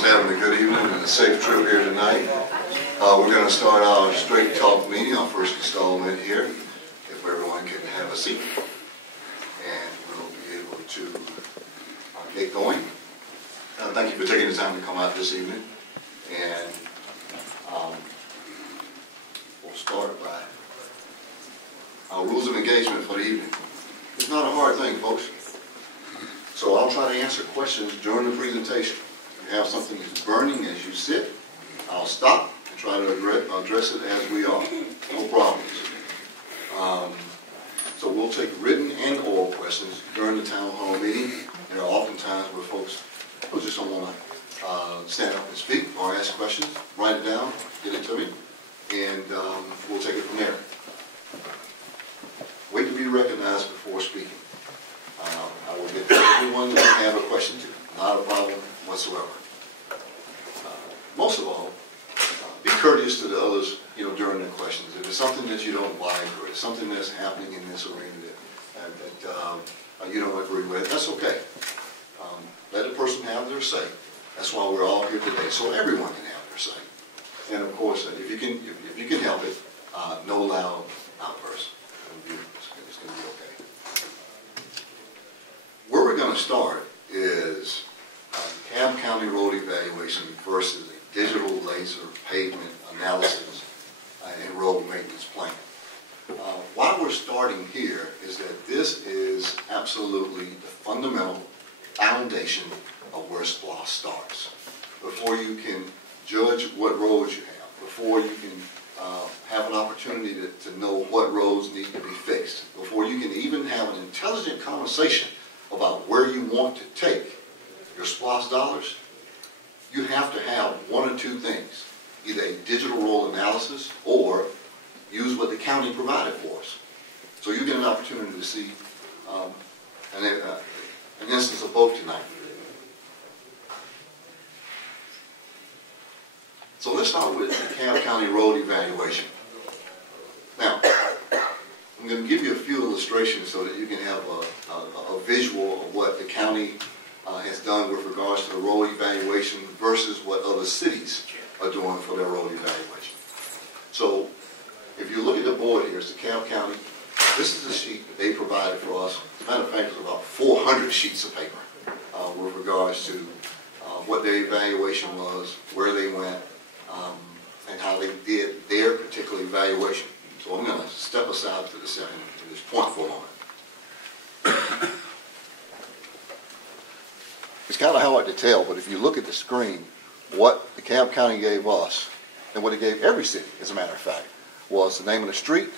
everyone's having a good evening and a safe trip here tonight. We're going to start our Straight Talk meeting, our first installment here. If everyone can have a seat, and we'll be able to get going. Thank you for taking the time to come out this evening. And we'll start by our rules of engagement for the evening. It's not a hard thing, folks. So I'll try to answer questions during the presentation. If you have something that's burning as you sit, I'll stop and try to address it as we are. No problems. So we'll take written and oral questions during the town hall meeting. There are often times where folks who just don't want to stand up and speak or ask questions. Write it down, get it to me, and we'll take it from there. Wait to be recognized before speaking. I will get to everyone that I have a question to. Not a problem whatsoever. Most of all, be courteous to the others, during their questions. If it's something that you don't like, or it's something that's happening in this arena that you don't agree with, that's okay. Let the person have their say. That's why we're all here today, so everyone can have their say. And of course, if you can help it, no loud outbursts. It's going to be okay. Where we're going to start is Cobb County road evaluation versus a digital laser pavement analysis and road maintenance plan. Why we're starting here is that this is absolutely the fundamental foundation of where SPLOST starts. Before you can judge what roads you have, before you can have an opportunity to know what roads need to be fixed, before you can even have an intelligent conversation about where you want to take your SPLOST dollars, you have to have one or two things. Either a digital roll analysis or use what the county provided for us. So you get an opportunity to see an instance of both tonight. So let's start with the Cobb County road evaluation. Now, I'm going to give you a few illustrations so that you can have a visual of what the county has done with regards to the road evaluation versus what other cities are doing for their road evaluation. So, if you look at the board here, it's the Cobb County. This is the sheet that they provided for us. As a matter of fact, it's about 400 sheets of paper with regards to what their evaluation was, where they went, and how they did their particular evaluation. So I'm going to step aside to this point for a moment. It's kind of hard to tell, but if you look at the screen, what the Cobb County gave us, and what it gave every city, as a matter of fact, was the name of the street,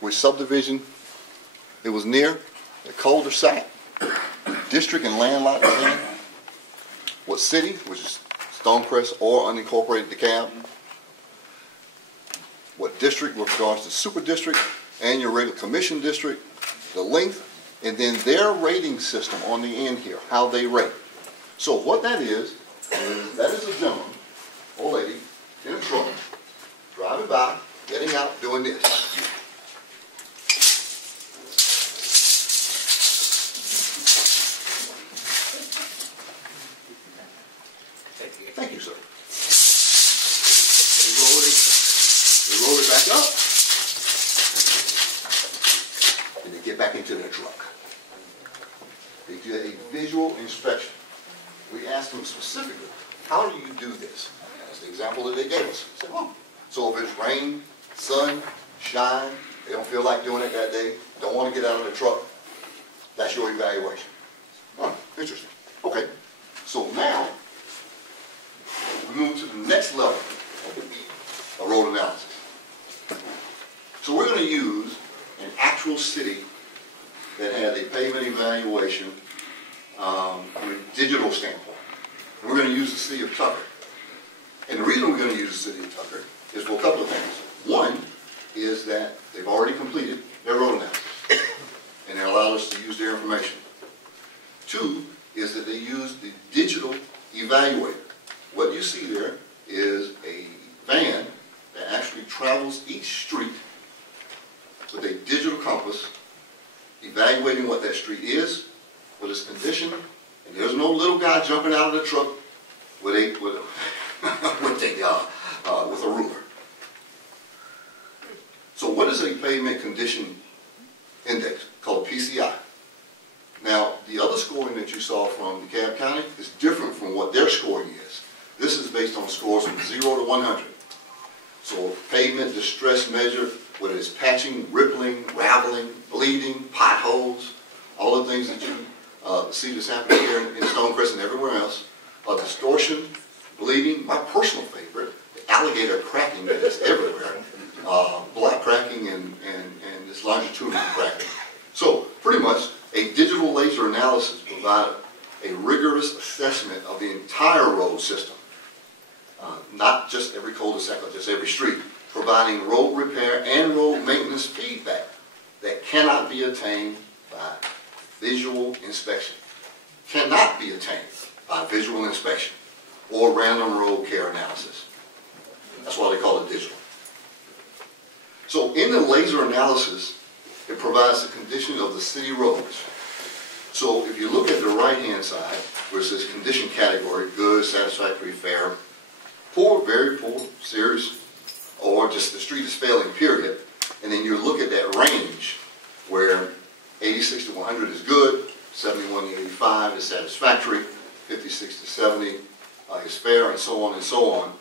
which subdivision it was near, the cul-de-sac, district and land lot was in, what city, which is Stonecrest or unincorporated DeKalb, what district with regards to super district and your regular commission district, the length, and then their rating system on the end here, how they rate. So what that is that is a gentleman or lady in a truck driving by, getting out, doing this. Thank you, sir. They roll it back up, and they get back into their truck. They do a visual inspection. We asked them specifically, how do you do this? That's the example that they gave us. They said, well, so if it's rain, sun, shine, they don't feel like doing it that day, don't want to get out of the truck, that's your evaluation. Huh, interesting. Okay, so now, we move to the next level of a road analysis. So we're going to use an actual city that had a pavement evaluation from a digital standpoint. And we're going to use the city of Tucker. And the reason we're going to use the city of Tucker is for a couple of things. One is that they've already completed their road analysis, and they allowed us to use their information. Two is that they used the digital evaluator. What you see there is a van that actually travels each street with a digital compass, evaluating what that street is, what its condition, And there's no little guy jumping out of the truck with a ruler. So what is a pavement condition index? Called PCI. Now, the other scoring that you saw from DeKalb County is different from what their scoring is. This is based on scores from 0 to 100. So pavement distress measure, whether it's patching, rippling, raveling, bleeding, potholes, all the things that you see that's happening here in Stonecrest and everywhere else, distortion, bleeding, my personal favorite, the alligator cracking that is everywhere, block cracking and this longitudinal cracking. So pretty much a digital laser analysis provides a rigorous assessment of the entire road system, not just every cul-de-sac or just every street, providing road repair and road maintenance feedback that cannot be attained by visual inspection. Cannot be attained by visual inspection or random road care analysis. That's why they call it digital. So in the laser analysis, it provides the condition of the city roads. So if you look at the right-hand side, where it says condition category, good, satisfactory, fair, poor, very poor, serious, or just the street is failing, period. And then you look at that range where 86 to 100 is good, 71 to 85 is satisfactory, 56 to 70 is fair, and so on and so on.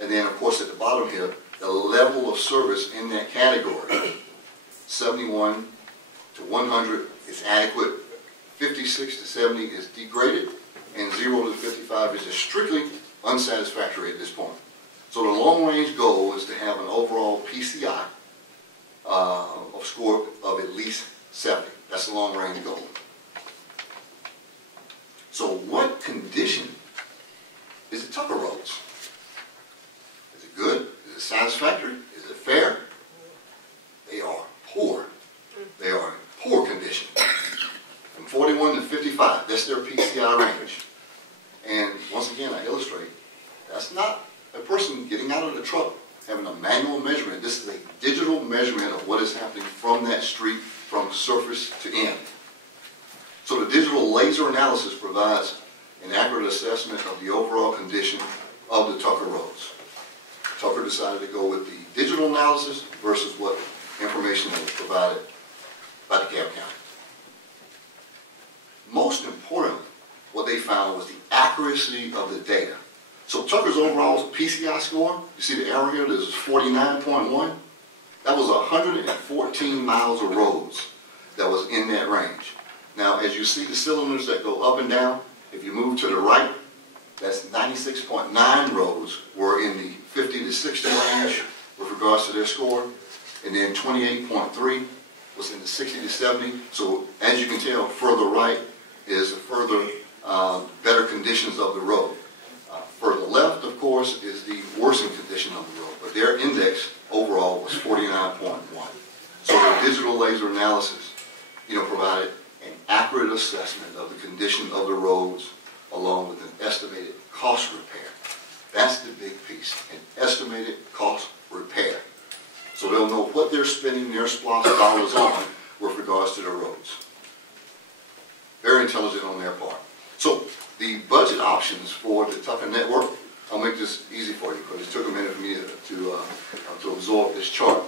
And then, of course, at the bottom here, the level of service in that category, 71 to 100 is adequate, 56 to 70 is degraded, and 0 to 55 is just strictly unsatisfactory at this point. So the long-range goal is to have an overall PCI of score of at least 70. That's the long-range goal. So what condition is the Tucker roads? Is it good? Is it satisfactory? Is it fair? They are poor. They are in poor condition. From 41 to 55, that's their PCI range. And once again, I illustrate, that's not a person getting out of the truck having a manual measurement. This is a digital measurement of what is happening from that street, from surface to end. So the digital laser analysis provides an accurate assessment of the overall condition of the Tucker roads. Tucker decided to go with the digital analysis versus what information that was provided by DeKalb County. Most importantly, what they found was the accuracy of the data. So Tucker's overall PCI score, you see the arrow here, this is 49.1. That was 114 miles of roads that was in that range. Now, as you see the cylinders that go up and down, if you move to the right, that's 96.9 roads were in the 50 to 60 range with regards to their score. And then 28.3 was in the 60 to 70. So as you can tell, further right is further better conditions of the road. Further left, of course, is the worsened condition of the road. But their index overall was 49.1. So the digital laser analysis, provided an accurate assessment of the condition of the roads along with an estimated cost repair. That's the big piece, an estimated cost repair. So they'll know what they're spending their SPLOST dollars on with regards to the roads. Very intelligent on their part. So the budget options for the Tucker network, I'll make this easy for you because it took a minute for me to absorb this chart.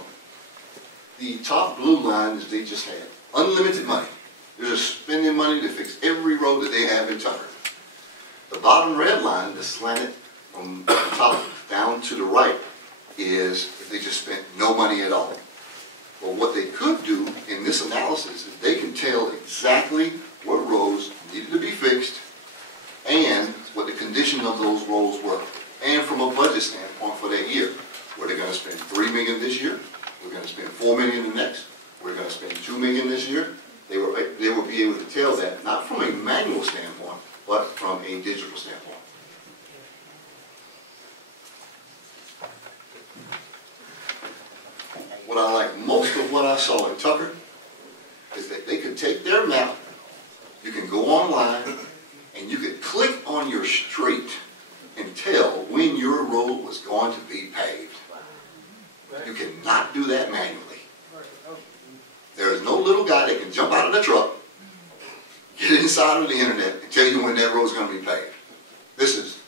The top blue line is they just had unlimited money. They're just spending money to fix every road that they have in Tucker. The bottom red line, that's slanted from the top down to the right, is if they just spent no money at all. Well, what they could do in this analysis is they can tell exactly what roads needed to be fixed and what the condition of those roads were. And from a budget standpoint for that year, were they going to spend $3 million this year? We're going to spend $4 million the next. We're going to spend $2 million this year. They will be able to tell that, not from a manual standpoint, but from a digital standpoint. What I like most of what I saw in Tucker is that they could take their map, you can go online, and you could click on your street and tell when your road was going to be paved. You cannot do that manually. There is no little guy that can jump out of the truck, get inside of the internet and tell you when that road is going to be paved. This is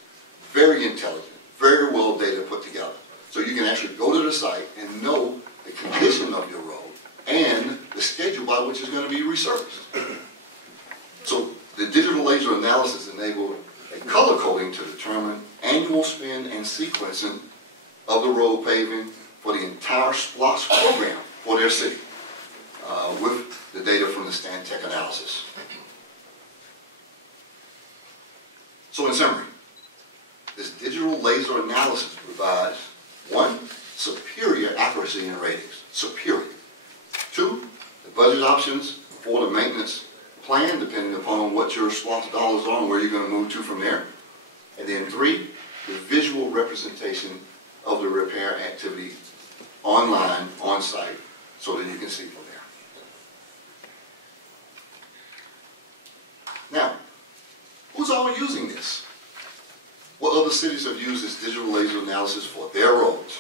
very intelligent, very well data put together. So you can actually go to the site and know the condition of your road and the schedule by which it's going to be resurfaced. So the digital laser analysis enabled a color coding to determine annual spend and sequencing of the road paving for the entire SPLOST program for their city with the data from the Stantec analysis. So in summary, this digital laser analysis provides, one, superior accuracy in ratings, superior. Two, the budget options for the maintenance plan, depending upon what your SPLOST dollars are and where you're going to move to from there. And then three, the visual representation of the repair activity online, on site, so that you can see from there. Now, who's all using this? What other cities have used this digital laser analysis for their roads?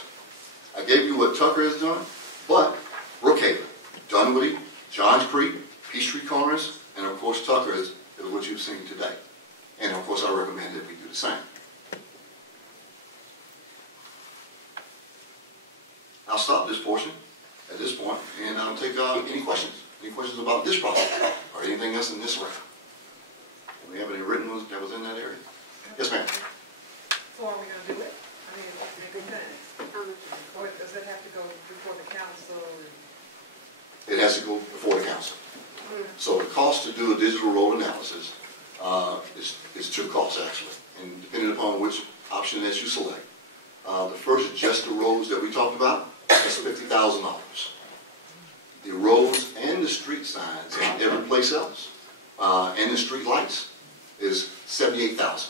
I gave you what Tucker has done, but Brookhaven, Dunwoody, Johns Creek, Peachtree Corners, and of course Tucker is what you've seen today. And of course I recommend that we do the same. I'll stop this portion at this point and I'll take any questions. Any questions about this project or anything else in this round? Do we have any written ones that was in that area? Yes, ma'am. So are we going to do it? I mean, or does it have to go before the council? It has to go before the council. So the cost to do a digital road analysis is two costs actually, and depending upon which option that you select. The first is just the roads that we talked about. That's $50,000. The roads and the street signs and every place else, and the street lights is $78,000.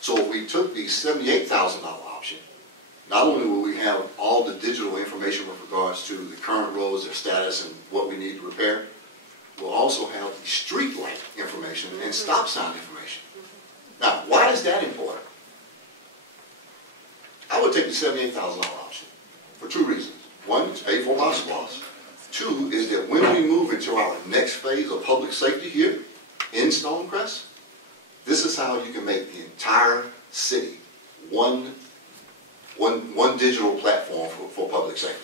So if we took the $78,000 option, not only will we have all the digital information with regards to the current roads, their status, and what we need to repair, we'll also have the street light information and stop sign information. Now, why is that important? I would take the $78,000 option for two reasons. One, it's paid for by SPLOST. Two is that when we move into our next phase of public safety here in Stonecrest, this is how you can make the entire city one digital platform for public safety.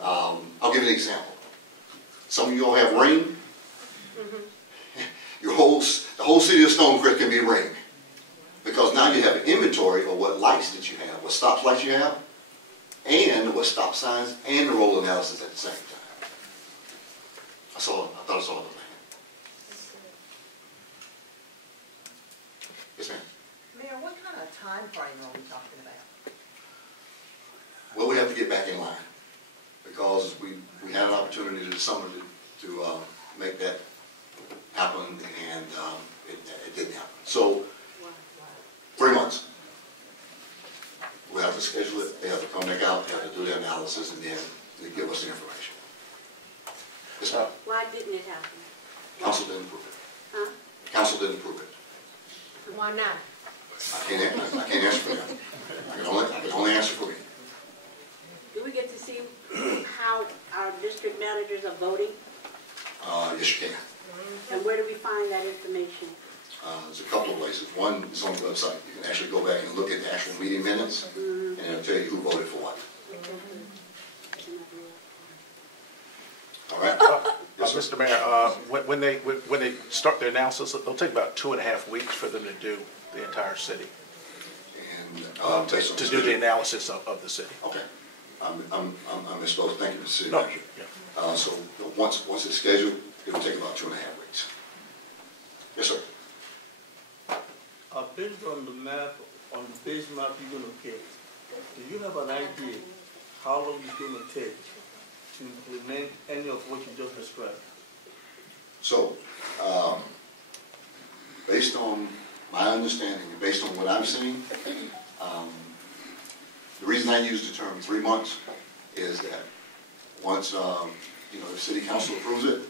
I'll give you an example. Some of you all have Ring. The whole city of Stonecrest can be Ring. Because now you have an inventory of what lights that you have, what stop lights you have, and what stop signs and the roll analysis at the same time. I thought I saw the plan. Yes, ma'am. Mayor, what kind of time frame are we talking about? Well, we have to get back in line because we had an opportunity this summer to make that happen, and it didn't happen. So 3 months. We'll have to schedule it. They have to come back out. They have to do their analysis, and then they give us the information. Yes, ma'am. Why didn't it happen? Council didn't approve it. Huh? Council didn't approve it. Why not? I can't answer for them. I can only answer for me. Do we get to see how our district managers are voting? Yes, you can. And where do we find that information? There's a couple of places. One is on the website. You can actually go back and look at the actual meeting minutes, and it'll tell you who voted for what. All right. Yes, sir. Mr. Mayor, when they start their analysis, it'll take about 2.5 weeks for them to do the entire city, And to do the analysis of the city. Okay. I'm misspoke. Thank you, Mr. City No, Manager. yeah. So once it's scheduled, it'll take about 2.5 weeks. Yes, sir. Based on the map, on the base map you're going to get, do you have an idea how long it's going to take to implement any of what you just described? So, based on my understanding and based on what I've seen, the reason I use the term 3 months is that once the city council approves it,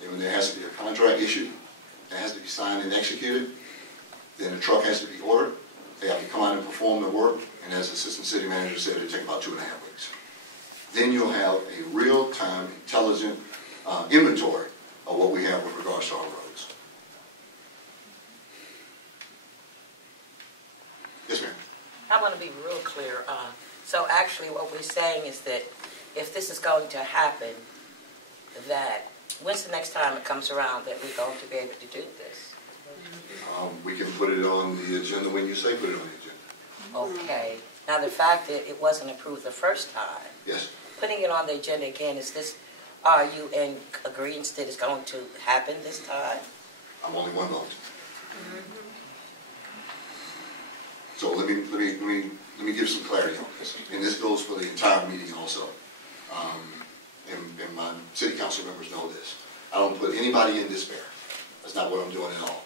then there has to be a contract issued, it has to be signed and executed, then the truck has to be ordered, they have to come out and perform the work, and as the assistant city manager said, it'll take about 2.5 weeks. Then you'll have a real-time, intelligent inventory of what we have with regards to our roads. be real clear. So actually what we're saying is that if this is going to happen, that when's the next time it comes around that we're going to be able to do this? We can put it on the agenda when you say put it on the agenda. Okay. Now the fact that it wasn't approved the first time, Yes. putting it on the agenda again, are you in agreement that it's going to happen this time? I'm only one vote. So let me give some clarity on this, and this goes for the entire meeting also. And my city council members know this. I don't put anybody in despair. That's not what I'm doing at all.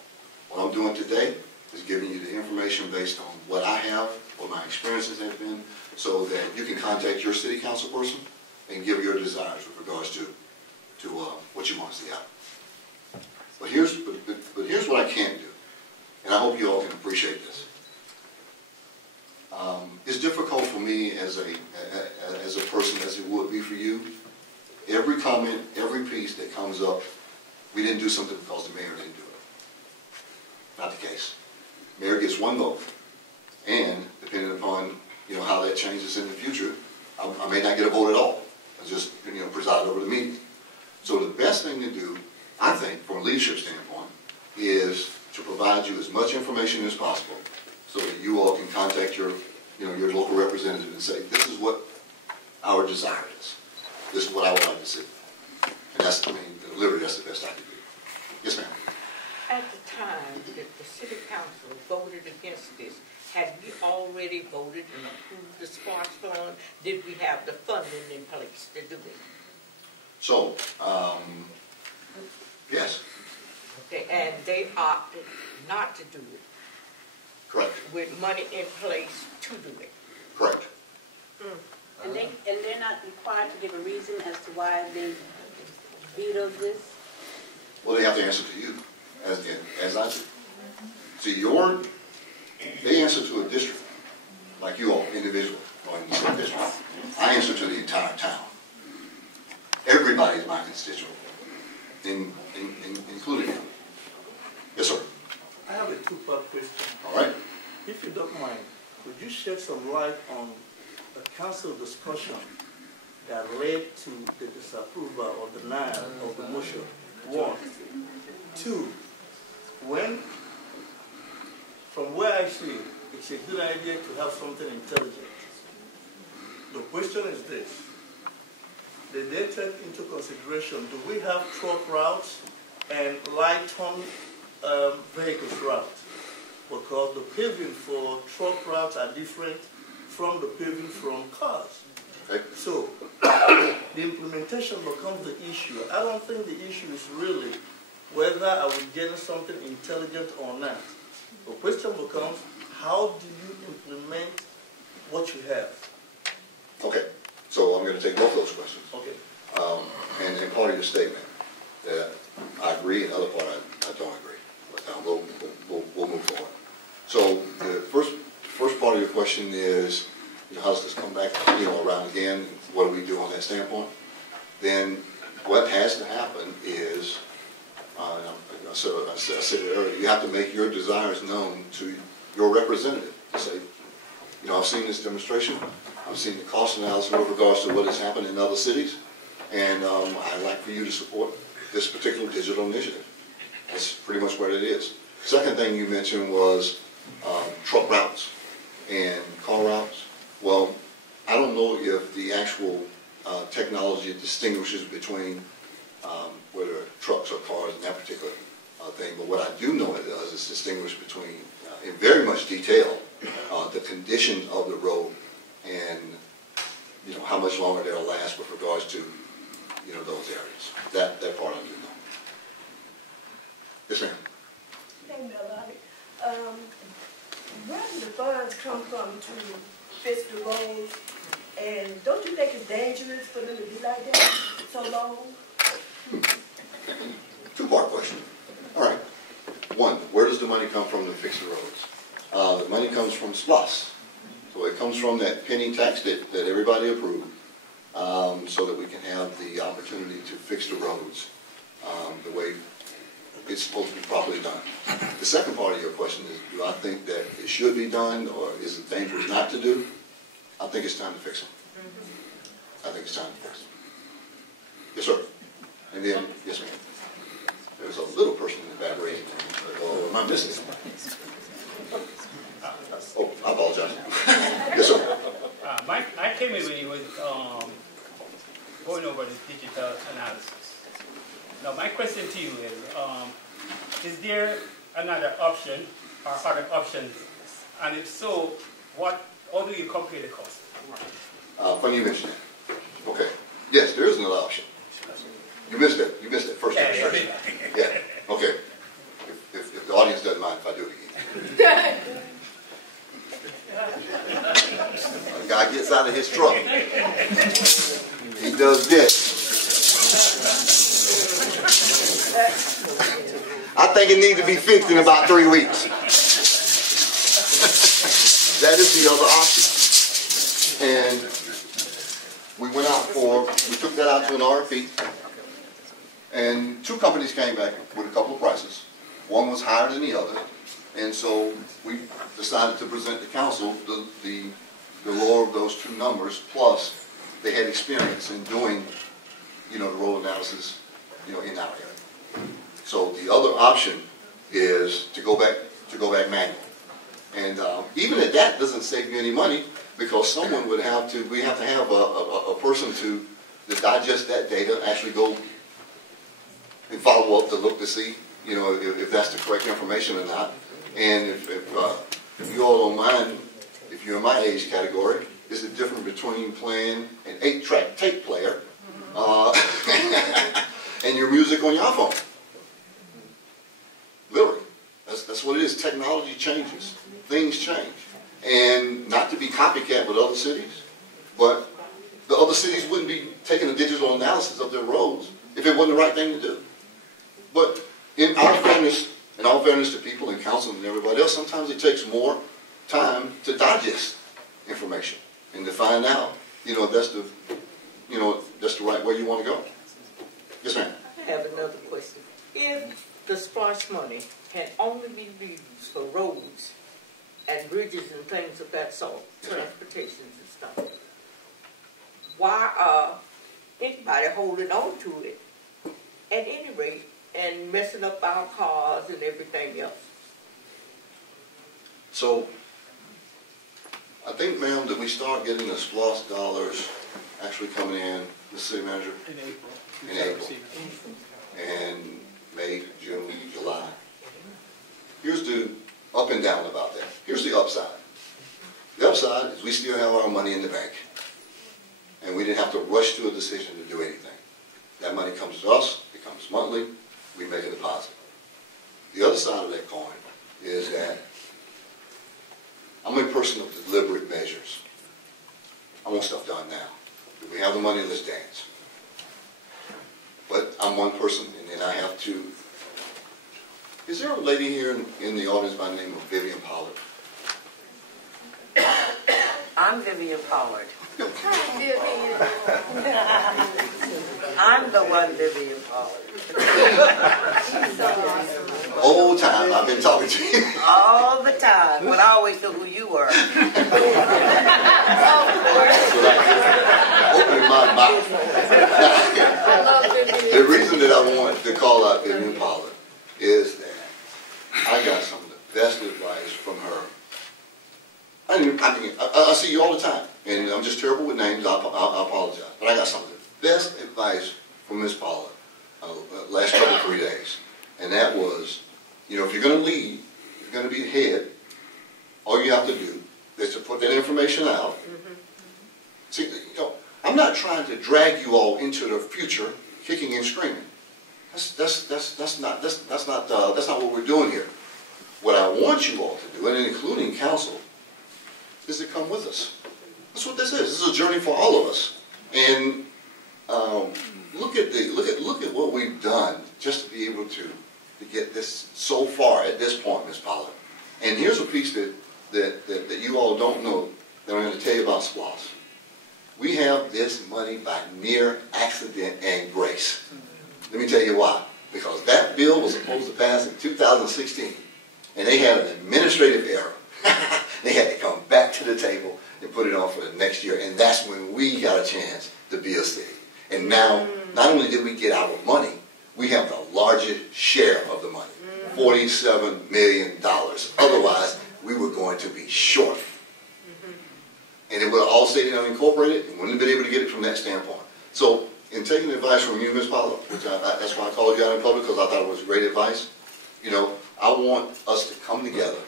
What I'm doing today is giving you the information based on what I have, what my experiences have been, so that you can contact your city council person and give your desires with regards to what you want to see happen. But here's what I can't do, and I hope you all can appreciate this. It's difficult for me as a person as it would be for you. Every comment, every piece that comes up, we didn't do something because the mayor didn't do it. Not the case. Mayor gets one vote, and depending upon how that changes in the future, I may not get a vote at all. I just preside over the meeting. So the best thing to do, I think, from a leadership standpoint, is to provide you as much information as possible, so that you all can contact your local representative and say, this is what our desire is. This is what I would like to see. And that's, literally, that's the best I can do. Yes, ma'am. At the time that the city council voted against this, had we already voted and approved the sparks fund? Did we have the funding in place to do it? So, yes. Okay, and they opted not to do it. Correct. With money in place to do it. Correct. And they're not required to give a reason as to why they vetoed this? Well, they have to answer to you, as I do. See, they answer to a district, like you all, individual, or in the same district. I answer to the entire town. Everybody is my constituent, including you. Yes, sir. I have a two-part question. All right. If you don't mind, could you shed some light on a council discussion that led to the disapproval or denial of the motion? One. Two, from where I see it, it's a good idea to have something intelligent. The question is this: did they take into consideration, do we have truck routes and light-ton vehicles routes? Because the paving for truck routes are different from the paving from cars. Okay. So the implementation becomes the issue. I don't think the issue is really whether I will get something intelligent or not. The question becomes, how do you implement what you have? Okay. So I'm going to take both those questions. Okay. And part of your statement that I agree, and the other part I don't agree. But we'll move forward. So the first part of your question is, how does this come back around again? What do we do on that standpoint? Then what has to happen is, I said it earlier, you have to make your desires known to your representative. To say, I've seen this demonstration. I've seen the cost analysis with regards to what has happened in other cities, and I'd like for you to support this particular digital initiative. That's pretty much what it is. Second thing you mentioned was truck routes and car routes. Well, I don't know if the actual technology distinguishes between whether trucks or cars in that particular thing, but what I do know it does is distinguish between, in very much detail, the condition of the road and how much longer they'll last with regards to those areas. That part I do know. Yes, ma'am. Hey, Lary. Where do the funds come from to fix the roads? And don't you think it's dangerous for them to be like that so long? Two-part question. All right. One, where does the money come from to fix the roads? The money comes from SPLOS. So it comes from that penny tax that everybody approved, so that we can have the opportunity to fix the roads the way it's supposed to be properly done. The second part of your question is, do I think that it should be done, or is it dangerous not to do? I think it's time to fix them. I think it's time to fix them. Yes, sir. And then, yes, ma'am. There's a little person in the back raising their hand. Oh, am I missing? Oh, I apologize. Yes, sir. I came in when you were going over this digital analysis. Now, my question to you is there another option or other options? And if so, how do you compare the cost? Funny you mention that. Okay. Yes, there is another option. You missed that. You missed that first demonstration. Yeah. Okay. If the audience doesn't mind if I do it again. The guy gets out of his truck. He does this. I think it needs to be fixed in about 3 weeks. That is the other option. And we took that out to an RFP. And 2 companies came back with a couple of prices. One was higher than the other. And so we decided to present to council the lower of those 2 numbers, plus they had experience in doing, the role analysis, in our area. So the other option is to go back manual. And even at that doesn't save you any money, because we have to have a person to digest that data, actually go and follow up to look to see, if that's the correct information or not. And if you all don't mind, if you're in my age category, is the difference between playing an 8-track tape player and your music on your iPhone. Literally. That's what it is. Technology changes. Things change. And not to be copycat with other cities, but the other cities wouldn't be taking a digital analysis of their roads if it wasn't the right thing to do. But in all fairness to people in council and everybody else, sometimes it takes more time to digest information and to find out, if that's the right way you want to go. Yes, ma'am. I have another question. If the sparse money can only be used for roads and bridges and things of that sort, transportations and stuff, why are anybody holding on to it at any rate and messing up our cars and everything else? So, I think, ma'am, that we start getting the SPLOST dollars actually coming in, the city manager? In April. In April. And May, June, July. Here's the up and down about that. Here's the upside. The upside is we still have our money in the bank. And we didn't have to rush to a decision to do anything. That money comes to us, it comes monthly, we make a deposit. The other side of that coin is that I'm a person of deliberate measures. I want stuff done now. If we have the money, let's dance. But I'm one person, and then I have to. Is there a lady here in the audience by the name of Vivian Pollard? I'm Vivian Pollard. Hi, Vivian. I'm the one Vivian Pollard. Whole time I've been talking to you. All the time, but I always knew who you were. Opening my mouth. The reason that I want to call out Vivian Pollard is that I got some of the best advice from her. I see you all the time, and I'm just terrible with names. I apologize, but I got some of the best advice from Miss Pollard last couple 3 days, and that was, if you're going to lead, if you're going to be the head, all you have to do is to put that information out. See, I'm not trying to drag you all into the future, kicking and screaming. That's not what we're doing here. What I want you all to do, and including council, is to come with us. That's what this is. This is a journey for all of us. And look at what we've done just to be able to get this so far at this point, Ms. Pollard. And here's a piece that you all don't know that I'm going to tell you about SPLOST. We have this money by near accident and grace. Let me tell you why. Because that that bill was supposed to pass in 2016, and they had an administrative error. They had to come back to the table and put it on for the next year, and that's when we got a chance to be a city. And now, not only did we get our money, we have the largest share of the money, $47 million. Otherwise, we were going to be short. And it would have all stayed unincorporated and wouldn't have been able to get it from that standpoint. So, in taking advice from you, Ms. Paula, which that's why I called you out in public, because I thought it was great advice, you know, I want us to come together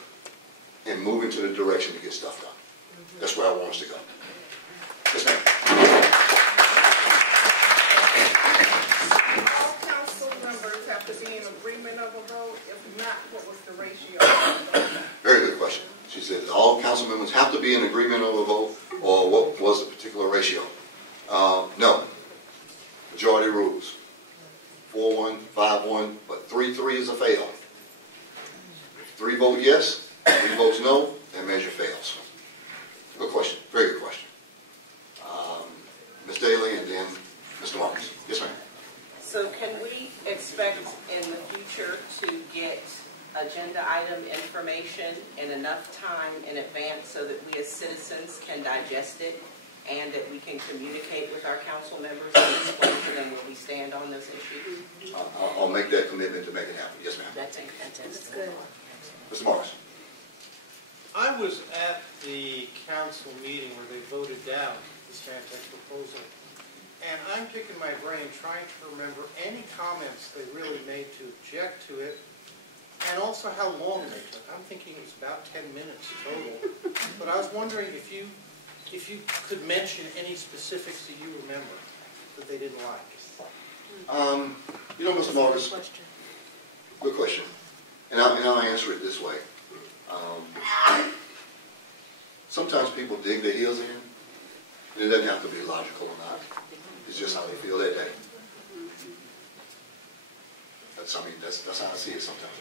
and move into the direction to get stuff done. That's where I want us to go. Yes, ma'am. All council members have to be in agreement of a vote. If not, what was the ratio? Very good question. She said, that all council members have to be in agreement of a vote, or what was the particular ratio? No. Majority rules. 4-1, 5-1, but 3-3 is a fail. 3 vote yes, 3 votes no, that measure fails. Good question. Very good question. Ms. Daly and then Mr. Marcus. Yes, ma'am. So can we expect in the future to get agenda item information in enough time in advance so that we as citizens can digest it and that we can communicate with our council members and explain to them where we stand on those issues? I'll make that commitment to make it happen. Yes, ma'am. That's good. Mr. Marcus. I was at the council meeting where they voted down this Stantec proposal, and I'm picking my brain trying to remember any comments they really made to object to it, and also how long they took. I'm thinking it was about 10 minutes total, but I was wondering if you could mention any specifics that you remember that they didn't like. You know, Mr. Marcus, good question. And I'll answer it this way. Sometimes people dig their heels in, and it doesn't have to be logical or not. It's just how they feel that day. That's how I see it sometimes.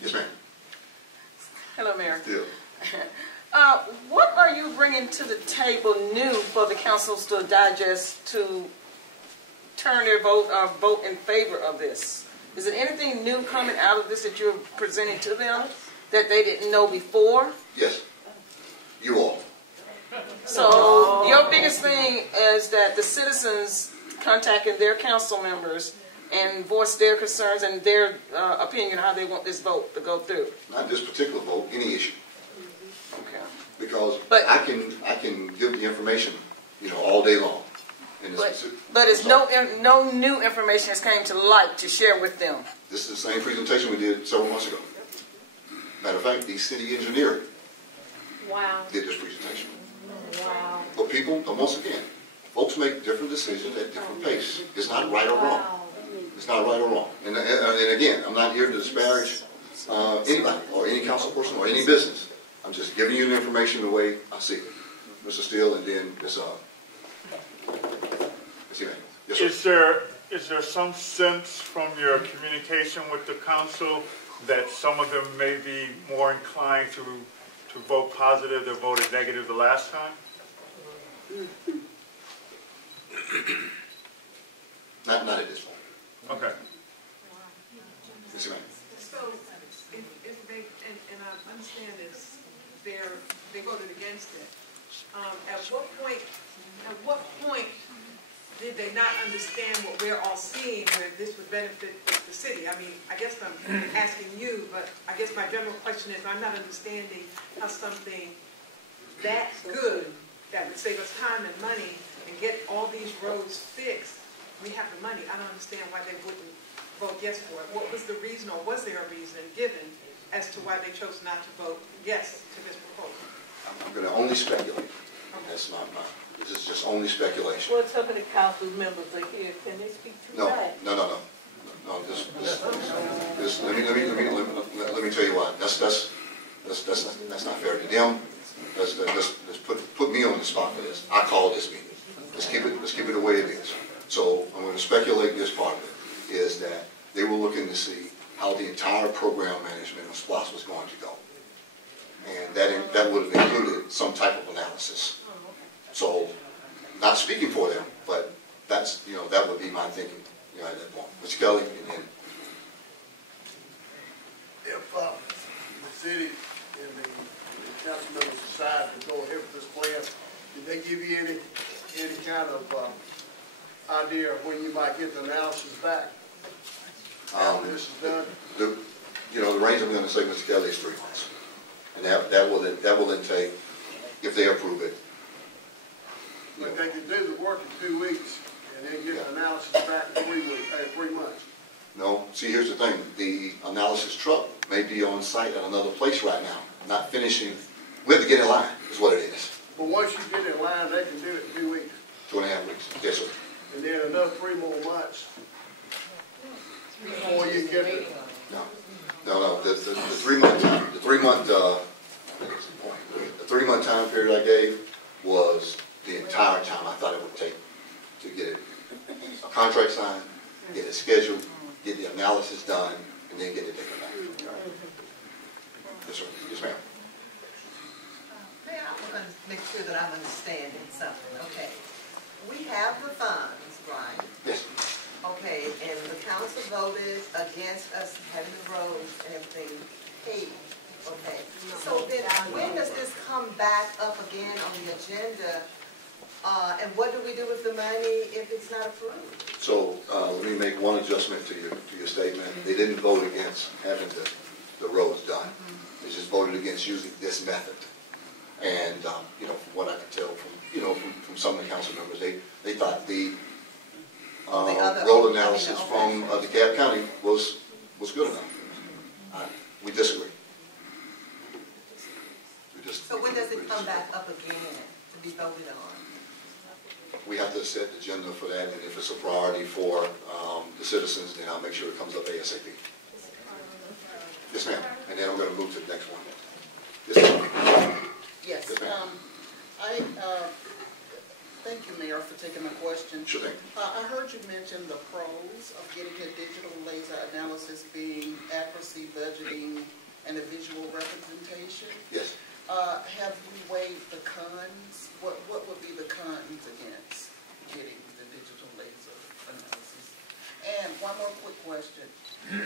Yes, ma'am. Hello, Mayor. Still. What are you bringing to the table new for the councils to digest to turn their vote in favor of this? Is there anything new coming out of this that you're presenting to them that they didn't know before? Yes. You all. So your biggest thing is that the citizens contacting their council members and voice their concerns and their opinion on how they want this vote to go through. Not this particular vote, any issue. Okay. Because I can give the information, you know, all day long. But it's no new information that's came to light to share with them. This is the same presentation we did several months ago. Matter of fact, the city engineer did this presentation. Wow. But people, once again, folks make different decisions at different pace. It's not right or wrong. It's not right or wrong. And again, I'm not here to disparage anybody or any council person or any business. I'm just giving you the information the way I see it. Mr. Steele and then Ms. Yes, sir. Is there some sense from your communication with the council that some of them may be more inclined to vote positive than voted negative the last time? Not at this point. Okay. Yes, ma'am. So, if they, and I understand this, they voted against it. At what point did they not understand what we're all seeing, where this would benefit the city? I mean, I guess I'm asking you, but I guess my general question is, I'm not understanding how something that good, that would save us time and money, and get all these roads fixed, we have the money. I don't understand why they wouldn't vote yes for it. What was the reason, or was there a reason given as to why they chose not to vote yes to this proposal? I'm going to only speculate. That's not this is just only speculation. Well, some of the council members are here. Can they speak to that? No. Just let me tell you why. That's not fair to them. Let's put me on the spot for this. I called this meeting. Let's keep it the way it is. So I'm going to speculate this part of it is that they were looking to see how the entire program management of SPLOST was going to go, and that would have included some type of analysis. So, not speaking for them, but that would be my thinking. you know, at that point. Mr. Kelly, and then If the city and the council members decide to go ahead with this plan, did they give you any kind of idea of when you might get the analysis back after this is done? The range I'm going to say, Mr. Kelly, is 3 months, and that will then take, if they approve it. But they can do the work in 2 weeks and then get the analysis back in 3 months. No, see, here's the thing. The analysis truck may be on site at another place right now, not finishing. We have to get in line, is what it is. But once you get in line, they can do it in 2 weeks. 2.5 weeks. Yes, sir. And then another 3 more months before you get there. No. The 3 month time, the 3 month time period I gave was the entire time I thought it would take to get a contract signed, get it scheduled, get the analysis done, and then get it taken back. Yes, sir. Yes, ma'am. May I want to make sure that I'm understanding something? Okay. We have the funds, right? Yes. Okay, and the council voted against us having the roads and everything paid. Okay. So then when does this come back up again on the agenda? And what do we do with the money if it's not approved? So let me make one adjustment to your statement. They didn't vote against having the roads done. They just voted against using this method. And from what I can tell from some of the council members, they thought the road analysis from DeKalb County was good enough. We disagree. So when does it come back up again to be voted on? We have to set the agenda for that, and if it's a priority for the citizens, then I'll make sure it comes up ASAP. Yes, ma'am. And then I'm going to move to the next one. Yes, ma'am. Yes. Yes, ma'am. Thank you, Mayor, for taking my question. Sure thing. I heard you mention the pros of getting a digital laser analysis being accuracy, budgeting, and a visual representation. Yes. Have we weighed the cons? What would be the cons against getting the digital laser analysis? And one more quick question.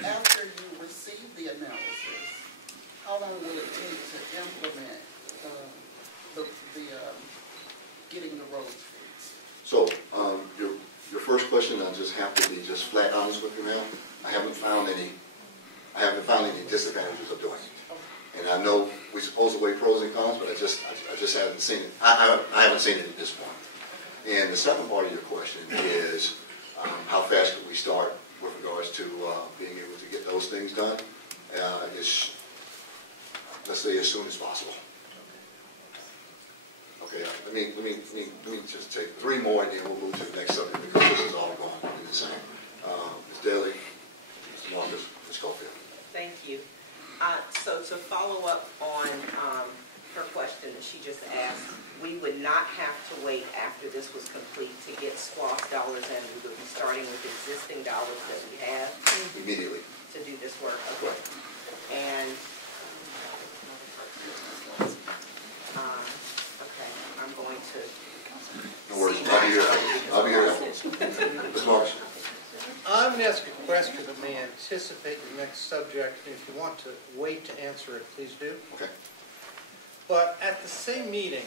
After you receive the analysis, how long will it take to implement getting the roads fixed? So your first question, I just have to be just flat honest with you, ma'am. I haven't found any disadvantages of doing it. And I know we're supposed to weigh pros and cons, but I just haven't seen it. I haven't seen it at this point. And the second part of your question is how fast could we start with regards to being able to get those things done? Let's say as soon as possible. Okay, let me just take 3 more, and then we'll move to the next subject because this is all going to be the same. Ms. Daly, Mr. Marcus, Ms. Caulfield. Thank you. So to follow up on her question that she just asked, we would not have to wait after this was complete to get SPLOST dollars in. We would be starting with existing dollars that we have. Immediately. To do this work. Okay. And, okay, I'm going to... No worries. I'll be here afterwards. Ms. Marcus. I'm going to ask a question that may anticipate the next subject. If you want to wait to answer it, please do. Okay. But at the same meeting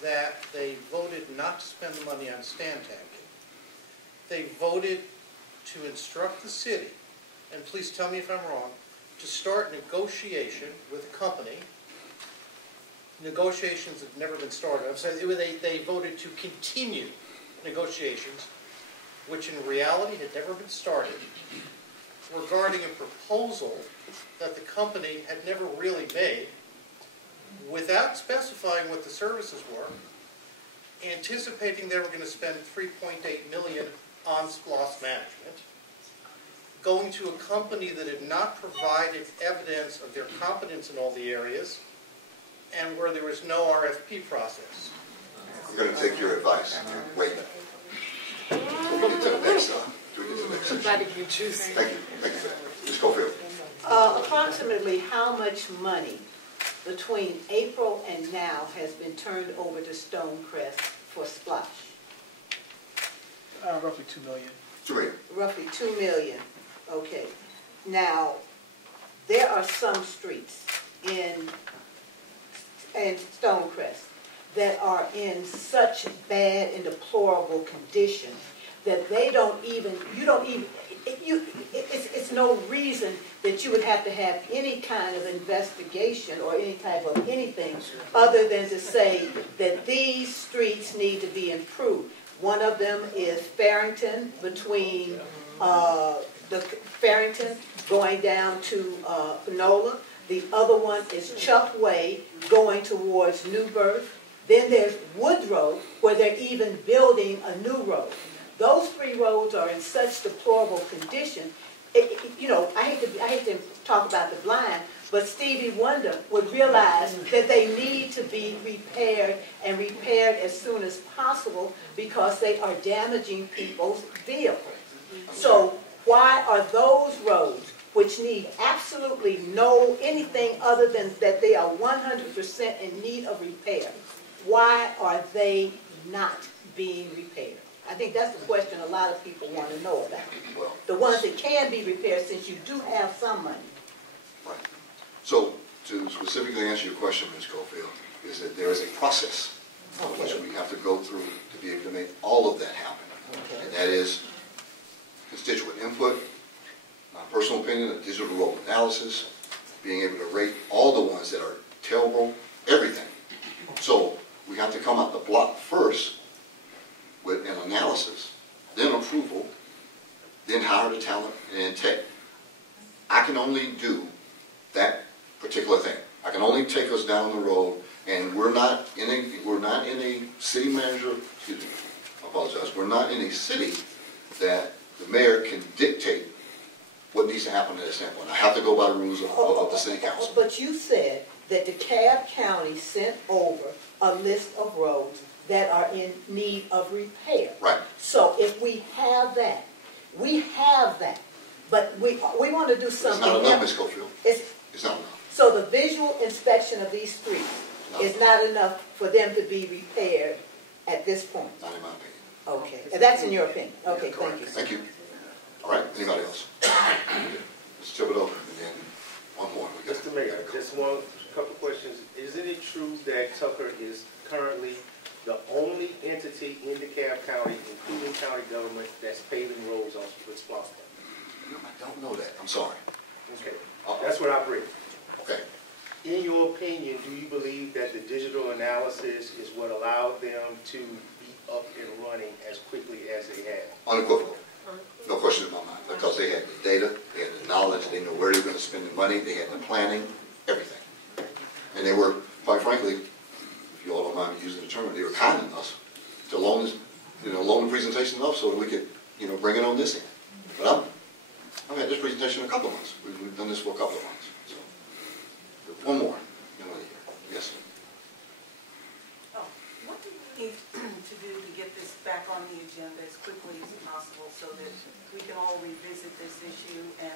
that they voted not to spend the money on stand tagging, they voted to instruct the city, and please tell me if I'm wrong, to start negotiation with a company. Negotiations have never been started. I'm saying they voted to continue negotiations, which in reality had never been started, regarding a proposal that the company had never really made, without specifying what the services were, anticipating they were going to spend $3.8 million on SPLOST management, going to a company that had not provided evidence of their competence in all the areas, and where there was no RFP process. I'm going to take your advice. Wait a minute. We'll get to the next section. Thank you. Thank you for that. Ms. Caulfield. Approximately how much money between April and now has been turned over to Stonecrest for Splash? Roughly $2 million. $2 million. Roughly 2 million, okay. Now, there are some streets in Stonecrest that are in such bad and deplorable condition that they don't even, it's no reason that you would have to have any kind of investigation or any type of anything other than to say that these streets need to be improved. One of them is Farrington, between the Farrington going down to Panola. The other one is Chuck Way going towards New Birth. Then there's Woodrow, where they're even building a new road. Those 3 roads are in such deplorable condition. I hate to talk about the blind, but Stevie Wonder would realize that they need to be repaired and repaired as soon as possible because they are damaging people's vehicles. So why are those roads, which need absolutely no anything other than that they are 100% in need of repair, why are they not being repaired? I think that's the question a lot of people want to know about. Well, the ones that can be repaired, since you do have some money. right. So, to specifically answer your question, Ms. Cofield, is that there is a process on which we have to go through to be able to make all of that happen. Okay. And that is constituent input, my personal opinion, a digital road analysis, being able to rate all the ones that are terrible, everything. So, we have to come out the block first with an analysis, then approval, then hire the talent, and then take. I can only do that particular thing. I can only take us down the road, and we're not in a city manager, excuse me, I apologize, we're not in a city that the mayor can dictate what needs to happen at that standpoint. I have to go by the rules of the city council. But you said that DeKalb County sent over a list of roads that are in need of repair. Right. So if we have that, but we want to do something else. It's not enough, Ms. Cofield. It's not enough. So the visual inspection of these streets is not enough for them to be repaired at this point? Not in my opinion. Okay. And that's in your opinion? Okay, yeah, thank you. Thank you. All right, anybody else? Mr. Thibodeau, and then one more. Mr. Mayor, just one couple questions. Isn't it true that Tucker is currently the only entity in DeKalb County, including county government, that's paving roads with SPLOST money? No, I don't know that. I'm sorry. Okay. That's what I read. Okay. In your opinion, do you believe that the digital analysis is what allowed them to be up and running as quickly as they have? Unequivocal. No question in my mind. Because they had the data, they had the knowledge, they knew where they were going to spend the money, they had the planning, everything. And they were, quite frankly, if you all don't mind me using the term, they were kind enough to loan the presentation up so that we could, bring it on this end. But I've had this presentation a couple of months. We've done this for a couple of months. So, one more. Yes. What do we need to do to get this back on the agenda as quickly as possible so that we can all revisit this issue and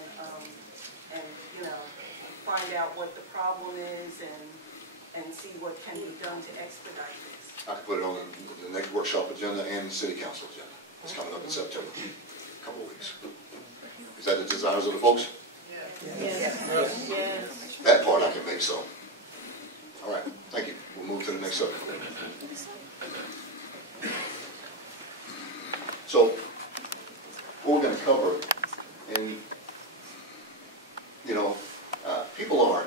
find out what the problem is and see what can be done to expedite this? I can put it on the next workshop agenda and the city council agenda. It's coming up in September. A couple of weeks. Is that the desires of the folks? Yes. Yes. That part I can make so. All right. Thank you. We'll move to the next subject. So, what we're going to cover, and people are,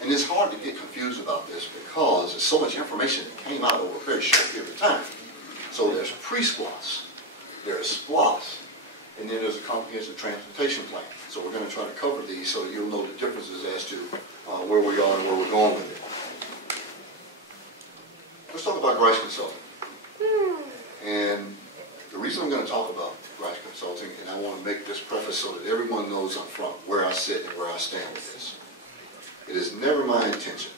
and it's hard to get confused about this because there's so much information that came out over a very short period of time. So there's pre-SPLOST, there's SPLOST, and then there's a comprehensive transportation plan. So we're going to try to cover these so that you'll know the differences as to where we are and where we're going with it. Let's talk about Grice Consulting. And the reason I'm going to talk about Grice Consulting, and I want to make this preface so that everyone knows up front where I sit and where I stand with this. It is never my intention,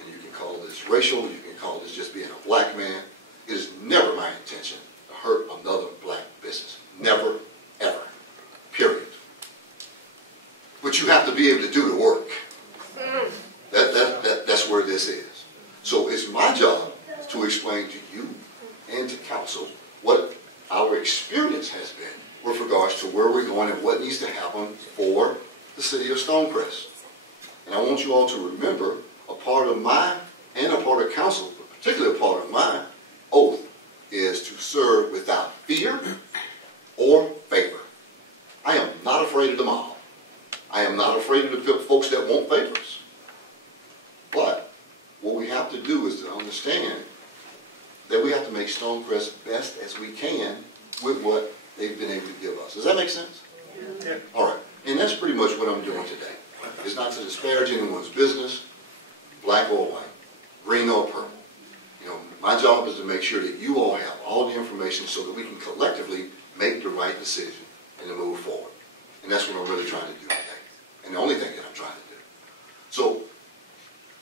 and you can call this racial, you can call this just being a black man. It is never my intention to hurt another black business. Never, ever. Period. But you have to be able to do the work. That's where this is. So it's my job to explain to you and to council what our experience has been with regards to where we're going and what needs to happen for the city of Stonecrest. And I want you all to remember a part of my and a part of council, particularly a part of my oath, is to serve without fear or favor. I am not afraid of the mob. I am not afraid of the folks that want favors. But what we have to do is to understand that we have to make Stonecrest best as we can with what they've been able to give us. Does that make sense? Yeah. All right. And that's pretty much what I'm doing today. It's not to disparage anyone's business, black or white, green or purple. You know, my job is to make sure that you all have all the information so that we can collectively make the right decision and to move forward. And that's what I'm really trying to do today. And the only thing that I'm trying to do. So,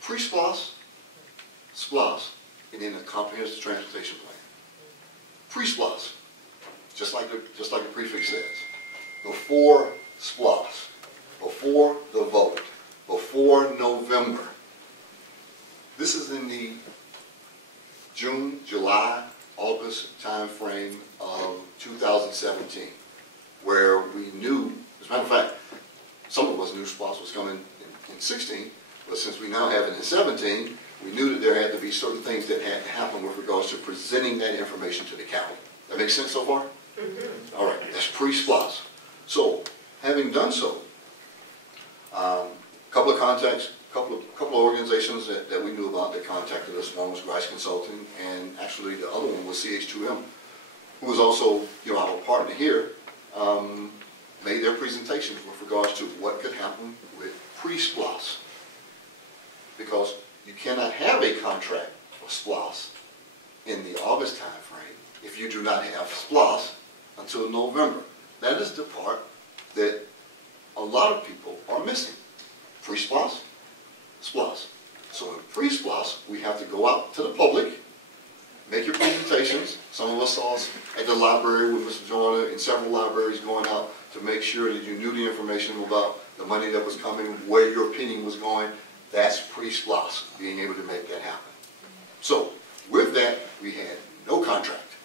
pre-SPLOS, SPLOS, and then the comprehensive transportation plan. Pre-SPLOS, just like the prefix says, before SPLOS, before the vote, before November. This is in the June, July, August time frame of 2017, where we knew, as a matter of fact, some of us knew SPLOS was coming in 16, but since we now have it in 17, we knew that there had to be certain things that had to happen with regards to presenting that information to the county. That makes sense so far? Mm-hmm. All right, that's pre-SPLOS. So, having done so, a couple of contacts, couple of organizations that we knew about that contacted us. One was Grice Consulting, and actually the other one was CH2M, who was also, you know, our partner here, made their presentations with regards to what could happen with pre-SPLOS. Because you cannot have a contract for SPLOS in the August time frame if you do not have SPLOS until November. That is the part that a lot of people are missing. Pre-SPLOS, SPLOS. So in pre-SPLOS, we have to go out to the public, make your presentations. Some of us saw us at the library with Mr. Joyner in several libraries going out to make sure that you knew the information about the money that was coming, where your opinion was going. That's pre-SPLOS, being able to make that happen. So with that, we had no contract.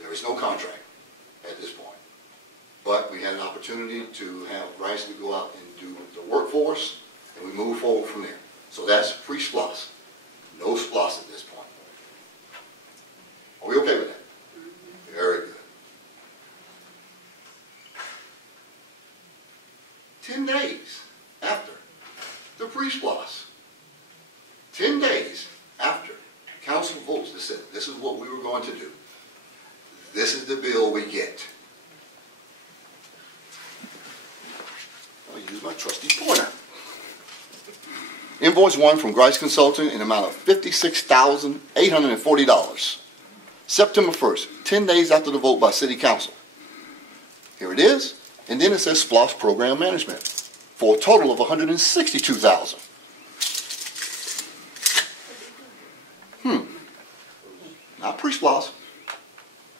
There is no contract at this point. But we had an opportunity to have Rice to go out and do the workforce, and we move forward from there. So that's pre-SPLOS. No SPLOS at this point. Are we okay with that? Very good. 10 days after the pre-SPLOS, 10 days after council votes that said this is what we were going to do, this is the bill we get. I'll use my trusty pointer. Invoice 1 from Grice Consulting in the amount of $56,840. September 1st, 10 days after the vote by City Council. Here it is, and then it says SPLOS Program Management for a total of $162,000. Not pre-SPLOS,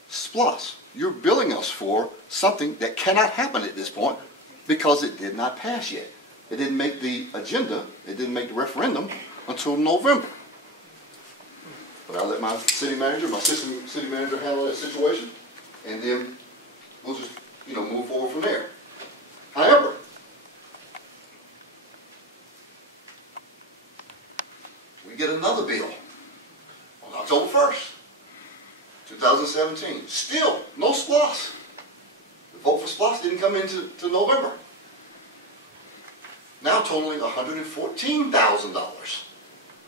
SPLOS. You're billing us for something that cannot happen at this point because it did not pass yet. It didn't make the agenda, it didn't make the referendum until November. But I'll let my city manager, city manager handle that situation, and then we'll just, you know, move forward from there. However, we get another bill on October 1st, 2017. Still, no SPLOS. The vote for SPLOS didn't come into November. Now totaling $114,000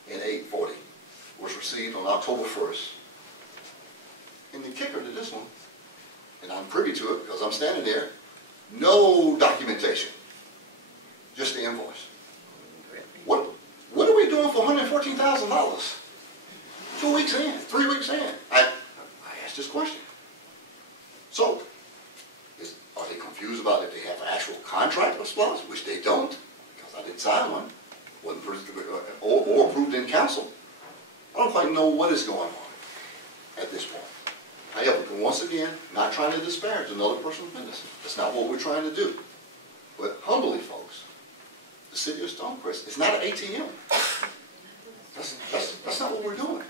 in 840 was received on October 1st. And the kicker to this one, and I'm privy to it because I'm standing there, no documentation, just the invoice. What are we doing for $114,000? 2 weeks in, 3 weeks in. I asked this question. So, are they confused about if they have an actual contract with SPLOS, which they don't, because I didn't sign one, wasn't or approved in council? I don't quite know what is going on at this point. However, once again, not trying to disparage another person's business. That's not what we're trying to do. But humbly, folks, the city of Stonecrest is not an ATM. That's not what we're doing.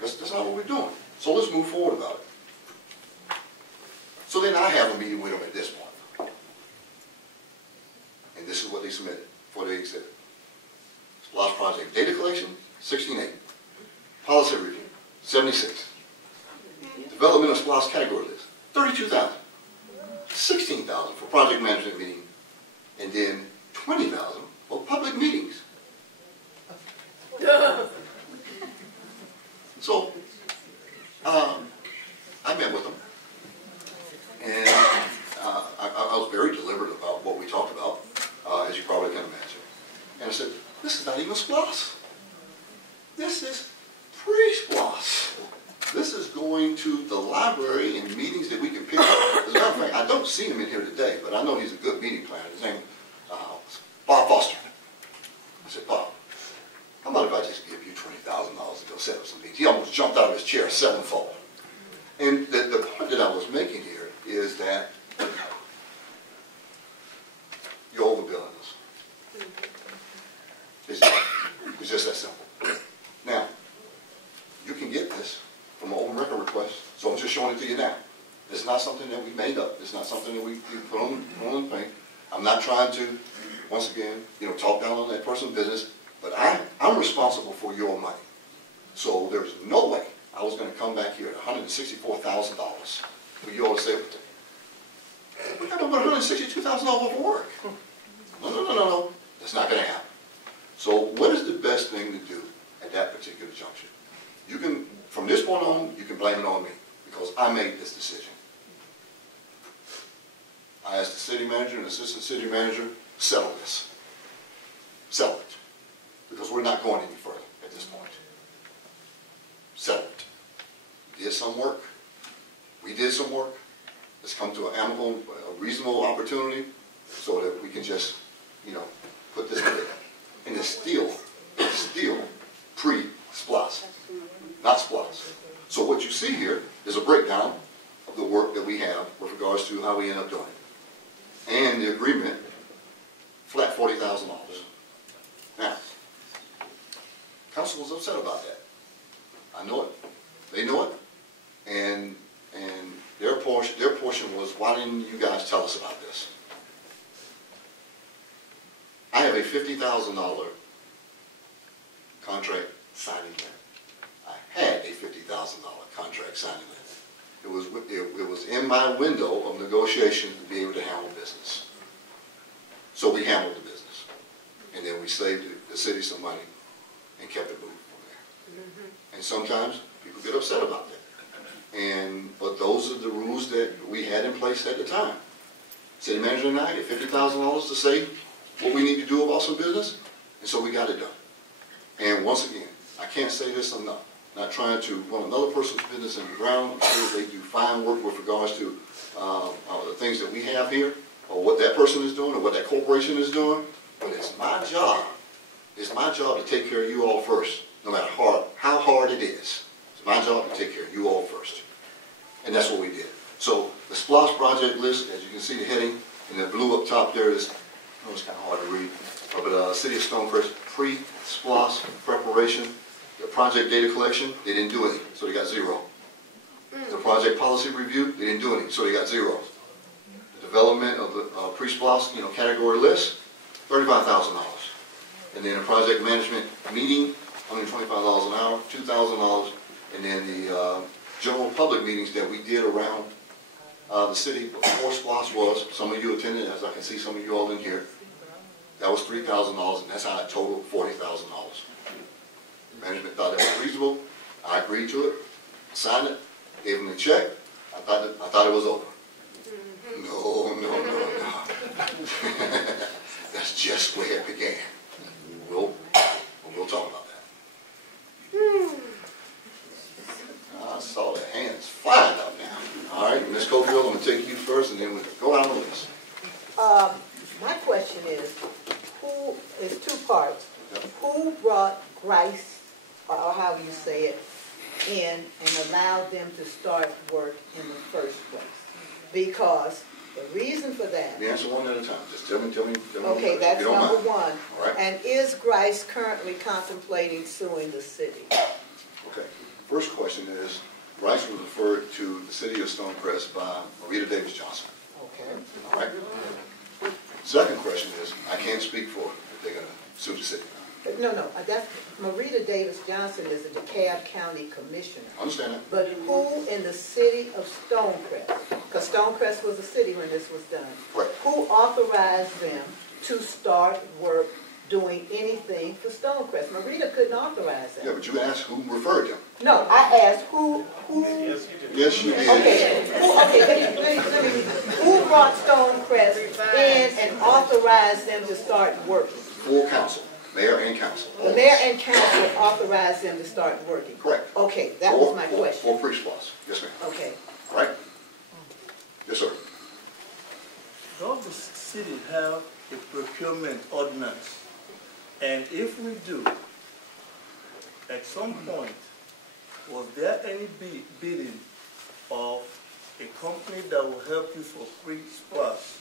That's not what we're doing. So let's move forward about it. So then I have a meeting with them at this point. And this is what they submitted for the exhibit. SPLOST project data collection, 16.8. Policy review, 76. Development of SPLOST category list, 32,000. 16,000 for project management meeting, and then 20,000 for public meetings. So, I met with them, and I was very deliberate about what we talked about, as you probably can imagine. And I said, this is not even SPLOST. This is pre-SPLOST. This is going to the library and meetings that we can pick up. As a matter of fact, I don't see him in here today, but I know he's a good meeting planner. His name is Bob Foster. I said, Bob, how about if I just give you $20,000 to go set up some meetings? He almost jumped out of his chair sevenfold. And the point that I was making here is that you're overbilling us. It's just that simple. Now, you can get this from an open record request, so I'm just showing it to you now. It's not something that we made up. It's not something that we put on the thing. I'm not trying to, once again, talk down on that person's business, but I'm responsible for your money. So there's no way I was going to come back here at $164,000 for you all to say, we got about $162,000 of work. No. That's not going to happen. So what is the best thing to do at that particular juncture? You can, from this point on, you can blame it on me because I made this decision. I asked the city manager and assistant city manager, settle this. Settle it. Because we're not going any further at this point. Settle it. You did some work. We did some work. Let's come to an amicable, a reasonable opportunity so that we can just, put this together. And it's still pre-SPLOST, not SPLOST. So what you see here is a breakdown of the work that we have with regards to how we end up doing it. And the agreement, flat $40,000. Now, council was upset about that. I know it. They know it. And their portion was, why didn't you guys tell us about this? I have a $50,000 contract signing limit. I had a $50,000 contract signing limit. It was in my window of negotiation to be able to handle business. So we handled the business. And then we saved the city some money and kept it moving from there. And sometimes people get upset about that. But those are the rules that we had in place at the time. City manager and I get $50,000 to say what we need to do about some business, and so we got it done. And once again, I can't say this enough. I'm not trying to run another person's business in the ground. I'm sure they do fine work with regards to the things that we have here, or what that person is doing, or what that corporation is doing. But it's my job. It's my job to take care of you all first, no matter how hard it is. It's my job to take care of you all first. And that's what we did. So the SPLOST project list, as you can see the heading, in the blue up top there is, I know it's kind of hard to read, but City of Stonecrest pre-SPLOST preparation, the project data collection, they didn't do anything, so they got 0. The project policy review, they didn't do anything, so they got 0. The development of the pre-SPLOST category list, $35,000. And then a project management meeting, $125 an hour, $2,000. And then the general public meetings that we did around the city before SPLOST was, some of you attended, as I can see some of you all in here, that was $3,000, and that's how I totaled $40,000. Management thought that was reasonable. I agreed to it, signed it, gave them the check. I thought it was over. No. That's just where it began. We'll talk about that. I saw the hands flying up now. All right, Ms. Cofield, I'm going to take you first, and then we'll go down the list. My question is two parts. Yep. Who brought Grice, or however you say it, in and allowed them to start work in the first place? Because the reason for that... The answer one at a time. Just tell me. Okay, that's number one. All right. And is Grice currently contemplating suing the city? Okay. First question is, Grice was referred to the city of Stonecrest by Marita Davis Johnson. Okay. All right? Second question is, I can't speak for if they're going to sue the city. No, that's, Marita Davis Johnson is a DeKalb County Commissioner. I understand that. But who in the city of Stonecrest, because Stonecrest was a city when this was done, Right. who authorized them to start work doing anything for Stonecrest? Marita couldn't authorize that. Yeah, but you asked who referred them. No, I asked who. Yes, you did. Okay, let me, who brought Stonecrest in and authorized them to start working? Full council, mayor and council. The mayor and council authorized them to start working? Correct. Okay, that was my question. For pre-splash. Yes, ma'am. Okay. All right? Yes, sir. Does the city have a procurement ordinance? And if we do, at some point, was there any bidding of a company that will help you for free splash?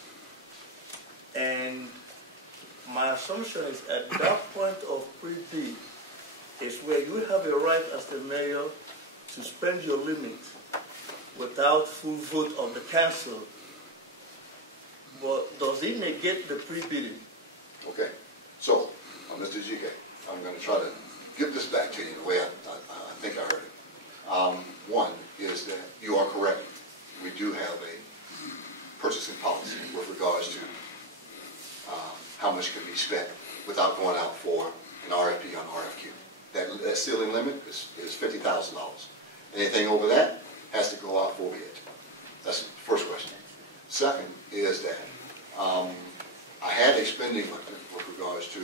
And my assumption is at that point of pre-bid is where you have a right as the mayor to spend your limit without full vote of the council. But does it negate the pre-bidding? Okay. So, Mr. GK, I'm going to try to give this back to you the way I think I heard it. One is that you are correct. We do have a purchasing policy with regards to how much can be spent without going out for an RFP on RFQ. That ceiling limit is $50,000. Anything over that has to go out for bid. That's the first question. Second is that I had a spending limit with regards to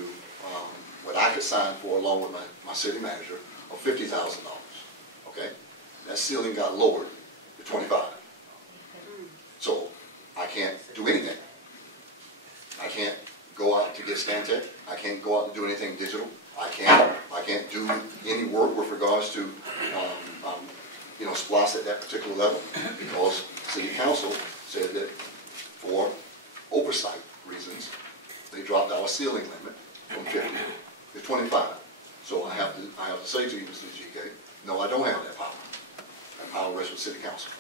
what I could sign for along with my city manager of $50,000. Okay? That ceiling got lowered to $25,000. So I can't do anything. I can't go out to get Stantec. I can't go out and do anything digital. I can't do any work with regards to SPLOST at that particular level because City Council said that for oversight reasons, they dropped our ceiling limit from 50 to 25. So I have to say to you, Mr. GK, no, I don't have that power. That power rests with City Council.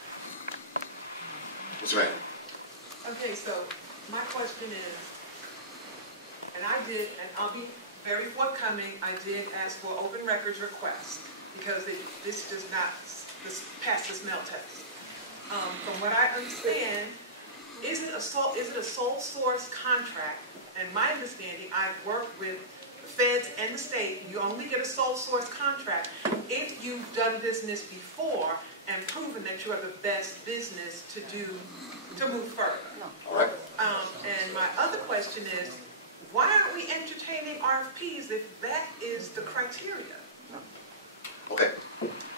Mr. Randall. Okay, so my question is, and I'll be very forthcoming, I did ask for open records request because this does not pass the smell test. From what I understand, is it a sole source contract? And my understanding, I've worked with the feds and the state, you only get a sole source contract if you've done business before and proven that you are the best business to move further. All right. And my other question is, why aren't we entertaining RFPs if that is the criteria? Okay.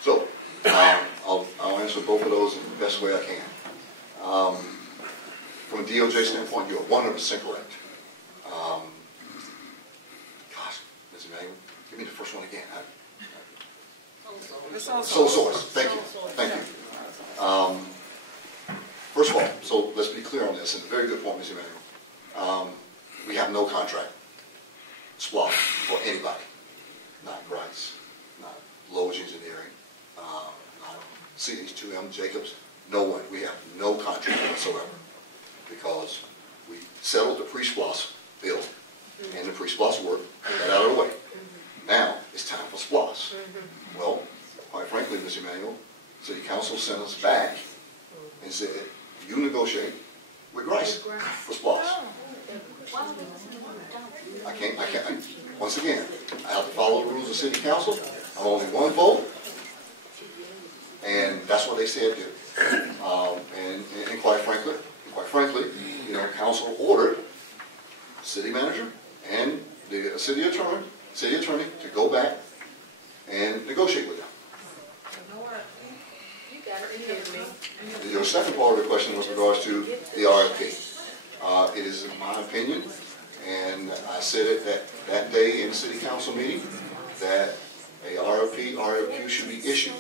So I'll answer both of those in the best way I can. From a DOJ standpoint, you're 100% correct. Gosh, Ms. Emmanuel, give me the first one again. Sole source. Thank you. Thank you. First of all, so let's be clear on this, and a very good point, Ms. Emmanuel. We have no contract SPLOST for anybody. Not Grice, not Lowe's Engineering, not CH2M, Jacobs, no one. We have no contract whatsoever because we settled the pre-SPLOST bill and the pre-SPLOST work, got that out of the way. Now it's time for SPLOST. Well, quite frankly, Ms. Emmanuel, City Council sent us back and said, you negotiate with Grice for SPLOST. I can't, once again, I have to follow the rules of City Council. I'm only one vote, and that's what they said do. And quite frankly, Council ordered city manager and the city attorney to go back and negotiate with them. Your second part of the question was regards to the RFP. It is in my opinion, and I said it that day in the City Council meeting, that a RFQ should be issued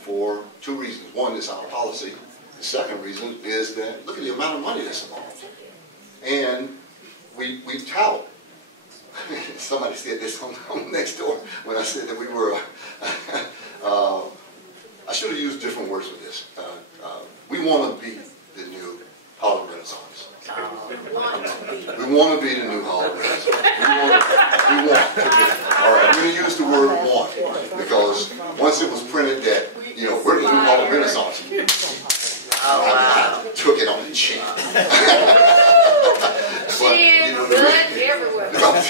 for two reasons. One is our policy. The second reason is that look at the amount of money that's involved. And we tout. Somebody said this on next door when I said that we were a I should have used different words for this. We want to be the new Harlem Renaissance. We want to be the new Harlem Renaissance. We want to be. All right, I'm going to use the word want because once it was printed that, you know, we're the new Harlem Renaissance. I took it on the chin. But, you know, everywhere. I'm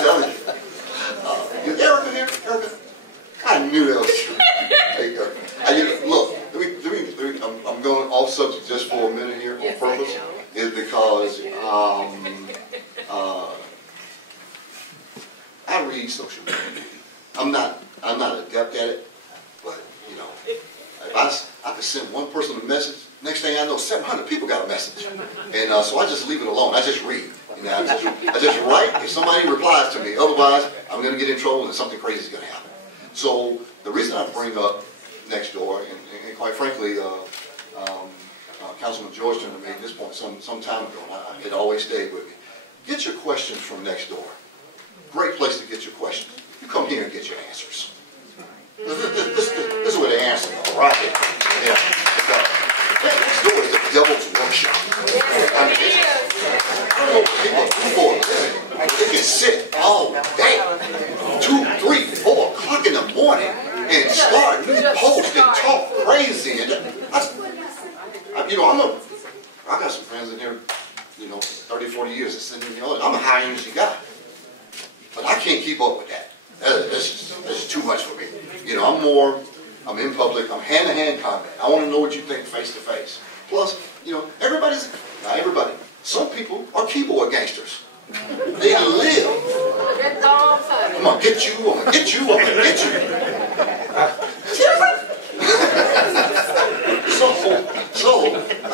telling you. Is Erica here? Erica? I knew that was true. Hey, look, I'm going off subject just for a minute here on purpose, is because I read social media. I'm not adept at it, but you know, if I could send one person a message, next thing I know, 700 people got a message, and so I just leave it alone. I just read. You know, I just write if somebody replies to me. Otherwise, I'm going to get in trouble and something crazy is going to happen. So the reason I bring up next door, and quite frankly, Councilman Georgetown made this point some time ago, and it always stayed with me. Get your questions from next door. Great place to get your questions. You come here and get your answers. This is where the answers are, right here. Yeah. Next door is the devil's workshop. I mean, people they can sit all day, 2, 3, 4 o'clock in the morning, and start post and talk crazy. And you know, I got some friends in here, you know, 30, 40 years that send me all. I'm a high energy guy, but I can't keep up with that. That's too much for me. You know, I'm in public, I'm hand-to-hand combat. I want to know what you think face-to-face. Plus, you know, not everybody, some people are keyboard gangsters. They live. I'm going to get you, I'm going to get you, I'm going to get you. So, I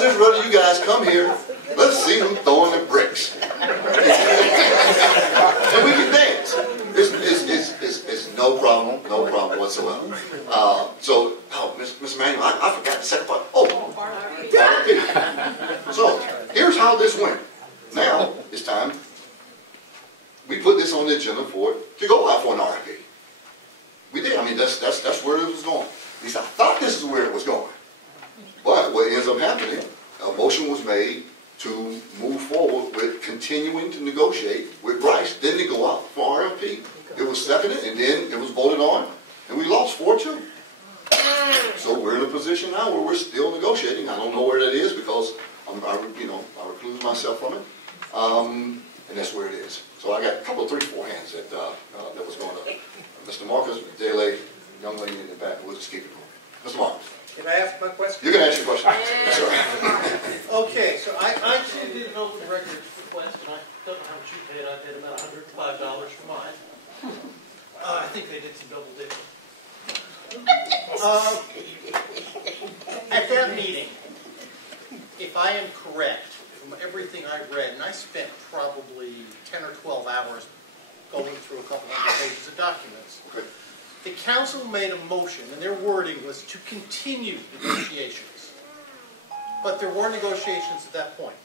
just rather you guys come here. Let's see who's throwing the bricks. And we can dance. It's no problem whatsoever. Miss Manuel, I forgot the second part. RFP. So, here's how this went. Now, it's time. We put this on the agenda for it to go out for an RFP. We did. I mean, that's where it was going. At least I thought this is where it was going. But what ends up happening, a motion was made to move forward with continuing to negotiate with Bryce. Then they go out for RFP. It was seconded, and then it was voted on, and we lost 4-2. So we're in a position now where we're still negotiating. I don't know where that is because I recluse myself from it, and that's where it is. So I got a couple of 3-4 hands that was going up. Mr. Marcus, Dele, young lady in the back, we'll just keep it going. Mr. Marcus. Can I ask my question? You can ask your question. That's all right. Okay, so I too did an open records request, and I don't know how much you paid. I paid about $105 for mine. I think they did some double dipping. At that meeting, if I am correct, from everything I read, and I spent probably 10 or 12 hours going through a couple hundred pages of documents, the council made a motion, and their wording was to continue negotiations. But there were negotiations at that point.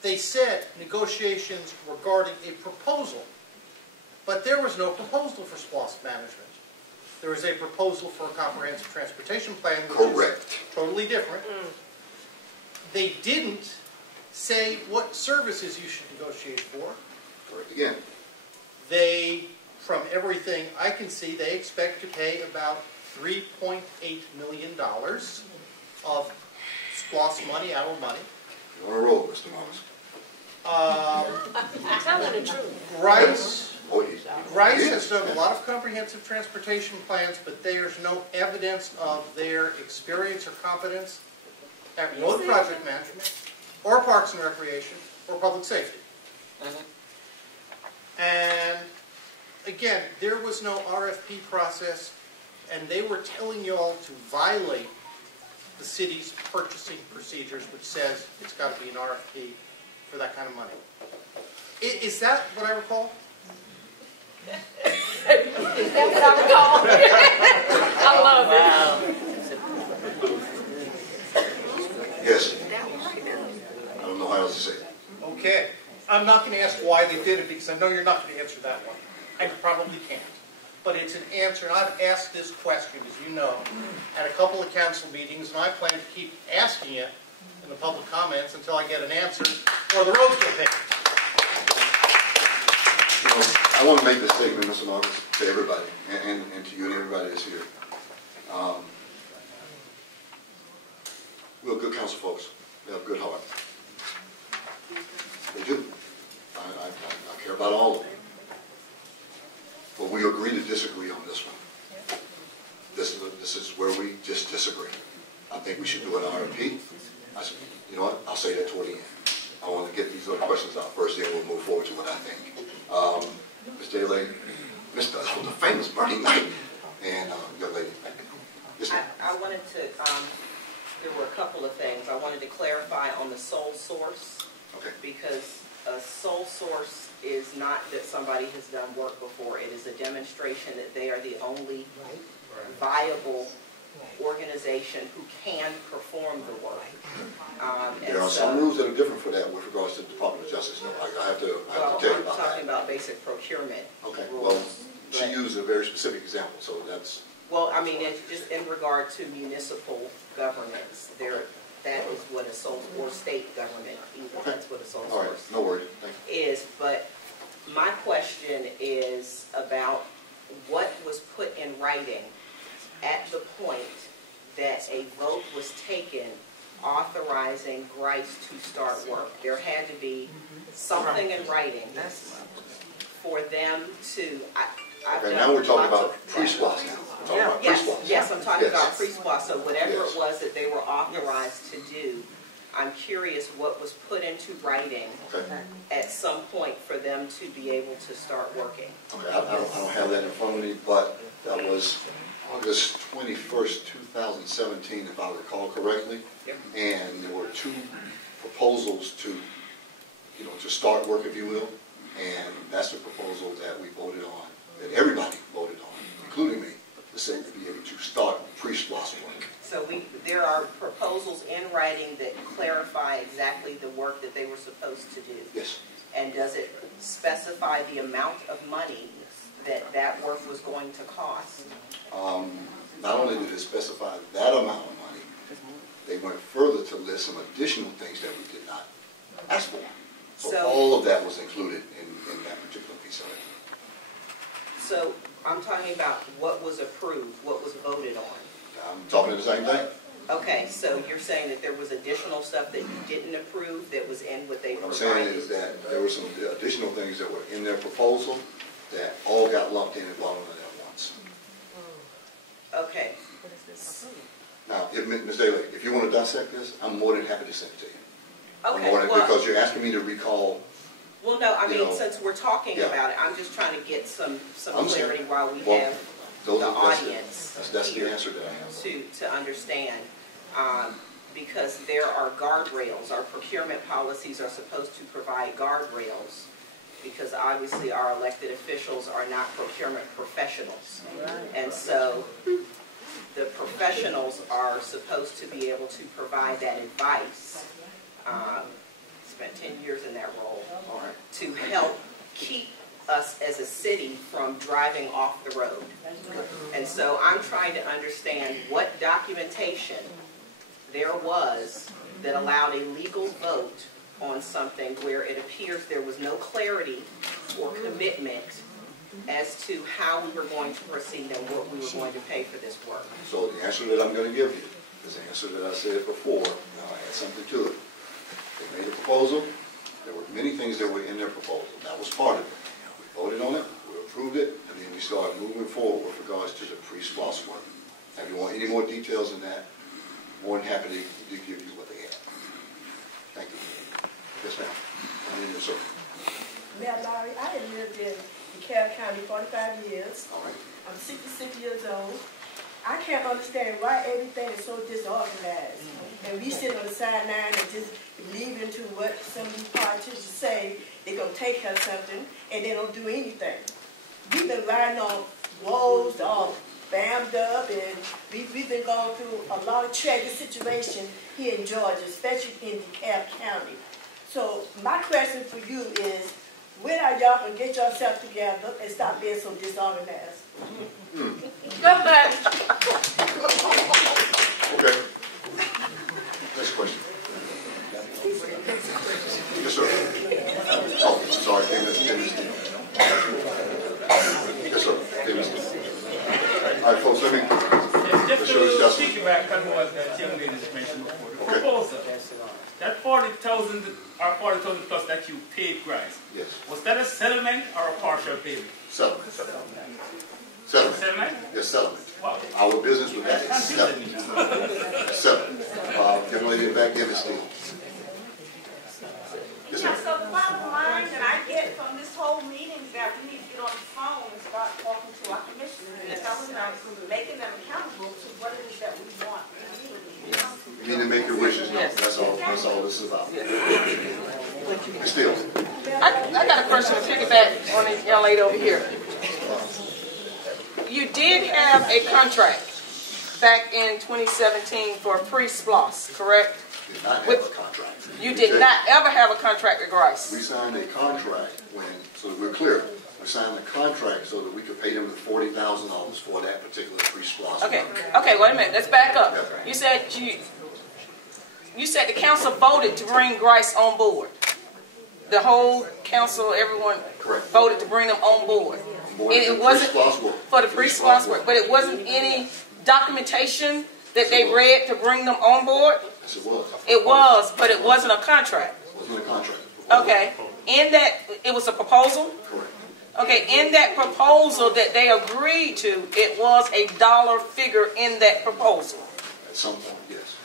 They said negotiations regarding a proposal, but there was no proposal for SPLOST management. There was a proposal for a comprehensive transportation plan, which is totally different. They didn't say what services you should negotiate for. Correct again. They, from everything I can see, they expect to pay about $3.8 million of SPLOST money, our money. You're on a roll, Mr. Thomas. Telling the truth. Rice has done a lot of comprehensive transportation plans, but there's no evidence of their experience or competence at road project management, or parks and recreation, or public safety. And again, there was no RFP process, and they were telling y'all to violate the city's purchasing procedures, which says it's got to be an RFP for that kind of money. Is that what I recall? Is that what I recall? I love it. Yes. I don't know how else to say it. Okay. I'm not going to ask why they did it because I know you're not going to answer that one. I probably can't. but it's an answer. And I've asked this question, as you know, at a couple of council meetings, and I plan to keep asking it in the public comments until I get an answer, or the roads get paved. You know, I want to make this statement, Mr. Marcus, to everybody, and to you and everybody that's here. We're good council folks. They have a good heart. They do. I care about all of them. But we agree to disagree on this one. This is where we just disagree. I think we should do an RFP. You know what? I'll say that toward the end. I want to get these other questions out first, then we'll move forward to what I think. Ms. Daly, the famous Burning Night, and young lady. Yes, I wanted to, there were a couple of things. I wanted to clarify on the sole source. Okay. Because a sole source is not that somebody has done work before. It is a demonstration that they are the only viable organization who can perform the work. There are some rules that are different for that with regards to the Department of Justice. No, I have to tell you about that. I'm talking about basic procurement rules. Well, she used a very specific example, so that's... Well, I mean, it's just in regard to municipal governments. That is what a sole, or state government, that's what a sole source all right, no worries. Thank you. is. But my question is about what was put in writing at the point that a vote was taken authorizing Grice to start work. There had to be something in writing for them to... Okay, now we're talking about pre-SPLOST now. Yes, I'm talking about pre-SPLOST. So whatever it was that they were authorized to do, I'm curious what was put into writing at some point for them to be able to start working. Okay, I don't have that in front of me, but that was August 21st, 2017, if I recall correctly. Yep. And there were two proposals to, to start work, if you will. And that's the proposal that we voted on, that everybody voted on, including me, to say to be able to start pre-SPLOST work. So there are proposals in writing that clarify exactly the work that they were supposed to do. Yes. And does it specify the amount of money that work was going to cost? Not only did it specify that amount of money, they went further to list some additional things that we did not ask for. So all of that was included in that particular piece of it. So I'm talking about what was approved, what was voted on. I'm talking the same thing. Okay, so you're saying that there was additional stuff that you didn't approve that was in what they provided? What I'm saying is that there were some additional things that were in their proposal that all got lumped in and brought on at once. Okay. Now, Ms. Daly, if you want to dissect this, I'm more than happy to send it to you. Okay. Because you're asking me to recall. Well, no, I mean, since we're talking about it, I'm just trying to get some clarity while we have the audience that's the answer that I have. To understand. Because there are guardrails. Our procurement policies are supposed to provide guardrails because obviously our elected officials are not procurement professionals. And so the professionals are supposed to be able to provide that advice. Spent 10 years in that role to help keep us as a city from driving off the road. And so I'm trying to understand what documentation there was that allowed a legal vote on something where it appears there was no clarity or commitment as to how we were going to proceed and what we were going to pay for this work. So the answer that I'm going to give you is the answer that I said before. Now I add something to it. They made a proposal. There were many things that were in their proposal. That was part of it. We voted on it, we approved it, and then we started moving forward with regards to the pre-SPLOST work. If you want any more details than that, more than happy to give you what they have. Thank you. Yes, ma'am. Mayor Lary, I have lived in DeKalb County 45 years. All right. I'm 66 years old. I can't understand why everything is so disorganized. And we sit on the sideline and just believe into what some of these politicians say. They're going to take care of something, and they don't do anything. We've been riding on roads all bammed up, and we've been going through a lot of tragic situations here in Georgia, especially in DeKalb County. So my question for you is, when are y'all gonna get yourself together and stop being so disorganized? Okay. Next question. Yes, sir. Oh, sorry, Davis. Yes, sir. Davis. All right, folks, let me. Just to piggyback on what the young lady mentioned before, the proposal, that 40,000 or 40,000 plus that you paid Grice, yes, was that a settlement or a partial payment? Settlement. Settlement? Yes, settlement. Wow. Our business with that is settlement. Settlement. Young lady in the back, give it to you. Yes, Yeah, so the bottom line that I get from this whole meeting is that we need to get on the phone and start talking to our commissioners and telling them, making them accountable to what it is that we want. You need to make your wishes known. That's all. That's all this is about. Still. I got a question to piggyback on the young lady over here. You did have a contract back in 2017 for pre-SPLOS, correct? Did not have a contract. You did not ever have a contract with Grice? We signed a contract when, so that we're clear, we signed a contract so that we could pay them the $40,000 for that particular pre-SPLOS. Okay, okay, wait a minute, let's back up. You said the council voted to bring Grice on board. The whole council, everyone voted to bring them on board. It wasn't for the pre-SPLOS work, but it wasn't any documentation that they read to bring them on board? Yes, it was. It was, but it wasn't a contract. It wasn't a contract. Okay. In that, it was a proposal? Correct. Okay, in that proposal that they agreed to, it was a dollar figure in that proposal. At some point, yes.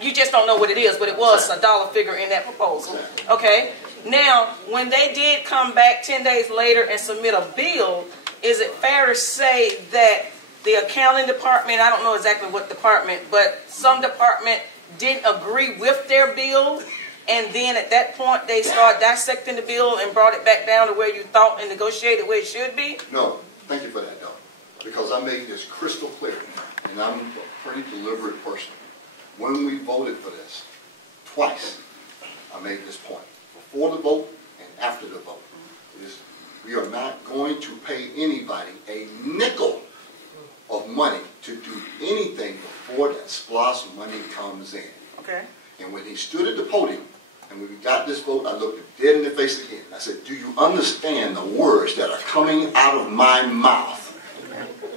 You just don't know what it is, but it was a dollar figure in that proposal. Okay. Now, when they did come back 10 days later and submit a bill, is it fair to say that the accounting department, I don't know exactly what department, but some department didn't agree with their bill, and then at that point they started dissecting the bill and brought it back down to where you thought and negotiated where it should be? No, thank you for that, Doc. Because I made this crystal clear, and I'm a pretty deliberate person. When we voted for this, twice, I made this point. Before the vote and after the vote. We are not going to pay anybody a nickel of money to do anything before that SPLOS money comes in. Okay. And when he stood at the podium, and when we got this vote, I looked him dead in the face again. I said, do you understand the words that are coming out of my mouth?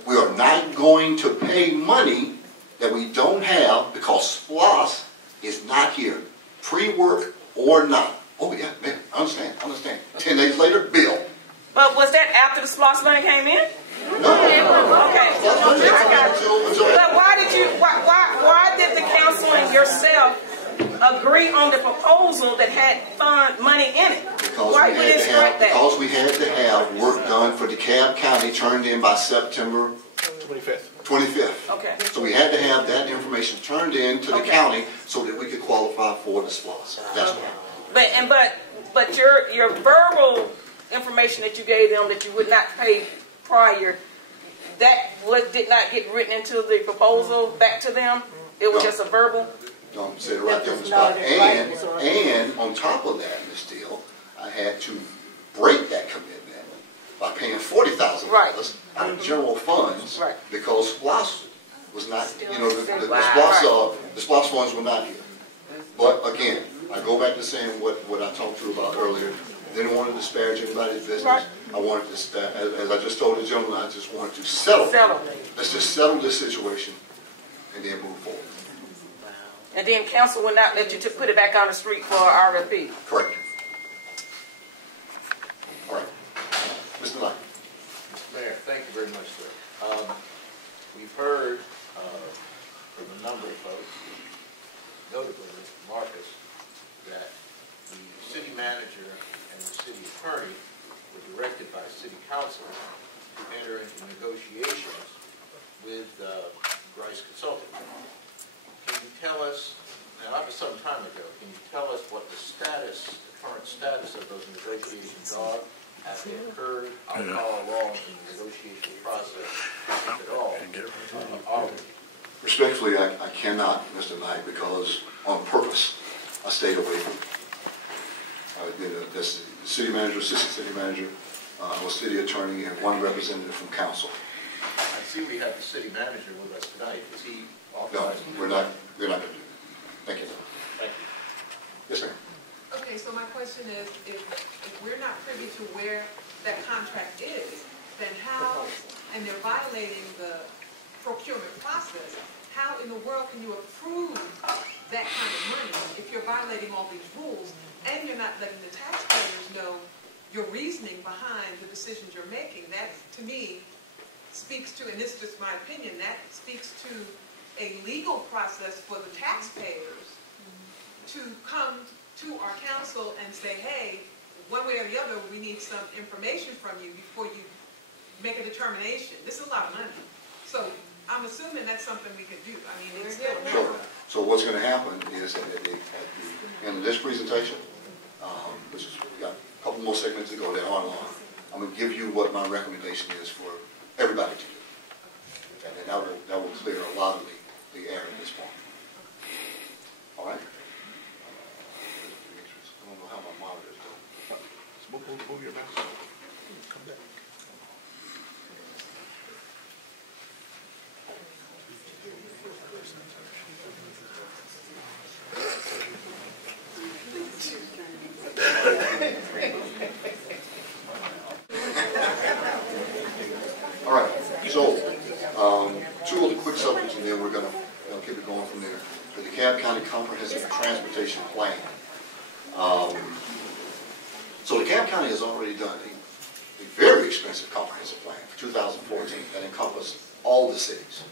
We are not going to pay money that we don't have because SPLOS is not here, pre-work or not. Oh yeah, man, I understand. 10 days later, bill. But was that after the SPLOS money came in? No. Okay. But why did the council and yourself agree on the proposal that had fund money in it? Because we had to have work done for DeKalb County turned in by September 25th. Okay. So we had to have that information turned in to the county so that we could qualify for the SPLOS. That's why. But your verbal information that you gave them that you would not pay prior, that did not get written into the proposal back to them? It was just a verbal? No, said it right there on the spot. And on top of that, Ms. Steele, I had to break that commitment by paying $40,000 out of general funds because SPLOS was not, the SPLOS funds were not here. But again, I go back to saying what I talked to you about earlier. Didn't want to disparage anybody's business. I wanted to, as I just told the gentleman, I just wanted to settle. Let's just settle this situation and then move forward. And then council would not let you put it back on the street for RFP? Correct. All right. Mr. Lyon. Mayor, thank you very much, sir. We've heard from a number of folks, notably Mr. Marcus, that the city manager and the city attorney were directed by city council to enter into negotiations with Grice Consulting. Can you tell us, now that was some time ago, can you tell us what the current status of those negotiations are? Have they occurred? How far along in the negotiation process, if at all, are we? Respectfully, I cannot, Mr. Knight, because on purpose I stayed away from it. the city manager, assistant city manager, our city attorney, and one representative from council. I see we have the city manager with us tonight. Is he No, authorized? we're not going to do that. Thank you. Thank you. Yes, ma'am. Okay, so my question is, if we're not privy to where that contract is, then how, and they're violating the procurement process, how in the world can you approve that kind of money if you're violating all these rules and you're not letting the taxpayers know your reasoning behind the decisions you're making? That, to me, speaks to, and this is just my opinion, that speaks to a legal process for the taxpayers to come to our council and say, hey, one way or the other, we need some information from you before you make a determination. This is a lot of money. So I'm assuming that's something we could do. I mean, it's still Sure. So what's going to happen is at the end of this presentation, which is, we got a couple more segments to go there on. I'm going to give you what my recommendation is for everybody to do. And then that will clear a lot of the air at this point. All right? I don't know how my monitor's doing. Move your mouse. Come back. All right, so two of the quick subjects, and then we're going to keep it going from there. The DeKalb County Comprehensive Transportation Plan. So DeKalb County has already done a very expensive comprehensive plan for 2014 that encompassed all the cities.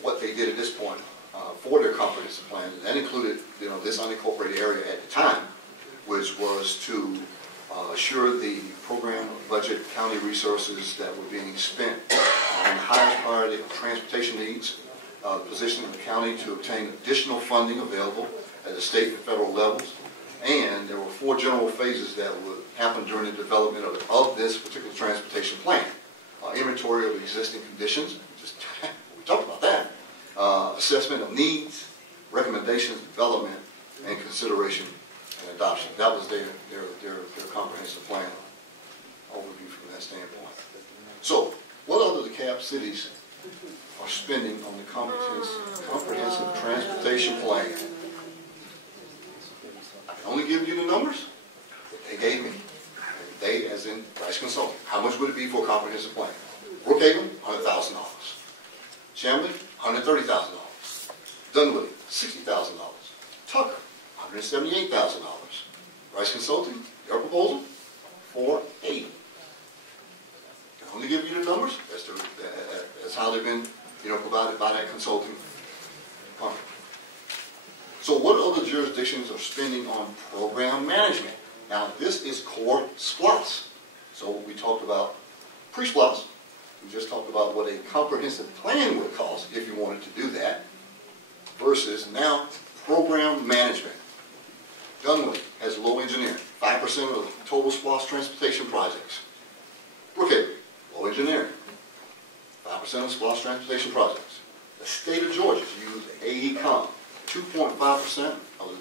What they did at this point for their comprehensive plan, that included this unincorporated area at the time, which was to assure the program budget county resources that were being spent on the highest priority of transportation needs, positioning the county to obtain additional funding available at the state and federal levels. And there were 4 general phases that would happen during the development of this particular transportation plan. Inventory of existing conditions, we talked about that. Assessment of needs, recommendations, development, and consideration and adoption. That was their comprehensive plan overview from that standpoint. So, what other DeKalb cities are spending on the comprehensive transportation plan? I can only give you the numbers that they gave me. They, as in Price Consulting. How much would it be for a comprehensive plan? Brookhaven, $100,000. Chamblee, $130,000. Dunwoody, $60,000. Tucker, $178,000. Price Consulting, their proposal, $480,000. I can only give you the numbers. That's how they've been, provided by that consulting company. So what other jurisdictions are spending on program management? Now, this is core SPLOS. So we talked about pre-SPLOS. We just talked about what a comprehensive plan would cost if you wanted to do that, versus now program management. Dunwoody has low engineering, 5% of the total SPLOS transportation projects. Brookhaven, low engineering, 5% of SPLOS transportation projects. The state of Georgia uses AECOM, 2.5% of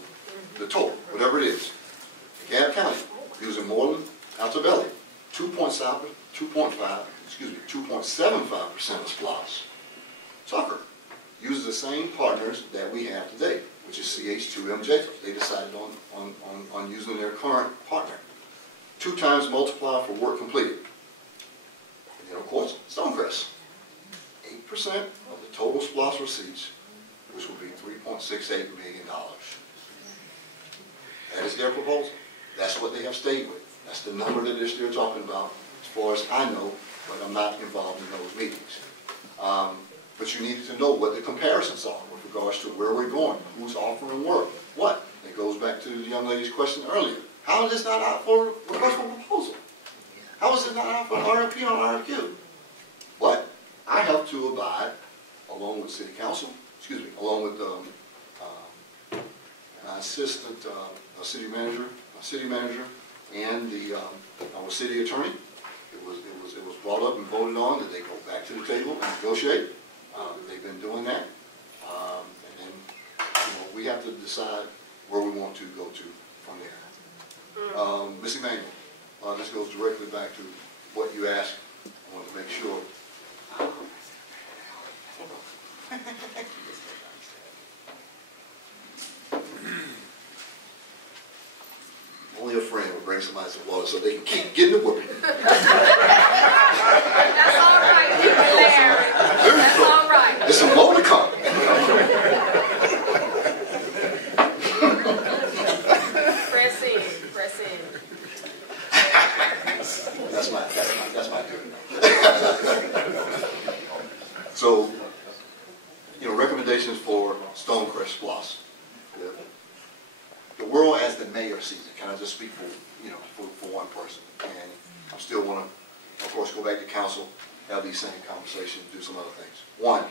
the total, whatever it is. DeKalb County, using Moreland, Altobelli, 2.75% of SPLOS. Tucker uses the same partners that we have today, which is CH2M Jacobs. They decided on using their current partner. 2 times multiplier for work completed. And then, of course, Stonecrest, 8% of the total SPLOS receipts, which will be $3.68 million. That is their proposal. That's what they have stayed with. That's the number that they're still talking about, as far as I know, but I'm not involved in those meetings. But you needed to know what the comparisons are with regards to where we're going, who's offering work, what. It goes back to the young lady's question earlier. How is this not out for request for proposal? How is it not out for RFP on RFQ? But I have to abide, along with city council, along with my assistant city manager, and our city attorney. It was brought up and voted on that they go back to the table and negotiate. They've been doing that, and then we have to decide where we want to go to from there. Ms. Emanuel, this goes directly back to what you asked. I want to make sure. Only a friend would bring somebody some water so they can keep getting the whooping. That's all right, Larry. That's all right. There's some more to come. Press in, press in. That's my duty. So, recommendations for Stonecrest SPLOST. The world as the mayor sees it. Can I just speak for one person? And I still want to, of course, go back to council, have these same conversations, do some other things. One,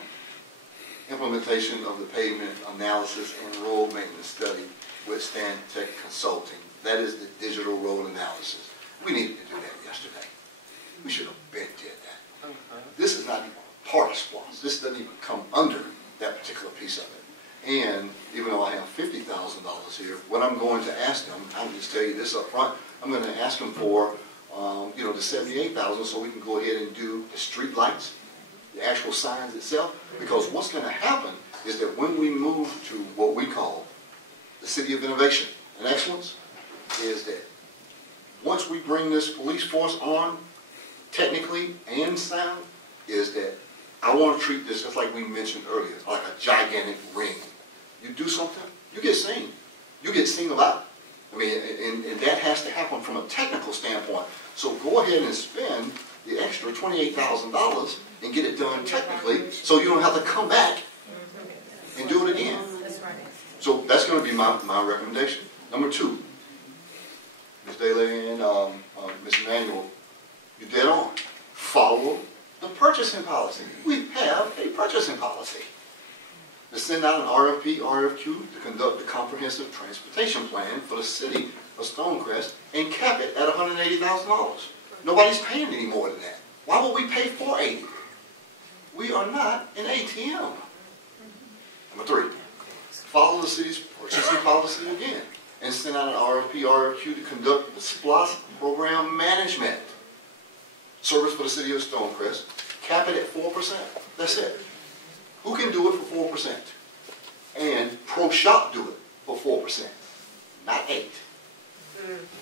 implementation of the pavement analysis and road maintenance study with Stantec Consulting. That is the digital road analysis. We needed to do that yesterday. We should have been did that. This is not even part of SPLOST. This doesn't even come under that particular piece of it. And even though I have $50,000 here, what I'm going to ask them, I'll just tell you this up front, I'm going to ask them for, the $78,000 so we can go ahead and do the street lights, the actual signs itself. Because what's going to happen is that when we move to what we call the City of Innovation and Excellence, is that once we bring this police force on, technically and sound, is that I want to treat this just like we mentioned earlier, like a gigantic ring. You do something, you get seen. You get seen a lot. I mean, and that has to happen from a technical standpoint. So go ahead and spend the extra $28,000 and get it done technically so you don't have to come back and do it again. So that's going to be my recommendation. Number two, Ms. Daly and Ms. Emanuel, you're dead on. Follow the purchasing policy. We have a purchasing policy. To send out an RFP, RFQ to conduct the comprehensive transportation plan for the city of Stonecrest and cap it at $180,000. Nobody's paying any more than that. Why would we pay $480,000? We are not an ATM. Number three, follow the city's purchasing policy again and send out an RFP, RFQ to conduct the SPLOST program management service for the city of Stonecrest. Cap it at 4%. That's it. Who can do it for 4%? And Pro Shop do it for 4%, not 8%.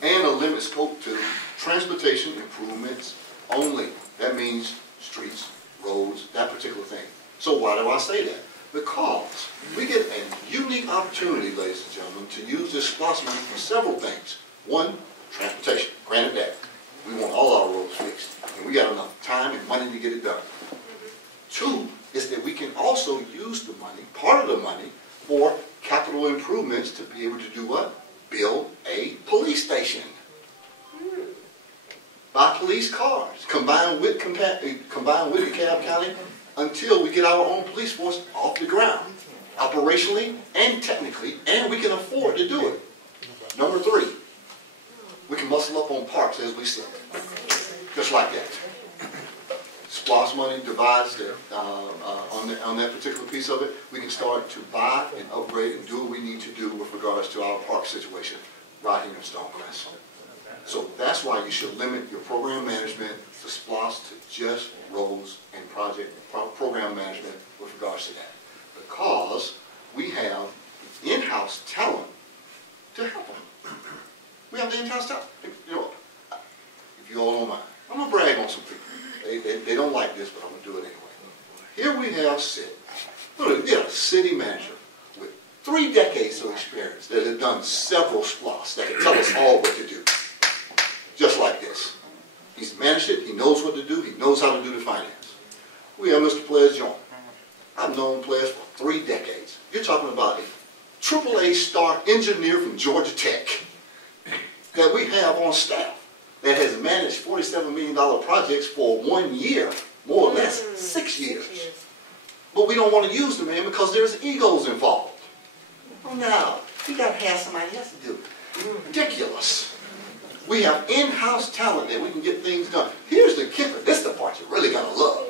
And a limit scope to transportation improvements only. That means streets, roads, that particular thing. So why do I say that? Because we get a unique opportunity, ladies and gentlemen, to use this SPLOST money for several things. One, transportation. Granted that. We want all our roads fixed. And we got enough time and money to get it done. Two, is that we can also use the money, part of the money, for capital improvements to be able to do what? Build a police station. Buy police cars, combine with DeKalb County until we get our own police force off the ground, operationally and technically, and we can afford to do it. Number three, we can muscle up on parks as we sit, just like that. SPLOST money divides the, on that particular piece of it. We can start to buy and upgrade and do what we need to do with regards to our park situation right here in Stonecrest. So that's why you should limit your program management to SPLOST to just roads and program management with regards to that. Because we have in-house talent to help them. We have the in-house talent. You know, if you all don't mind, I'm going to brag on some people. They don't like this, but I'm going to do it anyway. Here we have Sid. Look, we have a city manager with 3 decades of experience that has done several SPLOSTs that can tell us all what to do. Just like this. He's managed it. He knows what to do. He knows how to do the finance. We have Mr. Ples Jones. I've known Ples for 3 decades. You're talking about a AAA star engineer from Georgia Tech that we have on staff that has managed $47 million projects for 1 year, more or less 6 years. But we don't want to use the man because there's egos involved. Oh no, we got to have somebody else to do it. Ridiculous. We have in-house talent that we can get things done. Here's the kicker. This is the part you're really going to love.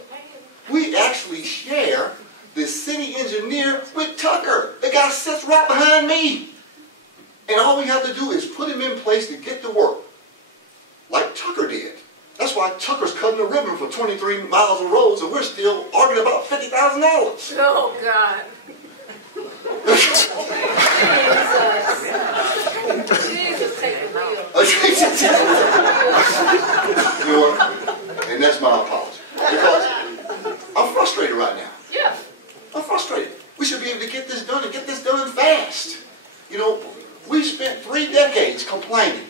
We actually share the city engineer with Tucker. The guy sits right behind me. And all we have to do is put him in place to get to work, like Tucker did. That's why Tucker's cutting a ribbon for 23 miles of roads, and we're still arguing about $50,000. Oh, God. Jesus, take the wheel. You know what? And that's my apology. Because I'm frustrated right now. Yeah. I'm frustrated. We should be able to get this done and get this done fast. You know, we spent 3 decades complaining.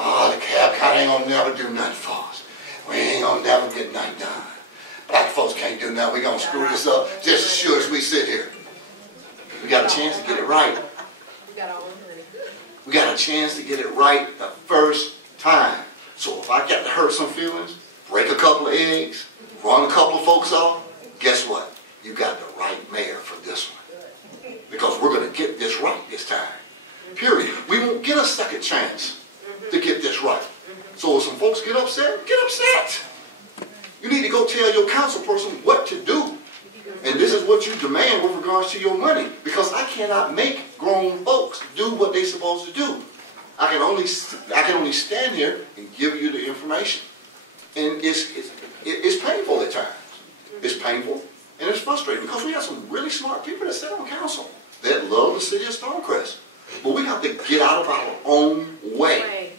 Oh, the cab county ain't gonna never do nothing for us. We ain't gonna never get nothing done. Black folks can't do nothing. We gonna screw this up just as sure as we sit here. We got a chance to get it right. We got a chance to get it right the first time. So if I got to hurt some feelings, break a couple of eggs, run a couple of folks off, guess what? You got the right mayor for this one. Because we're going to get this right this time. Period. We won't get a second chance to get this right. So if some folks get upset, get upset. You need to go tell your council person what to do. And this is what you demand with regards to your money. Because I cannot make grown folks do what they're supposed to do. I can only stand here and give you the information. And it's painful at times. It's painful and it's frustrating because we have some really smart people that sit on council that love the city of Stonecrest. But we have to get out of our own way.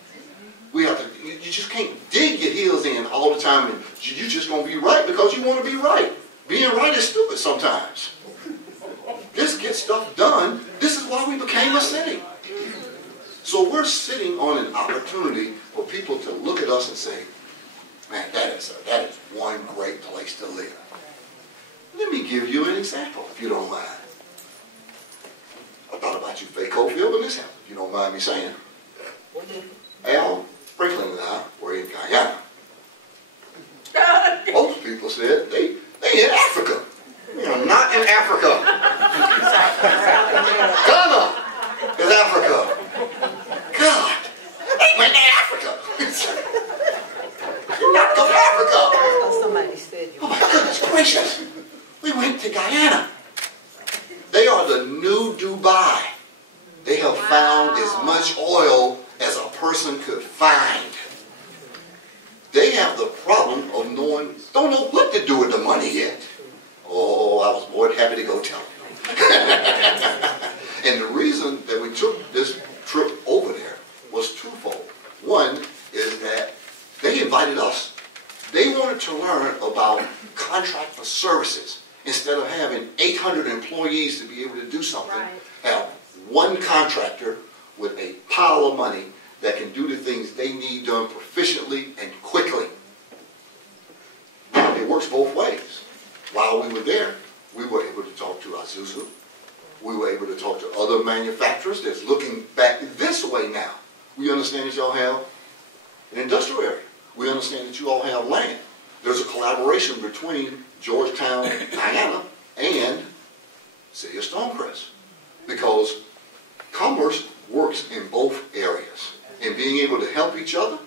We have to, you just can't dig your heels in all the time and you're just going to be right because you want to be right. Being right is stupid sometimes. Just get stuff done. This is why we became a city. So we're sitting on an opportunity for people to look at us and say, man, that is one great place to live. Let me give you an example, if you don't mind. I thought about you, Faye Cofield, when this happened, if you don't mind me saying. Al Franklin and I were in Guyana. Most people said they in Africa. We are not in Africa. Ghana is Africa. God, they went to Africa. You're not going to Africa. Somebody said you. Oh my goodness gracious. We went to Guyana. They are the new Dubai. They have found as much oil as a person could find. They have the problem of don't know what to do with the money yet. Oh, I was more than happy to go tell them. And the reason that we took this trip over there was twofold. One is that they invited us. They wanted to learn about contract for services. Instead of having 800 employees to be able to do something, have one contractor with a pile of money that can do the things they need done proficiently and quickly. It works both ways. While we were there, we were able to talk to Azusa. We were able to talk to other manufacturers that's looking back this way now. We understand that y'all have an industrial area. We understand that you all have land. There's a collaboration between Georgetown, Guyana, and City of Stonecrest. Because commerce works in both areas. And being able to help each other,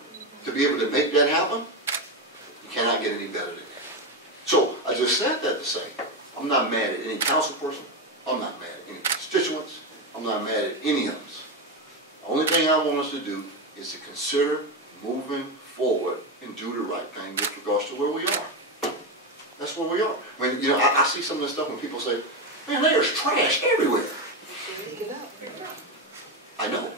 to be able to make that happen, you cannot get any better than that. So, I just said that to say, I'm not mad at any council person. I'm not mad at any constituents. I'm not mad at any of us. The only thing I want us to do is to consider moving forward and do the right thing with regards to where we are. That's where we are. I mean, you know, I see some of this stuff when people say, man, there's trash everywhere. I know.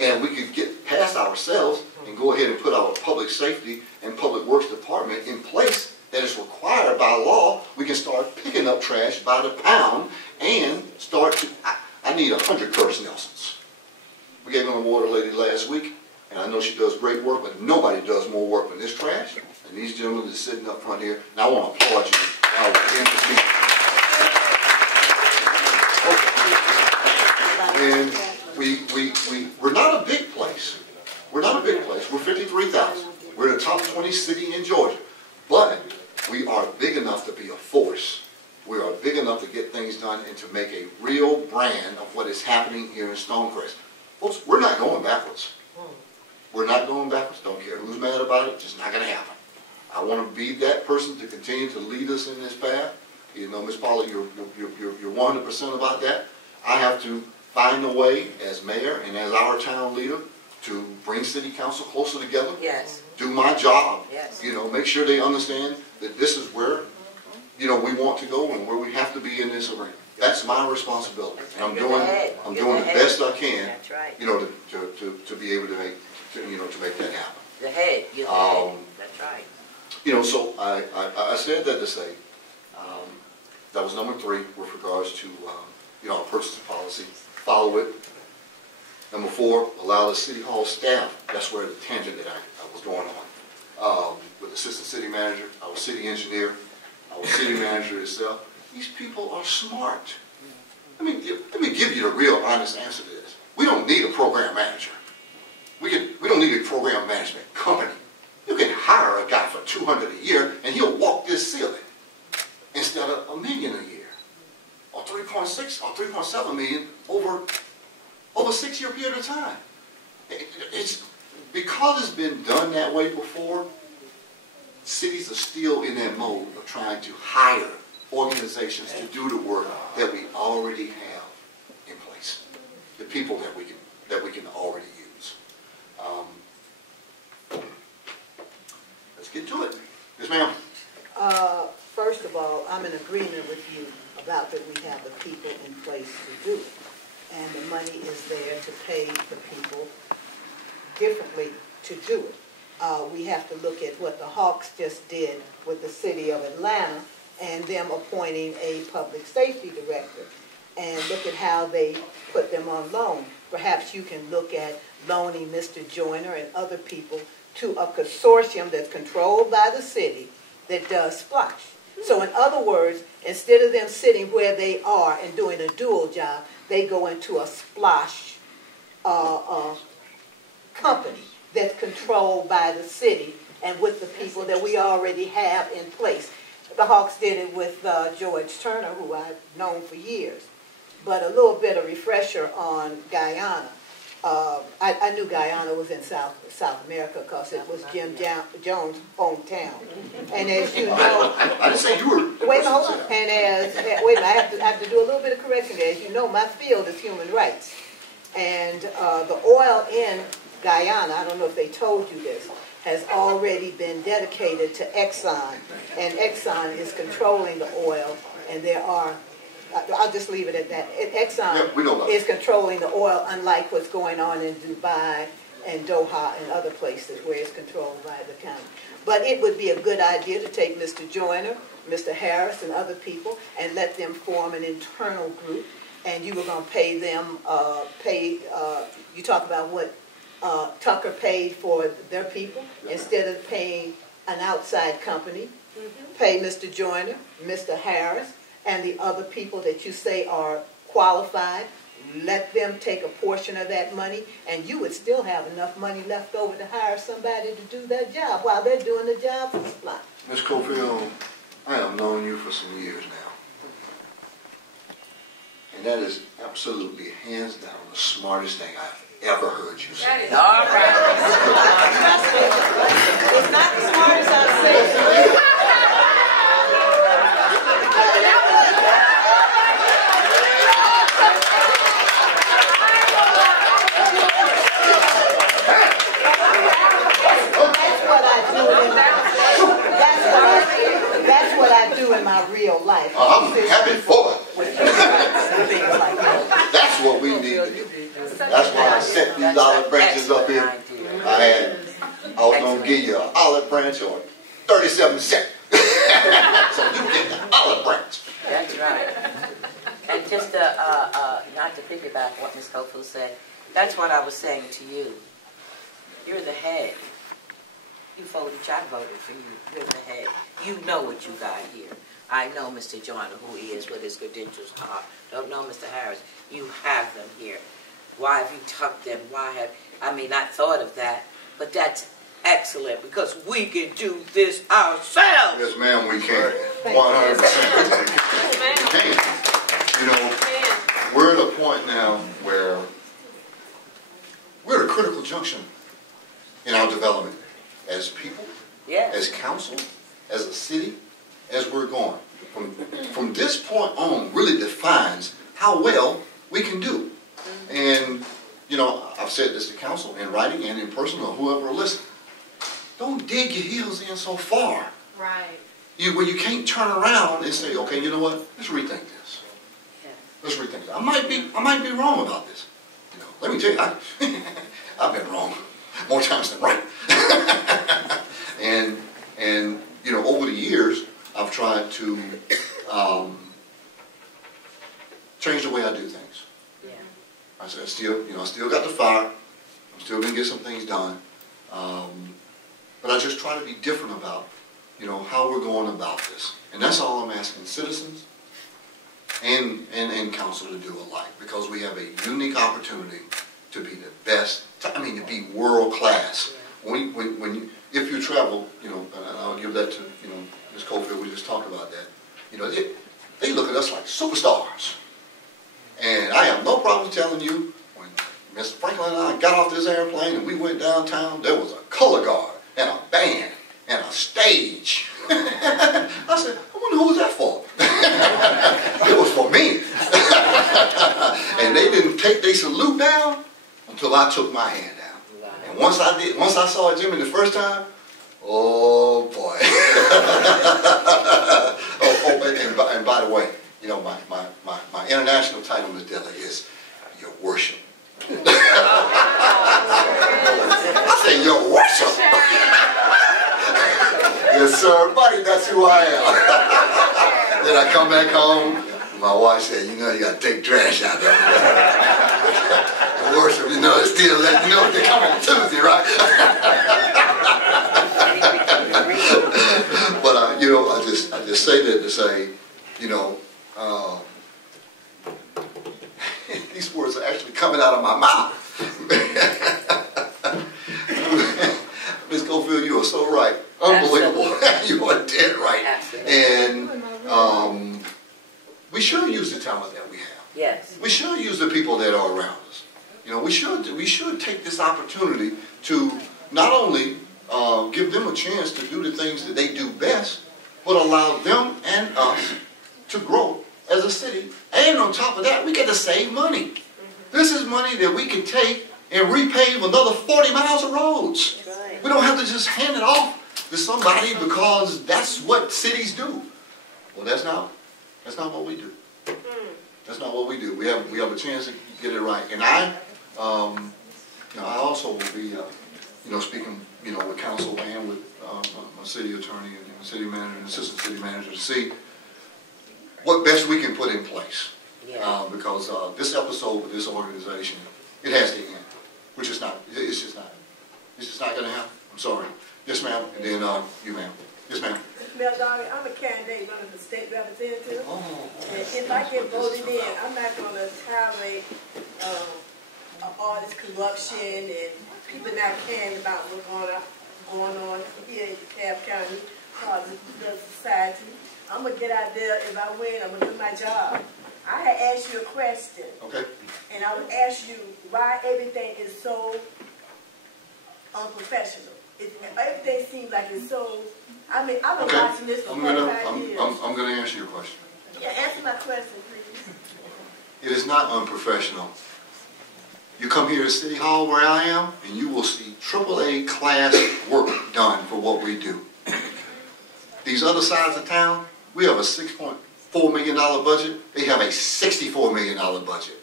And we could get past ourselves and go ahead and put our public safety and public works department in place that is required by law. We can start picking up trash by the pound and start to, I need 100 curb Nelsons. We gave an award to a lady last week, and I know she does great work, but nobody does more work than this trash. And these gentlemen that are sitting up front here, and I want to applaud you. And we're not a big place. We're not a big place. We're 53,000. We're the top 20 city in Georgia. But we are big enough to be a force. We are big enough to get things done and to make a real brand of what is happening here in Stonecrest. Folks, we're not going backwards. We're not going backwards. Don't care who's mad about it. It's just not going to happen. I want to be that person to continue to lead us in this path. You know, Ms. Paula, you're 100% about that. I have to find a way as mayor and as our town leader to bring city council closer together. Yes. Do my job. Yes. You know, make sure they understand that this is where, you know, we want to go and where we have to be in this arena. That's my responsibility. And I'm doing the best I can. That's right. You know, to be able to make, to make that happen. The head. You're the head. That's right. You know, so I said that to say, that was number 3 with regards to, you know, our purchasing policy. Follow it. Number 4, allow the city hall staff. That's where the tangent that I was going on. With assistant city manager, our city engineer, our city manager itself. These people are smart. Let me give you the real honest answer to this. We don't need a program manager. We don't need a program management company. You can hire a guy for $200 a year and he'll walk this ceiling instead of $1 million a year, or 3.6 or 3.7 million over a 6-year period of time. It's because it's been done that way before. Cities are still in that mode of trying to hire organizations to do the work that we already have in place, the people that we can already use. Let's get to it. Yes, ma'am. First of all, I'm in agreement with you about that we have the people in place to do it. And the money is there to pay the people differently to do it. We have to look at what the Hawks just did with the city of Atlanta and them appointing a public safety director. And look at how they put them on loan. Perhaps you can look at loaning Mr. Joyner and other people to a consortium that's controlled by the city that does splash. So in other words, instead of them sitting where they are and doing a dual job, they go into a splash company that's controlled by the city and with the people that we already have in place. The Hawks did it with George Turner, who I've known for years. But a little bit of refresher on Guyana. I knew Guyana was in South America because it was Jim Jones' hometown. And as you know, I didn't say you were. Wait, hold on. And I have to do a little bit of correction there. As you know, my field is human rights, and the oil in Guyana, I don't know if they told you this, has already been dedicated to Exxon, and Exxon is controlling the oil, and there are. I'll just leave it at that. Exxon is controlling the oil, unlike what's going on in Dubai and Doha and other places where it's controlled by the county. But it would be a good idea to take Mr. Joyner, Mr. Harris, and other people and let them form an internal group. And you were going to pay them, you talk about what Tucker paid for their people. Instead of paying an outside company, pay Mr. Joyner, Mr. Harris, and the other people that you say are qualified, let them take a portion of that money, and you would still have enough money left over to hire somebody to do that job while they're doing the job for the supply. Ms. Cofield, I have known you for some years now. And that is absolutely, hands down, the smartest thing I've ever heard you say. That is all right. It's not the smartest I've said. That's what I do in my real life. I'm happy for it. That's what we need to do. That's why I set these olive branches up here. I was going to give you an olive branch or 37 cents. So you get the olive branch. That's right. And just not to piggyback what Ms. Cofield said, that's what I was saying to you. You're the head. You voted, I voted for you. You're the head. You know what you got here. I know Mr. Joyner, who he is, what his credentials are. Don't know Mr. Harris. You have them here. Why have you tucked them? Not thought of that, but that's excellent because we can do this ourselves. Yes, ma'am, we can. 100%. We can. You know, we're at a point now where we're at a critical junction in our development as people, as council, as a city, as we're going. From this point on really defines how well we we can do. And, you know, I've said this to council in writing and in person or whoever will listen. Don't dig your heels in so far. Right. Where you can't turn around and say, okay, you know what, let's rethink this. Let's rethink this. I might be wrong about this. You know, let me tell you, I've been wrong more times than right. and you know, over the years, I've tried to change the way I do things. Yeah. I said, I still got the fire. I'm still going to get some things done. But I just try to be different about, you know, how we're going about this. And that's all I'm asking citizens and council to do alike, because we have a unique opportunity to be the best, to be world class. If you travel, you know, and I'll give that to, you know, Ms. Cofield, we just talked about that. You know, they look at us like superstars. And I have no problem telling you, when Mr. Franklin and I got off this airplane and we went downtown, there was a color guard and a band and a stage. I said, I wonder who was that for? It was for me. And they didn't take their salute down until I took my hand down. And once I saw Jimmy the first time, oh boy. And by the way, you know, my international title, Ms. Della, is Your Worship. I say, Your Worship. Yes, sir, buddy, that's who I am. Then I come back home, and my wife said, you know, you got to take trash out there. Worship, you know, it's still letting you know they come on Tuesday, right? But, you know, I just say that to say, you know, these words are actually coming out of my mouth. Ms. Cofield, you are so right. Unbelievable. You are dead right. Absolutely. And we should use the talent that we have. Yes. We should use the people that are around us. You know, we should take this opportunity to not only give them a chance to do the things that they do best, but allow them and us to grow as a city. And on top of that, we get to save money. This is money that we can take and repave another 40 miles of roads. Right. We don't have to just hand it off to somebody because that's what cities do. Well, that's not what we do. That's not what we do. We have a chance to get it right. And I also will be, speaking, with council and with my city attorney and city manager and assistant city manager to see what best we can put in place. Yeah. Because this episode with this organization, it has to end. It's just not going to happen. I'm sorry. Yes, ma'am. And then you, ma'am. Yes, ma'am. Mel Darby, I'm a candidate running for state representative. Oh. And if I get voted in, I'm not going to tolerate all this corruption and people not caring about what's going on here in DeKalb County, the society. I'm going to get out there. If I win, I'm going to do my job. I had asked you a question. Okay. And I would ask you why everything is so unprofessional. Everything seems like it's so... I've been watching this for 45 years. I'm going to answer your question. Yeah, answer my question, please. It is not unprofessional. You come here to City Hall where I am, and you will see AAA class work done for what we do. These other sides of town, we have a $6.4 million budget. They have a $64 million budget.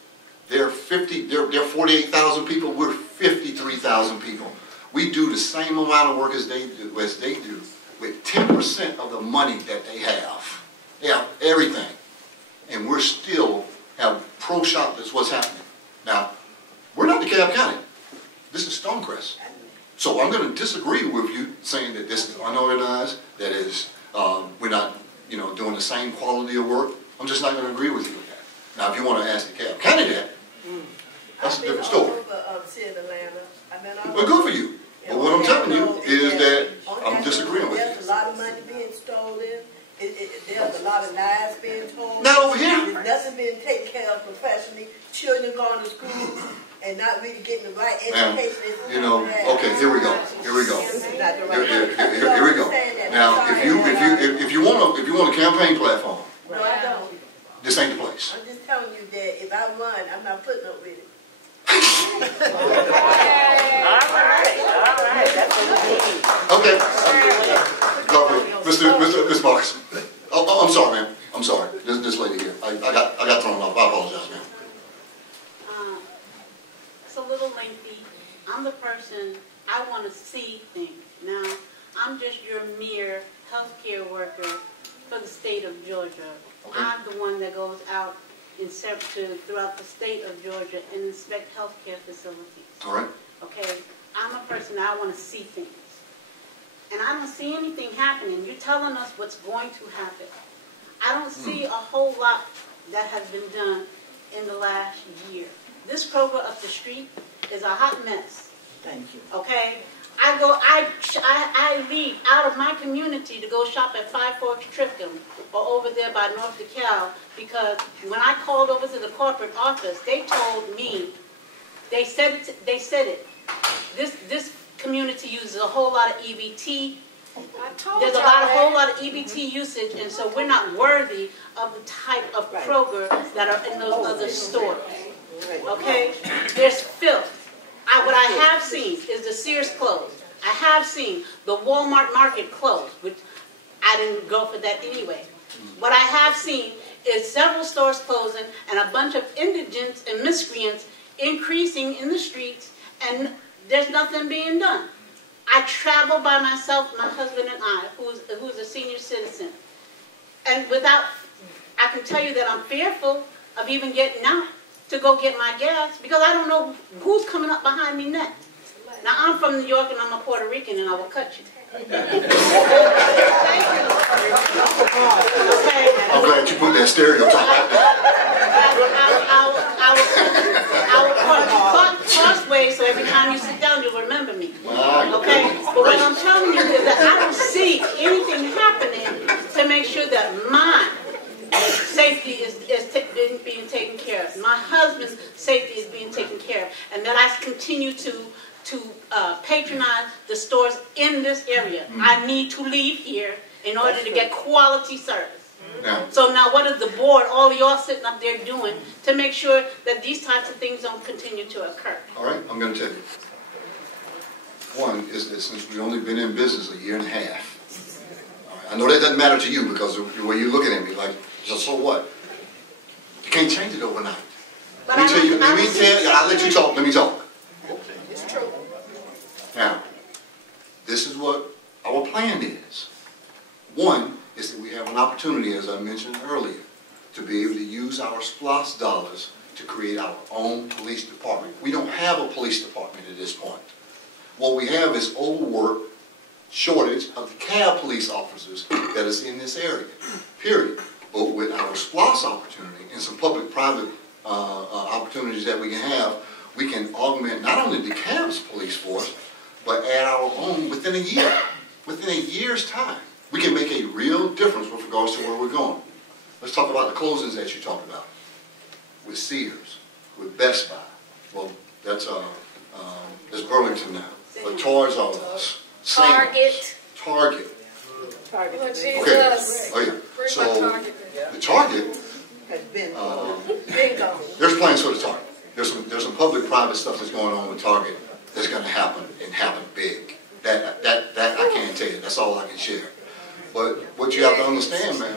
They're 48,000 people. We're 53,000 people. We do the same amount of work as they do with 10% of the money that they have. They have everything. And we're still have pro shop. That's what's happening. Now, we're not DeKalb County. This is Stonecrest. So I'm going to disagree with you saying that this is unorganized, that is, we're not, doing the same quality of work. I'm just not going to agree with you with that. Now, if you want to ask DeKalb County that, that's a different story. Well, good for you. But what I'm telling you is that I'm disagreeing with you. There's a lot of money being stolen. There's a lot of lies being told. Not over here. There's nothing being taken care of professionally. Children going to school and not really getting the right education. Okay, here we go. Here we go. Here we go. Now, if you want a campaign platform, no, I don't. This ain't the place. I'm just telling you that if I run, I'm not putting up with it. All right, that's what we need. Okay. Mr. Marcus. Oh, I'm sorry, ma'am. I'm sorry. This lady here. I got thrown off. I apologize, ma'am. It's a little lengthy. I'm the person, I want to see things. Now, I'm just your mere healthcare worker for the state of Georgia. Okay. I'm the one that goes out throughout the state of Georgia and inspect healthcare facilities. All right. Okay, I'm a person, I want to see things. And I don't see anything happening. You're telling us what's going to happen. I don't see a whole lot that has been done in the last year. This Kroger up the street is a hot mess. Thank you. Okay? I leave out of my community to go shop at Five Forks Trickham or over there by North DeKalb because when I called over to the corporate office, they told me, they said it. This community uses a whole lot of EBT. There's a whole lot of EBT usage, and so we're not worthy of the type of Kroger that are in those other stores. Okay? There's filth. What I have seen is the Sears closed. I have seen the Walmart Market closed, which I didn't go for that anyway. What I have seen is several stores closing and a bunch of indigents and miscreants increasing in the streets, and there's nothing being done. I travel by myself, my husband and I, who's a senior citizen. And I can tell you that I'm fearful of even getting out to go get my gas because I don't know who's coming up behind me next. Now, I'm from New York and I'm a Puerto Rican and I will cut you. Thank you. I'm glad you put that stereotype out there. I will crossways so every time you sit down you'll remember me. Okay? But what I'm telling you is that I don't see anything happening to make sure that my safety is being taken care of. My husband's safety is being taken care of. And that I continue to patronize the stores in this area. I need to leave here in order to get quality service. Yeah. So now what is the board, all of y'all sitting up there doing to make sure that these types of things don't continue to occur? All right, I'm going to tell you. One is that since we've only been in business a year and a half, all right, I know that doesn't matter to you because of the way you're looking at me, like, so what? You can't change it overnight. Let me tell you, I'll let you talk, let me talk. It's true. Now, this is what our plan is. One is that we have an opportunity, as I mentioned earlier, to be able to use our SPLOST dollars to create our own police department. We don't have a police department at this point. What we have is overwork, shortage of the cab police officers that is in this area, period. But with our SPLOST opportunity and some public-private opportunities that we can augment not only the cab's police force, but add our own within a year. Within a year's time, we can make a real difference with regards to where we're going. Let's talk about the closings that you talked about. With Sears, with Best Buy. Well, that's Burlington now. But Toys R Us. Target. Target. Target. Okay. Oh yeah. So the Target has been there's plans for the Target. There's some public-private stuff that's going on with Target that's going to happen and happen big. That I can't tell you. That's all I can share. But what you have to understand, man,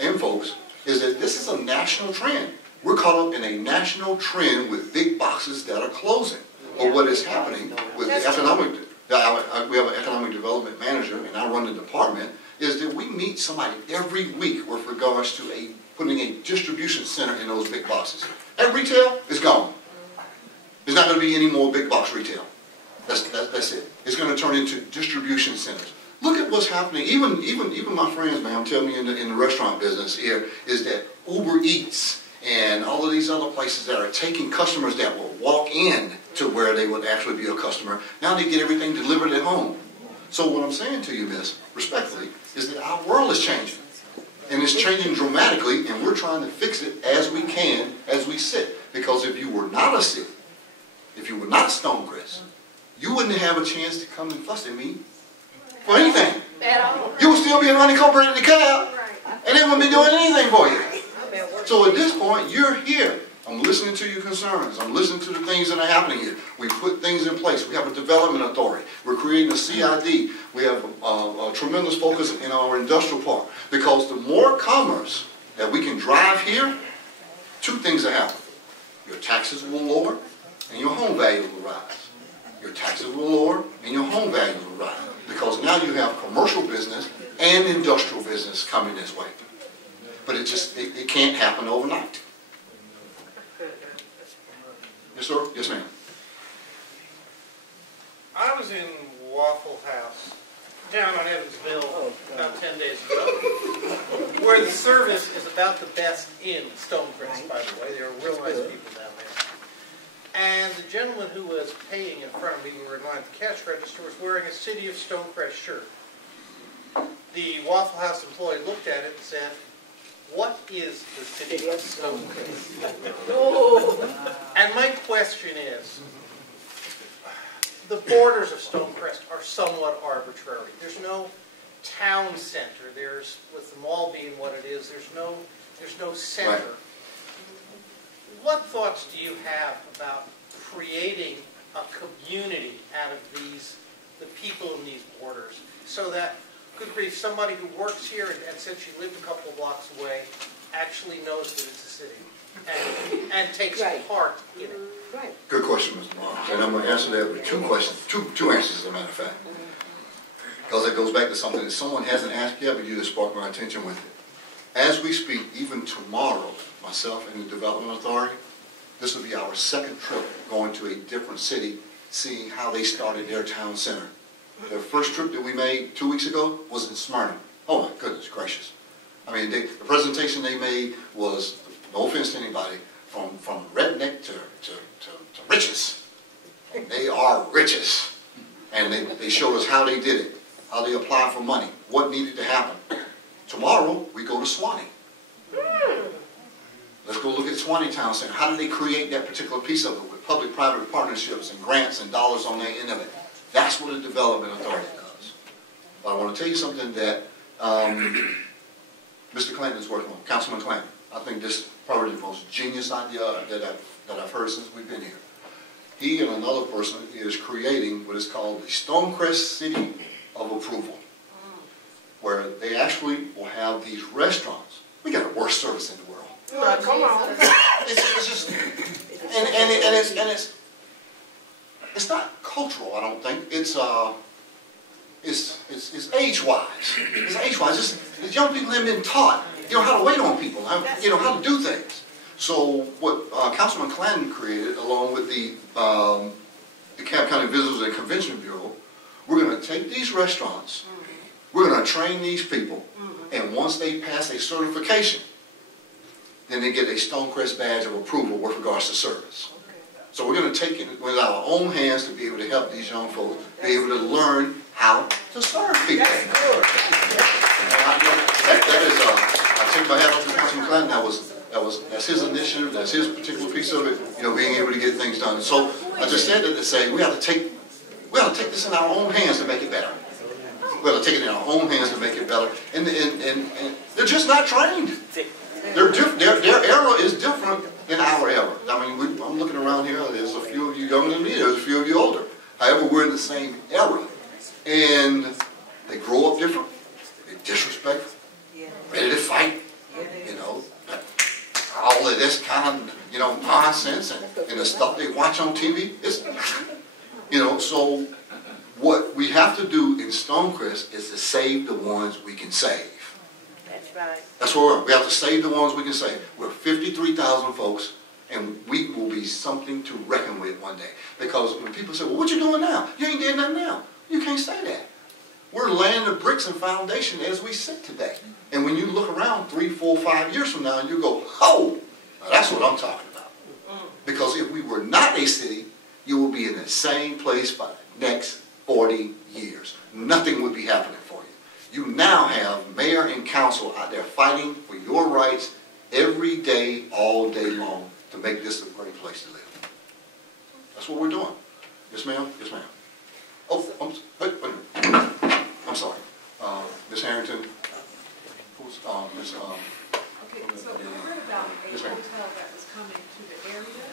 and folks, is that this is a national trend. We're caught up in a national trend with big boxes that are closing. But what is happening with the economic, we have an economic development manager, and I run the department, is that we meet somebody every week with regards to putting a distribution center in those big boxes. That retail is gone. There's not going to be any more big box retail. That's it. It's going to turn into distribution centers. Look at what's happening. Even my friends, man, tell me in the restaurant business here is that Uber Eats and all of these other places that are taking customers that will walk in to where they would actually be a customer. Now they get everything delivered at home. So what I'm saying to you, miss, respectfully, is that our world is changing. And it's changing dramatically, and we're trying to fix it as we can, as we sit. Because if you were not a city, if you were not Stonecrest, you wouldn't have a chance to come and fuss at me for anything. You would still be an unincorporated cab, and they wouldn't be doing anything for you. So at this point, you're here. I'm listening to your concerns. I'm listening to the things that are happening here. We put things in place. We have a development authority. We're creating a CID. We have a tremendous focus in our industrial park. Because the more commerce that we can drive here, two things will happen. Your taxes will lower and your home value will rise. Your taxes will lower and your home value will rise. Because now you have commercial business and industrial business coming this way. But it can't happen overnight. Yes, sir? Yes, ma'am. I was in Waffle House down on Evansville about 10 days ago, where the service is about the best in Stonecrest, by the way. There are real nice people down there. And the gentleman who was paying in front of me, we were in line at the cash register, was wearing a City of Stonecrest shirt. The Waffle House employee looked at it and said, "What is the City of Stonecrest?" And my question is, the borders of Stonecrest are somewhat arbitrary. There's no town center. There's, with the mall being what it is, there's no center. Right. What thoughts do you have about creating a community out of the people in these borders, so that, good grief, somebody who works here and said she lived a couple of blocks away actually knows that it's a city and takes part in it? Right. Good question, Mr. Barnes. And I'm going to answer that with two questions, two answers, as a matter of fact. Because it goes back to something that someone hasn't asked yet, but you just sparked my attention with it. As we speak, even tomorrow, myself and the Development Authority, this will be our second trip going to a different city, seeing how they started their town center. The first trip that we made 2 weeks ago was in Smyrna. Oh my goodness gracious. I mean, the presentation they made was, no offense to anybody, from redneck to riches. They are riches. And they showed us how they did it, how they applied for money, what needed to happen. Tomorrow, we go to Swanee. Let's go look at Swanee Town Center. How did they create that particular piece of it with public-private partnerships and grants and dollars on the end of it? That's what a development authority does. But I want to tell you something that Mr. Clinton is working on, Councilman Clinton. I think this is probably the most genius idea that I've heard since we've been here. He and another person is creating what is called the Stonecrest City of Approval, where they actually will have these restaurants. We got the worst service in the world. Come on. It's just, it's not cultural, I don't think. It's age-wise. It's age-wise. The young people haven't been taught, how to wait on people, how to do things. So what Councilman Clanton created, along with the DeKalb County Visitors and Convention Bureau, we're going to take these restaurants, we're going to train these people, and once they pass a certification, then they get a Stonecrest badge of approval with regards to service. So we're going to take it with our own hands to be able to help these young folks be able to learn how to serve people. That's good. I take my hat off to Councilman Clanton. That's his initiative. That's his particular piece of it. Being able to get things done. So I just said that to say we have to take this in our own hands to make it better. We have to take it in our own hands to make it better. And they're just not trained. Their era is different than our era. I mean, I'm looking around here. There's a few of you younger than me. There's a few of you older. However, we're in the same era, and they grow up different. They're disrespectful, ready to fight. All of this kind of nonsense and the stuff they watch on TV. So what we have to do in Stonecrest is to save the ones we can save. That's right. That's where we have to save the ones we can save. We're 53,000 folks, and we will be something to reckon with one day. Because when people say, well, what you doing now? You ain't doing nothing now. You can't say that. We're laying the bricks and foundation as we sit today. And when you look around 3, 4, 5 years from now, and you go, oh, now that's what I'm talking about. Because if we were not a city, you will be in the same place for the next 40 years. Nothing would be happening for you. You now have mayor and council out there fighting for your rights every day, all day long, to make this a great place to live. That's what we're doing. Yes, ma'am? Yes, ma'am. Oh, wait a minute. I'm sorry. Ms. Harrington, who's, Okay, so we heard about a Yes, ma'am. hotel that was coming to the area.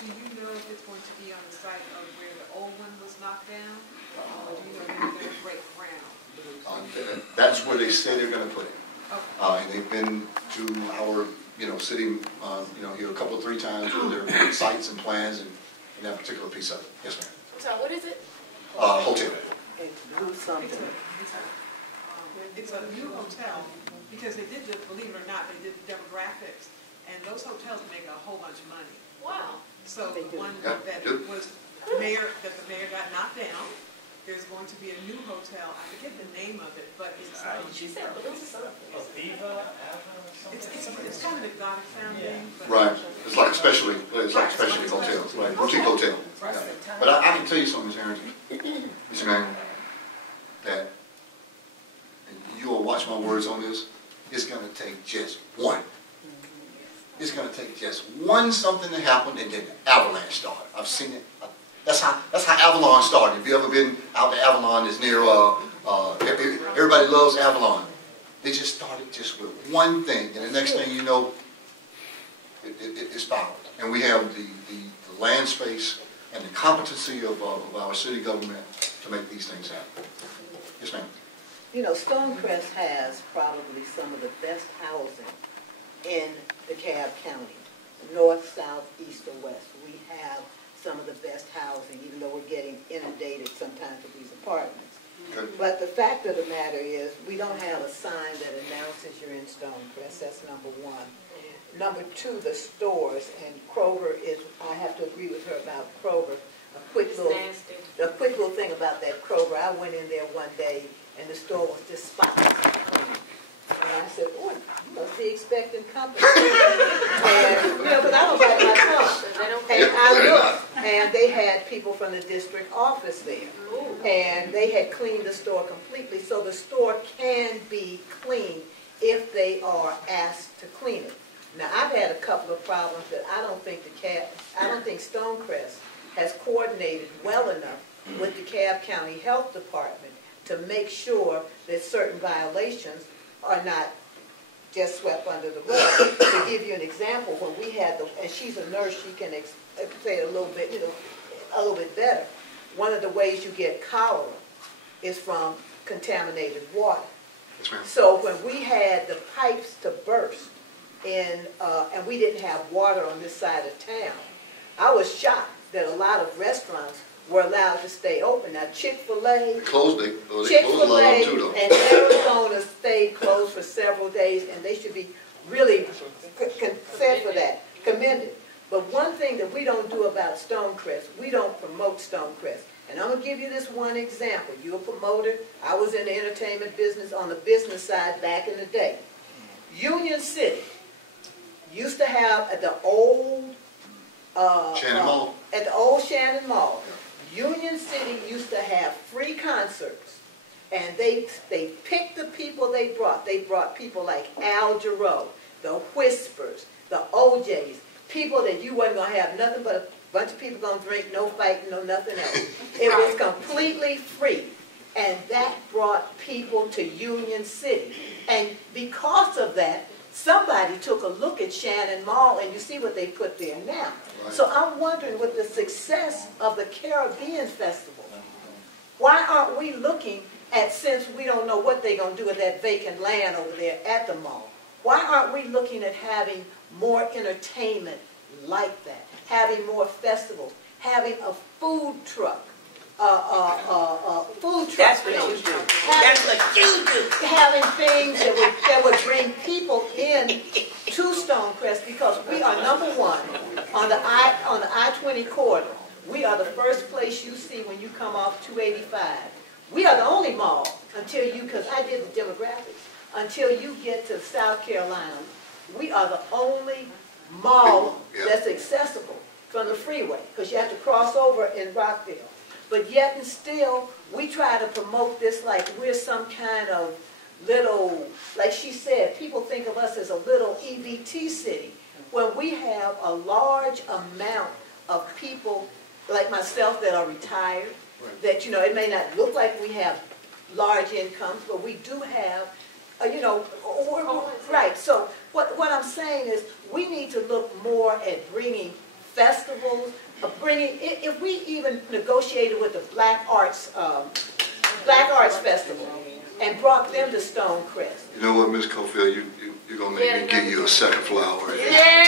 Do you know if it's going to be on the site of where the old one was knocked down? Or do you know if they're going to break ground? That's where they say they're going to put it. Okay. And they've been to our, city, here a couple, 3 times with their sites and plans and that particular piece of it. Yes, ma'am. So what is it? Hotel. It's a new hotel because they did, believe it or not, they did demographics, and those hotels make a whole bunch of money. Wow. So the one Yeah, that do. was that the mayor got knocked down, there's going to be a new hotel. I forget the name of it, but it's She said, but it was it's kind of exotic sounding. But Right. It's like a specialty. It's like a specialty hotel. It's like a boutique hotel. Right. Yeah. But I can tell you something, Ms. Harrington, Mr. Manning, that, and you will watch my words on this, it's going to take just one. It's going to take just one something to happen, and then the avalanche started. I've seen it. That's how Avalon started. If you ever been out to Avalon, it's near. Everybody loves Avalon. They just started just with one thing, and the next thing you know, it spiraled. And we have the land space and the competency of our city government to make these things happen. Yes, ma'am. Stonecrest has probably some of the best housing in DeKalb County, north, south, east, or west. We have some of the best housing, even though we're getting inundated sometimes with these apartments. Good. But the fact of the matter is, we don't have a sign that announces you're in Stonecrest. That's number one. Number two, the stores, and Kroger is, I have to agree with her about Kroger. A quick little thing about that Kroger, I went in there one day, and the store was just spotless and clean. And I said, oh, you must be expecting company. And, but I don't bite my tongue. And I looked, and they had people from the district office there. And they had cleaned the store completely, so the store can be clean if they are asked to clean it. Now, I've had a couple of problems that I don't think Stonecrest has coordinated well enough with the DeKalb County Health Department to make sure that certain violations are not just swept under the rug. To give you an example, when we had and she's a nurse, she can say it a little bit better. One of the ways you get cholera is from contaminated water. So when we had the pipes to burst, and we didn't have water on this side of town, I was shocked that a lot of restaurants were allowed to stay open. Now, Chick-fil-A, They closed a lot of them too, though. and Arizona stayed closed for several days, and they should be really said for that, commended. But one thing that we don't do about Stonecrest, we don't promote Stonecrest. And I'm going to give you this one example. You're a promoter. I was in the entertainment business on the business side back in the day. Union City used to have at the old Shannon Mall. At the old Shannon Mall, Union City used to have free concerts, and they picked the people they brought. They brought people like Al Jarreau, the Whispers, the OJs, people that you wasn't going to have nothing but a bunch of people going to drink, no fighting, no nothing else. It was completely free, and that brought people to Union City. And because of that, somebody took a look at Shannon Mall, and you see what they put there now. Right. So I'm wondering, with the success of the Caribbean Festival, why aren't we looking at, since we don't know what they're going to do with that vacant land over there at the mall, why aren't we looking at having more entertainment like that, having more festivals, having a food truck? That's what you do. That's what you do. Having things that would bring people in to Stonecrest, because we are number one on the I-20 corridor. We are the first place you see when you come off 285. We are the only mall until you, because I did the demographics, until you get to South Carolina. We are the only mall that's accessible from the freeway, because you have to cross over in Rockville. But yet and still, we try to promote this like we're some kind of little, like she said, people think of us as a little EBT city, when we have a large amount of people like myself that are retired, that, it may not look like we have large incomes, but we do have Right, so what I'm saying is, we need to look more at bringing festivals, if we even negotiated with the Black Arts Festival and brought them to Stonecrest. You know what, Ms. Cofield, you're going to make me give you a second flower. Yeah!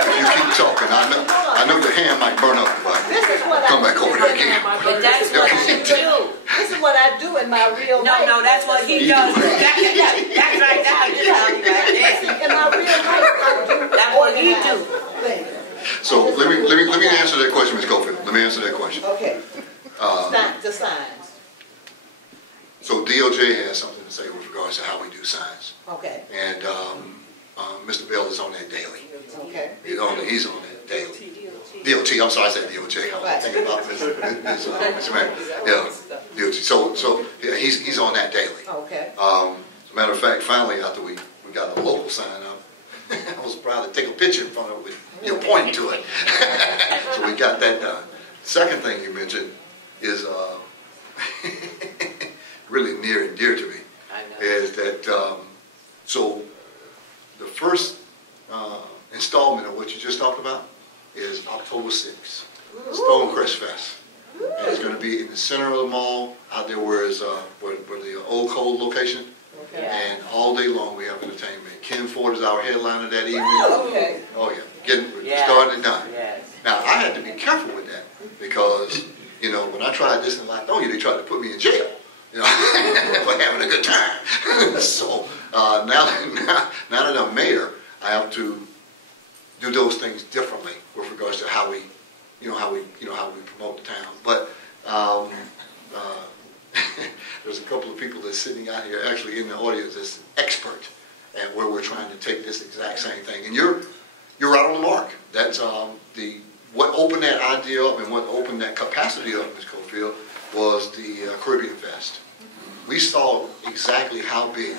If you keep talking, I know your hand might burn up, but come back over there again. But that's what you do. This is what I do in my real life. No, that's what he does. That's right, that's how you do it. In my real life, I do. That's what he do. So let me answer that question, Ms. Cofield. Let me answer that question. Okay. The signs. So DOJ has something to say with regards to how we do signs. Okay. And Mr. Bell is on that daily. Okay. He's on that daily. DOT, I'm sorry, I said DOJ. I'm thinking about Mr. Mayor. Yeah, DOT. So yeah, he's on that daily. Okay. As a matter of fact, finally, after we got a local sign up, I was proud to take a picture in front of it with pointing to it. So we got that done. Second thing you mentioned is really near and dear to me. I know. Is that so the first installment of what you just talked about is October 6th, Stonecrest Fest. And it's going to be in the center of the mall, out there where the old cold location. Okay. And all day long we have entertainment. Ken Ford is our headliner that evening. Okay. Oh yeah, starting and done. Yes. Now I had to be careful with that because when I tried this in Lithonia, they tried to put me in jail, for having a good time. So now that I'm mayor, I have to do those things differently with regards to how we promote the town. But there's a couple of people that's sitting out here, actually in the audience, that's expert at where we're trying to take this exact same thing. And you're right on the mark. That's what opened that idea up and what opened that capacity up, Ms. Cofield, was the Caribbean Fest. We saw exactly how big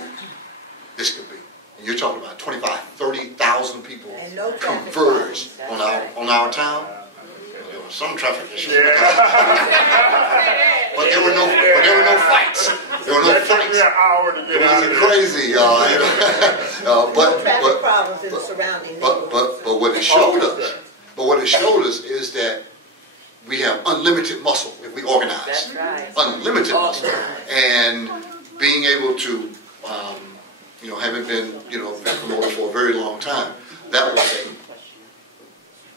this could be. And you're talking about 25,000, 30,000 people converged on our town. There was some traffic issues. But there were no fights. There were no fights. It wasn't crazy, y'all. No traffic problems in the surrounding neighborhoods. But what it showed us is that we have unlimited muscle if we organize. That's right. Unlimited muscle. And being able to, having been promoted for a very long time, that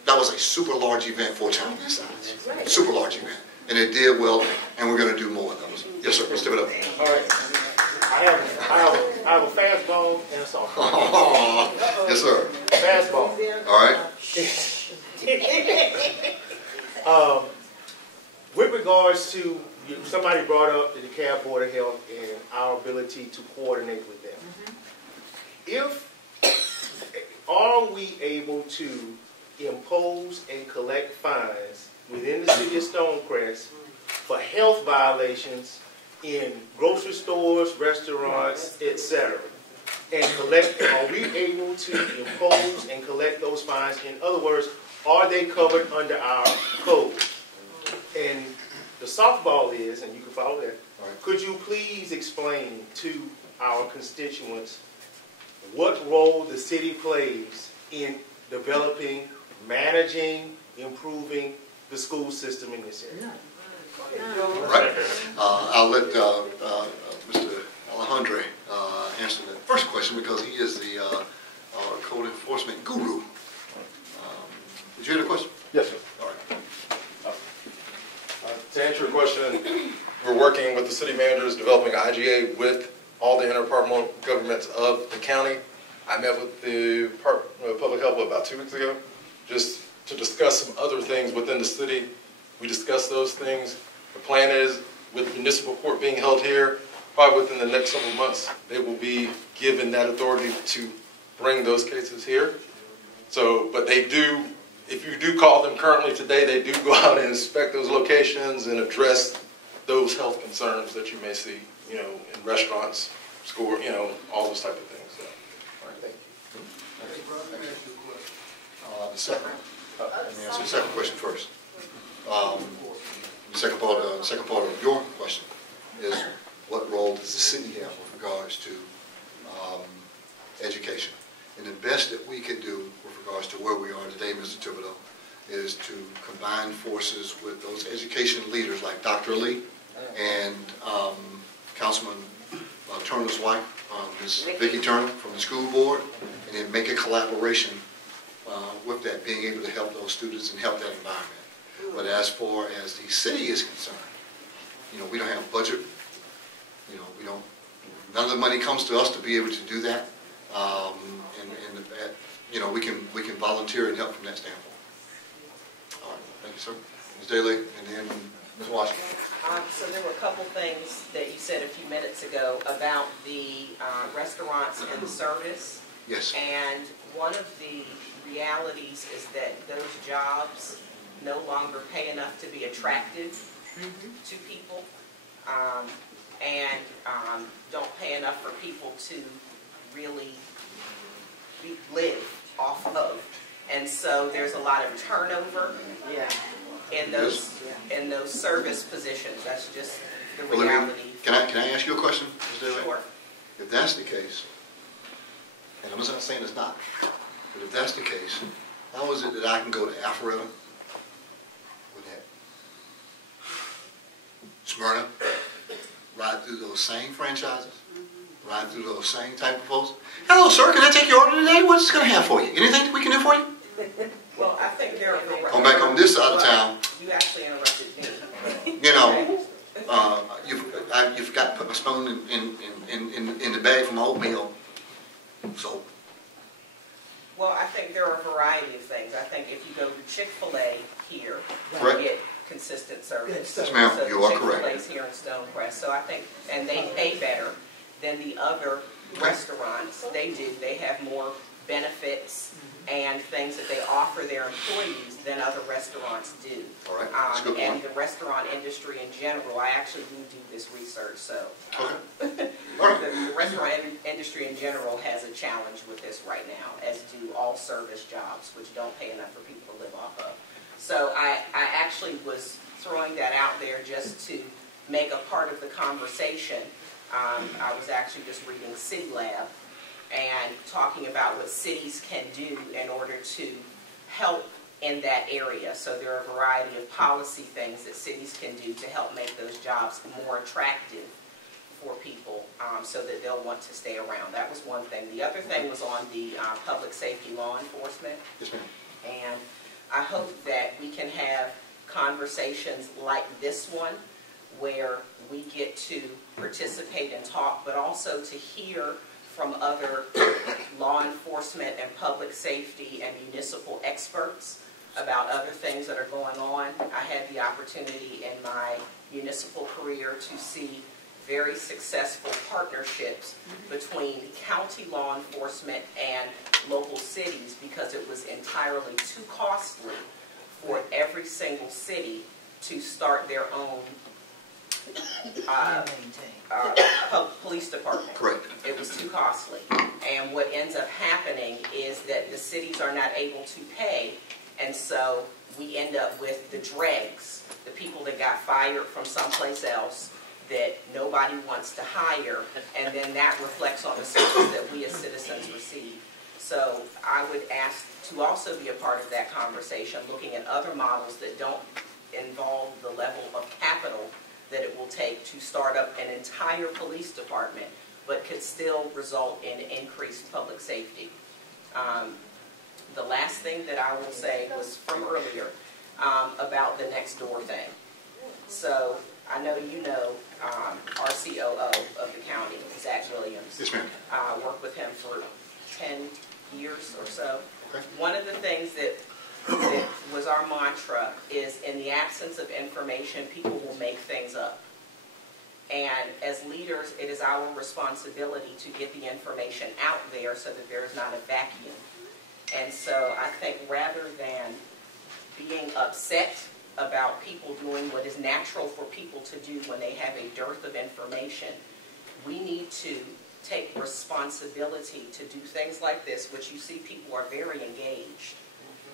was a super large event for a town this size. Super large event. And it did well, and we're going to do more of those. Yes, sir. Step it up. All right. I have a fastball and a softball. Yes, sir. Fastball. All right. With regards to, somebody brought up the DeKalb Board of Health and our ability to coordinate with them. Are we able to impose and collect fines within the city of Stonecrest for health violations in grocery stores, restaurants, etc.? And are we able to impose and collect those fines? In other words, are they covered under our code? And the softball is, and you can follow that, could you please explain to our constituents what role the city plays in developing, managing, improving the school system in this area? Right. I'll let Mr. Alejandro answer that first question because he is the code enforcement guru. Did you hear the question? Yes, sir. All right. To answer your question, we're working with the city managers, developing IGA with all the interdepartmental governments of the county. I met with the Department of Public Health about 2 weeks ago, just to discuss some other things within the city. We discussed those things. The plan is, with municipal court being held here, probably within the next several months, they will be given that authority to bring those cases here. So, but they do, if you do call them currently today, they do go out and inspect those locations and address those health concerns that you may see, in restaurants, school, all those type of things. So, all right, thank you. Let me ask you a question. Let me answer the second question first. The second part of your question is, what role does the city have with regards to education. And the best that we can do with regards to where we are today, Mr. Thibodeau, is to combine forces with those education leaders like Dr. Lee and Councilman Turner's wife, Ms. Vicki Turner from the school board, and then make a collaboration with that, being able to help those students and help that environment. But as far as the city is concerned, you know, we don't have a budget. You know, we don't. None of the money comes to us to be able to do that. You know, we can volunteer and help from that standpoint. All right, thank you, sir. Ms. Daly, and then Ms. Washington. So there were a couple things that you said a few minutes ago about the restaurants and the service. Yes. And one of the realities is that those jobs no longer pay enough to be attractive to people, and don't pay enough for people to really live off of. And so there's a lot of turnover in those service positions. That's just the reality. Can I ask you a question, Ms. Daly? Sure. If that's the case, and I'm not saying it's not, but if that's the case, how is it that I can go to Alpharetta with that Smyrna, ride through those same franchises, ride through those same type of folks? Hello, sir, can I take your order today? What's it going to have for you? Anything we can do for you? Well, I think they're Come back on this side of town. You actually interrupted me. You know, you've got to put my spoon in the bag for my oatmeal. So. Well, I think there are a variety of things. I think if you go to Chick-fil-A here, Correct. you get consistent service. Yes, ma'am, so you are correct. Chick-fil-A's here in Stonecrest, so I think, and they pay better than the other restaurants. They do. They have more benefits and things that they offer their employees than other restaurants do. All right. That's a good point. And the restaurant industry in general, I actually do this research, so Okay. the restaurant industry in general has a challenge with this right now, as do all service jobs, which don't pay enough for people to live off of. So I actually was throwing that out there just to make a part of the conversation. I was actually just reading City Lab and talking about what cities can do in order to help in that area. So there are a variety of policy things that cities can do to help make those jobs more attractive for people, so that they'll want to stay around. That was one thing. The other thing was on the public safety law enforcement. Yes, ma'am. And I hope that we can have conversations like this one where we get to participate and talk, but also to hear from other law enforcement and public safety and municipal experts about other things that are going on. I had the opportunity in my municipal career to see very successful partnerships between county law enforcement and local cities, because it was entirely too costly for every single city to start their own police department. Correct. It was too costly. And what ends up happening is that the cities are not able to pay, and so we end up with the dregs, the people that got fired from someplace else that nobody wants to hire, and then that reflects on the service that we as citizens receive. So I would ask to also be a part of that conversation, looking at other models that don't involve the level of capital that it will take to start up an entire police department, but could still result in increased public safety. The last thing that I will say was from earlier about the next door thing. So I know you know our COO of the county, Zach Williams. Yes, ma'am. Worked with him for 10 years or so. Okay. One of the things that was our mantra is, in the absence of information, people will make things up. And as leaders, it is our responsibility to get the information out there so that there is not a vacuum. And so I think rather than being upset about people doing what is natural for people to do when they have a dearth of information, we need to take responsibility to do things like this, which you see people are very engaged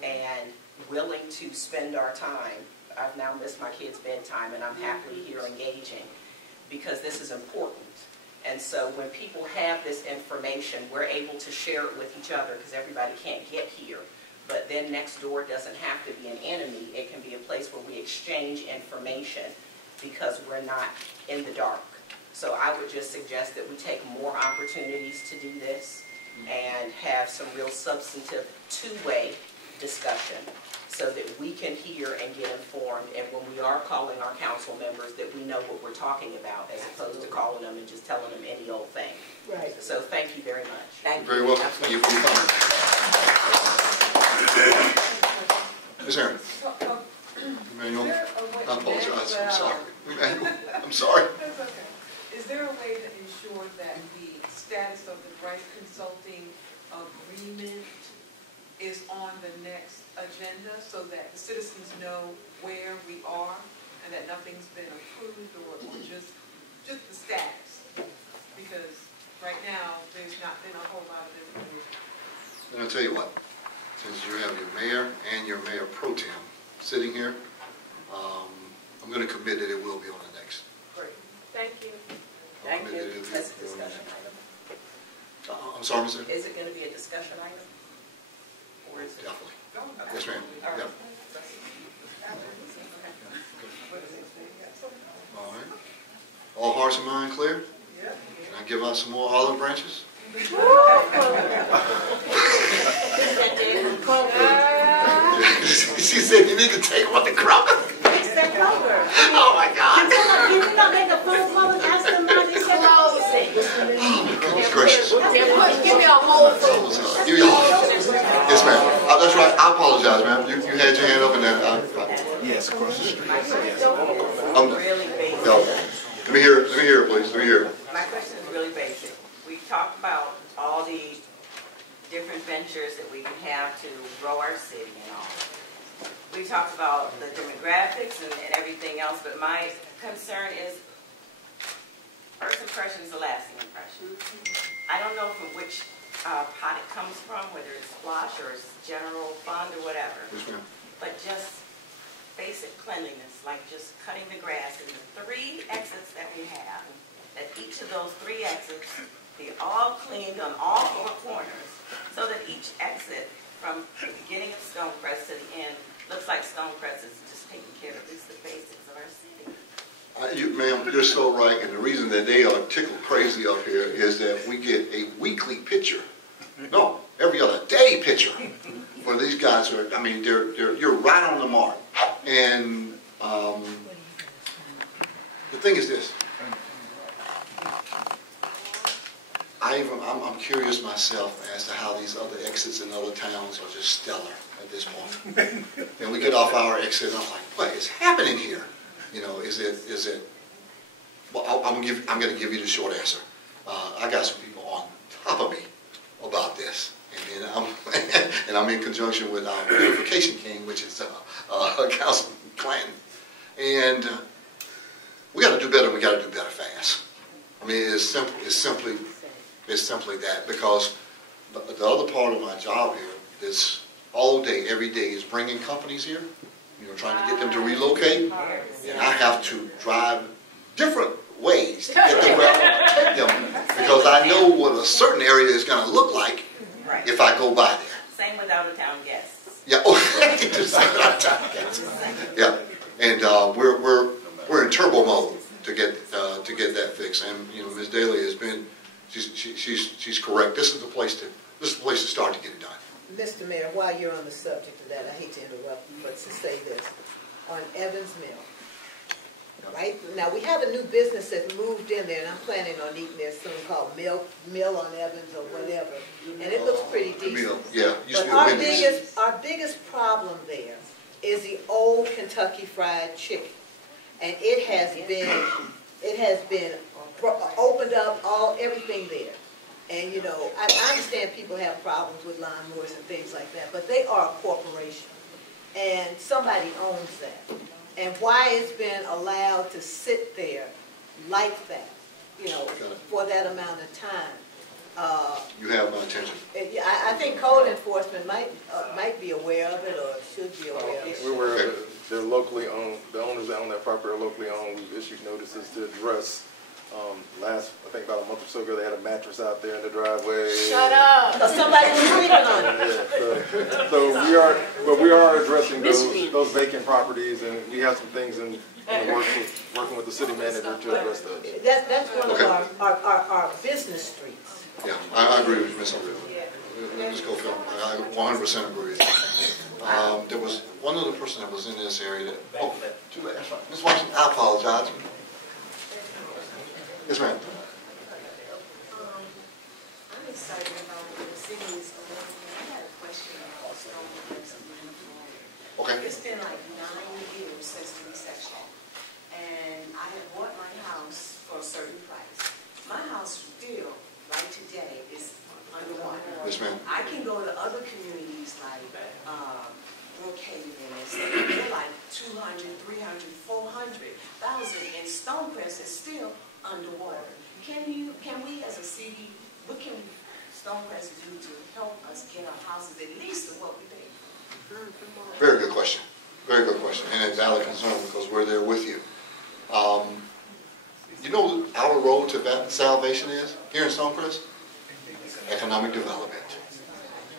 and willing to spend our time. I've now missed my kids' bedtime, and I'm happily here engaging because this is important. And so when people have this information, we're able to share it with each other because everybody can't get here. But then next door doesn't have to be an enemy. It can be a place where we exchange information because we're not in the dark. So I would just suggest that we take more opportunities to do this and have some real substantive two-way discussion so that we can hear and get informed, and when we are calling our council members, that we know what we're talking about as opposed to calling them and just telling them any old thing. Right. So thank you very much. Thank you. Very welcome. Thank you for your comment. Ms. Aaron. Emmanuel, I apologize. I'm sorry. Emmanuel, I'm sorry. That's okay. Is there a way to ensure that the status of the Rice Consulting agreement is on the next agenda so that the citizens know where we are and that nothing's been approved or just the status? Because right now, there's not been a whole lot of information. And I'll tell you what, since you have your mayor and your mayor pro tem sitting here, I'm going to commit that it will be on the next. Great. Thank you. Thank you. That's a discussion item. I'm sorry, Mr. Is it going to be a discussion item? Or is it? Definitely. Okay. Yes, ma'am. All right. Yeah. All right. All hearts and minds clear? Yeah. Can I give out some more olive branches? She said you need to take them up the crocker. Oh my God. Can we not make a phone call and ask them about this? Goodness gracious. Give me a whole food. Give me a whole. Yes, ma'am. That's right. I apologize, ma'am. You had your hand up and then Yes, across the street. Really basic. No. Let me hear it, please. Let me hear it. My question is really basic. We talked about all the different ventures that we can have to grow our city and all. We talked about the demographics and everything else, but my concern is first impression is the lasting impression. I don't know from which pot it comes from, whether it's Splosh or it's general fund or whatever. Yes, ma'am. But just basic cleanliness, like just cutting the grass and the 3 exits that we have, that each of those 3 exits be all cleaned on all 4 corners, so that each exit from the beginning of Stonecrest to the end looks like Stonecrest is just taking care of at least the basics of our city. Ma'am, you're so right, and the reason that they are tickled crazy up here is that we get a weekly picture, no, every other day picture, for these guys who are, I mean, you're right on the mark. And the thing is this, I'm curious myself as to how these other exits in other towns are just stellar at this point. And we get off our exit, and I'm like, what is happening here? You know, is it? Well, I'm going to give you the short answer. I got some people on top of me about this, and then I'm in conjunction with our beautification king, which is Councilman Clanton, and we got to do better. We got to do better fast. I mean, it's simply that, because the other part of my job here is all day, every day, is bringing companies here, you know, trying to get them to relocate, and I have to drive different ways to get them where I want to take them, because I know what a certain area is going to look like if I go by there. Same with out-of-town guests. Yeah, same with out-of-town guests. Yeah, and we're in turbo mode to get that fixed, and you know, Ms. Daly has been. She's correct. This is the place to start to get it done. Mr. Mayor, while you're on the subject of that, I hate to interrupt you, but to say this, on Evans Mill, right? Now, we have a new business that moved in there, and I'm planning on eating there soon, called Mill on Evans or whatever, and it looks pretty decent. Yeah, but our biggest problem there is the old Kentucky Fried Chicken, and it has been opened up everything there. And you know, I understand people have problems with lawnmowers and things like that, but they are a corporation, and somebody owns that. And why it's been allowed to sit there like that, you know, for that amount of time. You have my attention. I think code enforcement might be aware of it, or should be aware of it. We're aware of it. They're locally owned. The owners that own that property are locally owned. We've issued notices to address I think about a month or so ago, they had a mattress out there in the driveway. Shut up! Somebody was sleeping on it. Yeah, so we are addressing those vacant properties, and we have some things in the works working with the city manager to address those. That's one of our business streets. Yeah, I agree with you, Ms. O'Reilly. Ms. Schofield, I 100% agree with you. There was one other person that was in this area that, oh, too late, that's right. Ms. Washington, I apologize. Yes, ma'am. I'm excited about the city's I had a question about Stonebridge. Okay. It's been like 9 years since the recession, and I had bought my house for a certain price. My house still, right today, is underwater. Yes, ma'am. I can go to other communities like Brookhaven and stuff. They're like 200, 300, 400,000, and Stonecrest is still underwater. Can we as a city, what can Stonecrest do to help us get our houses at least to what we pay? Very good question. Very good question. And a valid concern because we're there with you. You know what our road to salvation is here in Stonecrest? Economic development.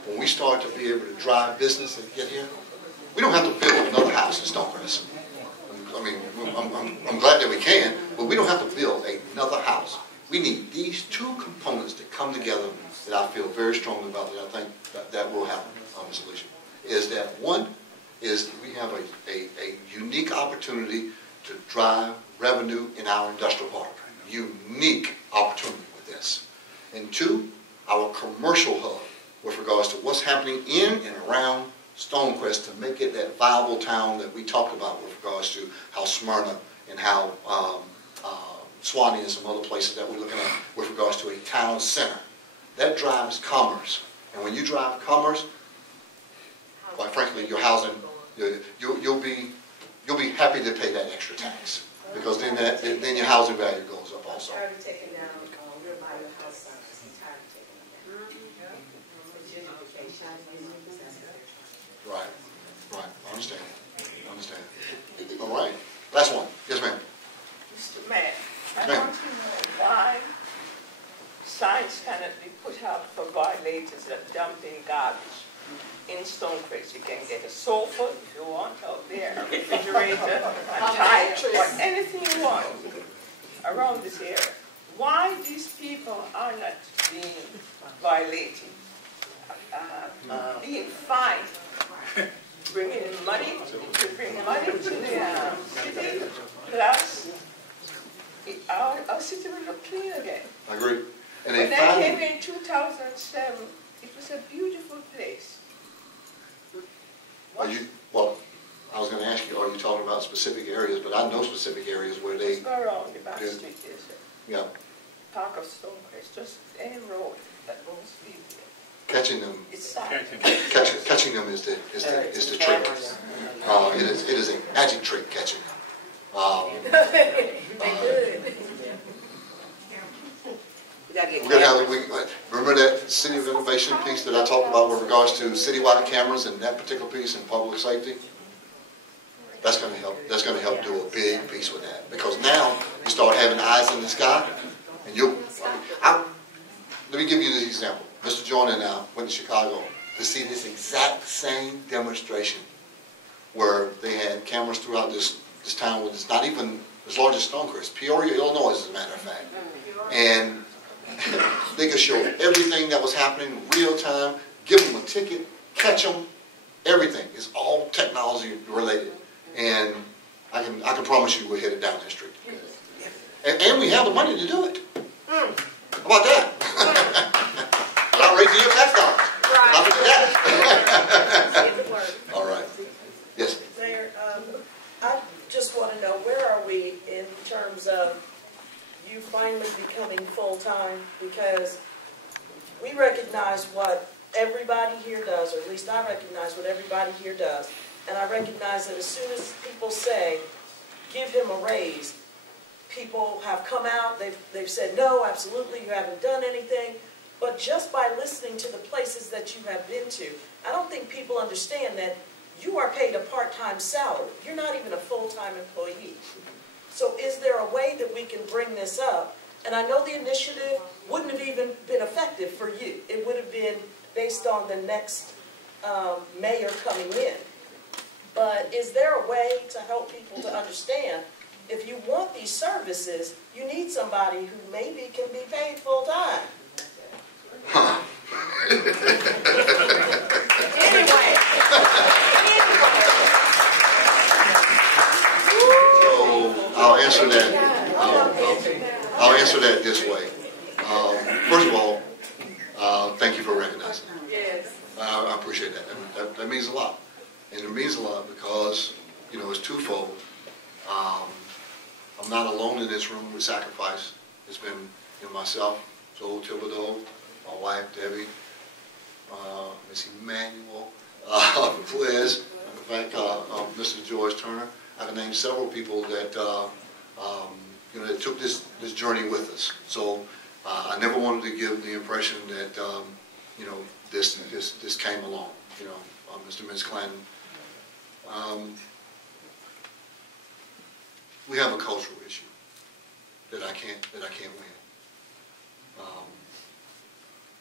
When we start to be able to drive business and get here, we don't have to build another house in Stonecrest. I mean, I'm glad that we can, but we don't have to build another house. We need these two components to come together that I feel very strongly about that I think that will happen on this solution. Is that one is we have a unique opportunity to drive revenue in our industrial park. Unique opportunity with this. And two, our commercial hub with regards to what's happening in and around Stonecrest to make it that viable town that we talked about with regards to how Smyrna and how Swanee and some other places that we're looking at with regards to a town center. That drives commerce. And when you drive commerce, quite frankly, your housing, you'll be happy to pay that extra tax because then your housing value goes up also. I'm tired of taking down real buy your house signs. I'm tired of taking them down. Right. I understand. All right. Last one. Yes, ma'am. Mr. Mayor, I Ma'am. want to know why signs cannot be put out for violators that dumping garbage in Stonecrest. You can get a sofa if you want out there, a refrigerator, a tire, or anything you want around this area. Why these people are not being violated, being fined, bringing money to the city, plus our city will look clean again. I agree. And When I came in 2007, it was a beautiful place. Well, I was going to ask you, are you talking about specific areas? But I know specific areas where they... Just go around the back street, is it? Yeah. Park of Stonecrest, just any road that goes through there. Catching them, It's sad. catching them is the trick. It is a magic trick catching them. We're gonna have, remember that city of innovation piece that I talked about with regards to citywide cameras and that particular piece in public safety? That's going to help. That's going to help do a big piece with that because now you start having eyes in the sky, and let me give you this example. Mr. Jordan and I went to Chicago to see this exact same demonstration where they had cameras throughout this town where it's not even as large as Stonecrest, Peoria, Illinois, as a matter of fact, and they could show everything that was happening in real time, give them a ticket, catch them, everything. It's all technology related. And I can promise you we're headed down that street. And we have the money to do it. How about that? Without raising your tax dollars. All right. Yes. Mayor, I just want to know, where are we in terms of you finally becoming full-time? Because we recognize what everybody here does, or at least I recognize what everybody here does. And I recognize that as soon as people say, give him a raise, people have come out, they've said, no, absolutely, you haven't done anything. But just by listening to the places that you have been to, I don't think people understand that you are paid a part-time salary. You're not even a full-time employee. So is there a way that we can bring this up And I know the initiative wouldn't have even been effective for you. It would have been based on the next mayor coming in. But is there a way to help people to understand, if you want these services, you need somebody who maybe can be paid full time? Anyway. So I'll answer that. I'll answer that this way. First of all, thank you for recognizing that. Yes. I appreciate that. That means a lot. And it means a lot because, it's twofold. I'm not alone in this room with sacrifice. It's been myself, Joel Thibodeau, my wife, Debbie, Miss Emmanuel, Liz, in fact, Mr. George Turner. I can name several people that, that took this journey with us. So I never wanted to give the impression that, this came along. Mr. and Ms. Clanton. We have a cultural issue that I can't win.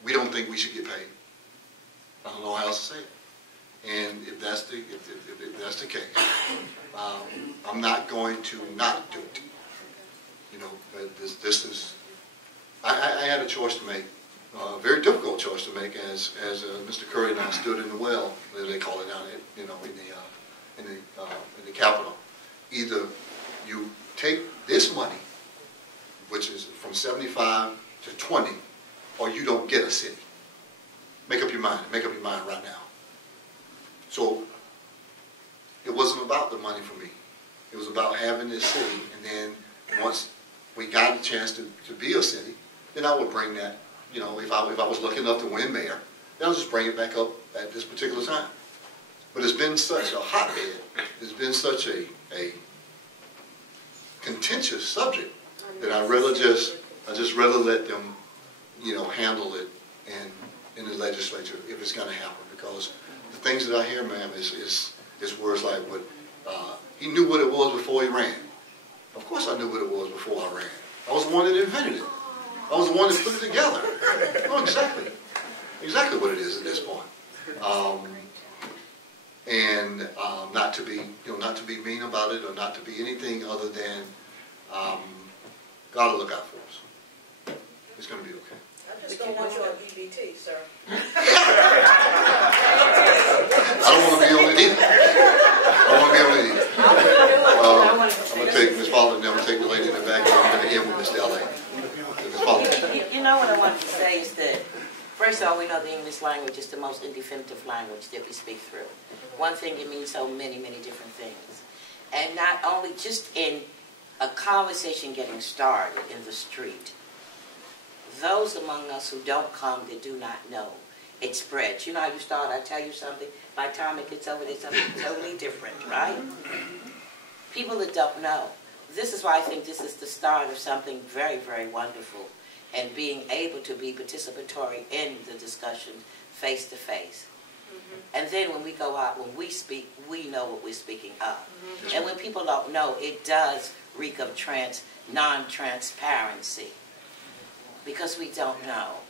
We don't think we should get paid. I don't know how else to say it. And if that's the case, I'm not going to not do it. This is. I had a choice to make, a very difficult choice to make, as Mr. Curry and I stood in the well, as they call it down in the Capitol. Either you take this money, which is from 75 to 20, or you don't get a city. Make up your mind. Make up your mind right now. So it wasn't about the money for me. It was about having this city, and then once we got a chance to be a city, then I would bring that. If I was lucky enough to win mayor, then I'll just bring it back up at this particular time. But it's been such a hotbed. It's been such a contentious subject that I just rather let them, handle it in the legislature if it's going to happen. Because the things that I hear, ma'am, is words like, "What he knew what it was before he ran." Of course, I knew what it was before I ran. I was the one that invented it. I was the one that put it together. Oh, exactly what it is at this point. And not to be mean about it, or not to be anything other than God will look out for us. It's going to be okay. I just don't want you on EBT, sir. I don't want to be on it either. I'm going to take Ms. Pollard, and then I'm going to take the lady in the back, and I'm going to end with Ms. Dalley. Ms. Pollard. You know what I want to say is that, first of all, we know the English language is the most indefinitive language that we speak through. One thing, it means so many, many different things. And not only just in a conversation getting started in the street, those among us who don't come, that do not know, it spreads. You know how you start, I tell you something, by the time it gets over there, something totally different, right? People that don't know. This is why I think this is the start of something very, very wonderful, and being able to be participatory in the discussion face to face. And then when we go out, when we speak, we know what we're speaking of. And when people don't know, it does reek of non-transparency, because we don't know.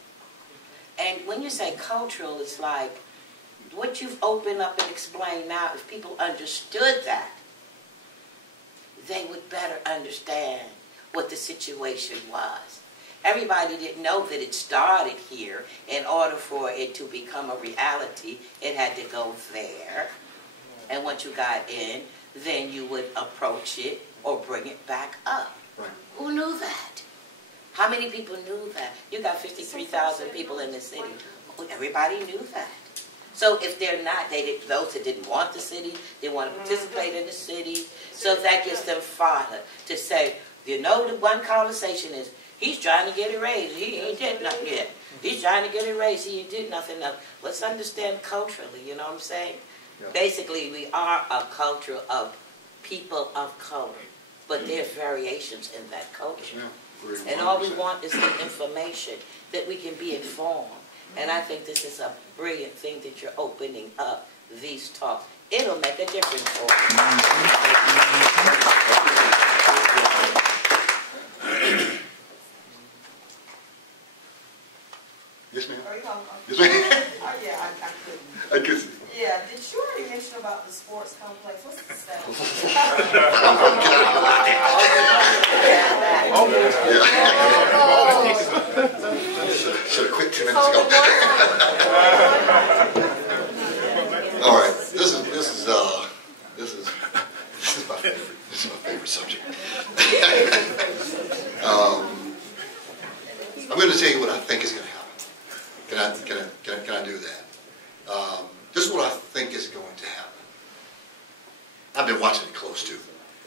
And when you say cultural, it's like what you've opened up and explained now, if people understood that, they would better understand what the situation was. Everybody didn't know that it started here. In order for it to become a reality, it had to go there. And once you got in, then you would approach it or bring it back up. Right. Who knew that? How many people knew that? You got 53,000 people in the city. Everybody knew that. So if they're not, those that didn't want the city, they want to participate in the city. So that gives them fodder to say, the one conversation is, he's trying to get a raise. He did nothing yet. He's trying to get a raise. He did nothing else. Let's understand culturally, you know what I'm saying? Yeah. Basically, we are a culture of people of color, but there's variations in that culture. Yeah, and all we want is the information, that we can be informed. And I think this is a brilliant thing that you're opening up these talks. It'll make a difference for you. mentioned about the sports complex. What's the status? Should have quit 2 minutes ago. All right, this is my favorite subject. I'm going to tell you what I think is going to happen. Can I do that? This is what I think is going to happen. I've been watching it close too,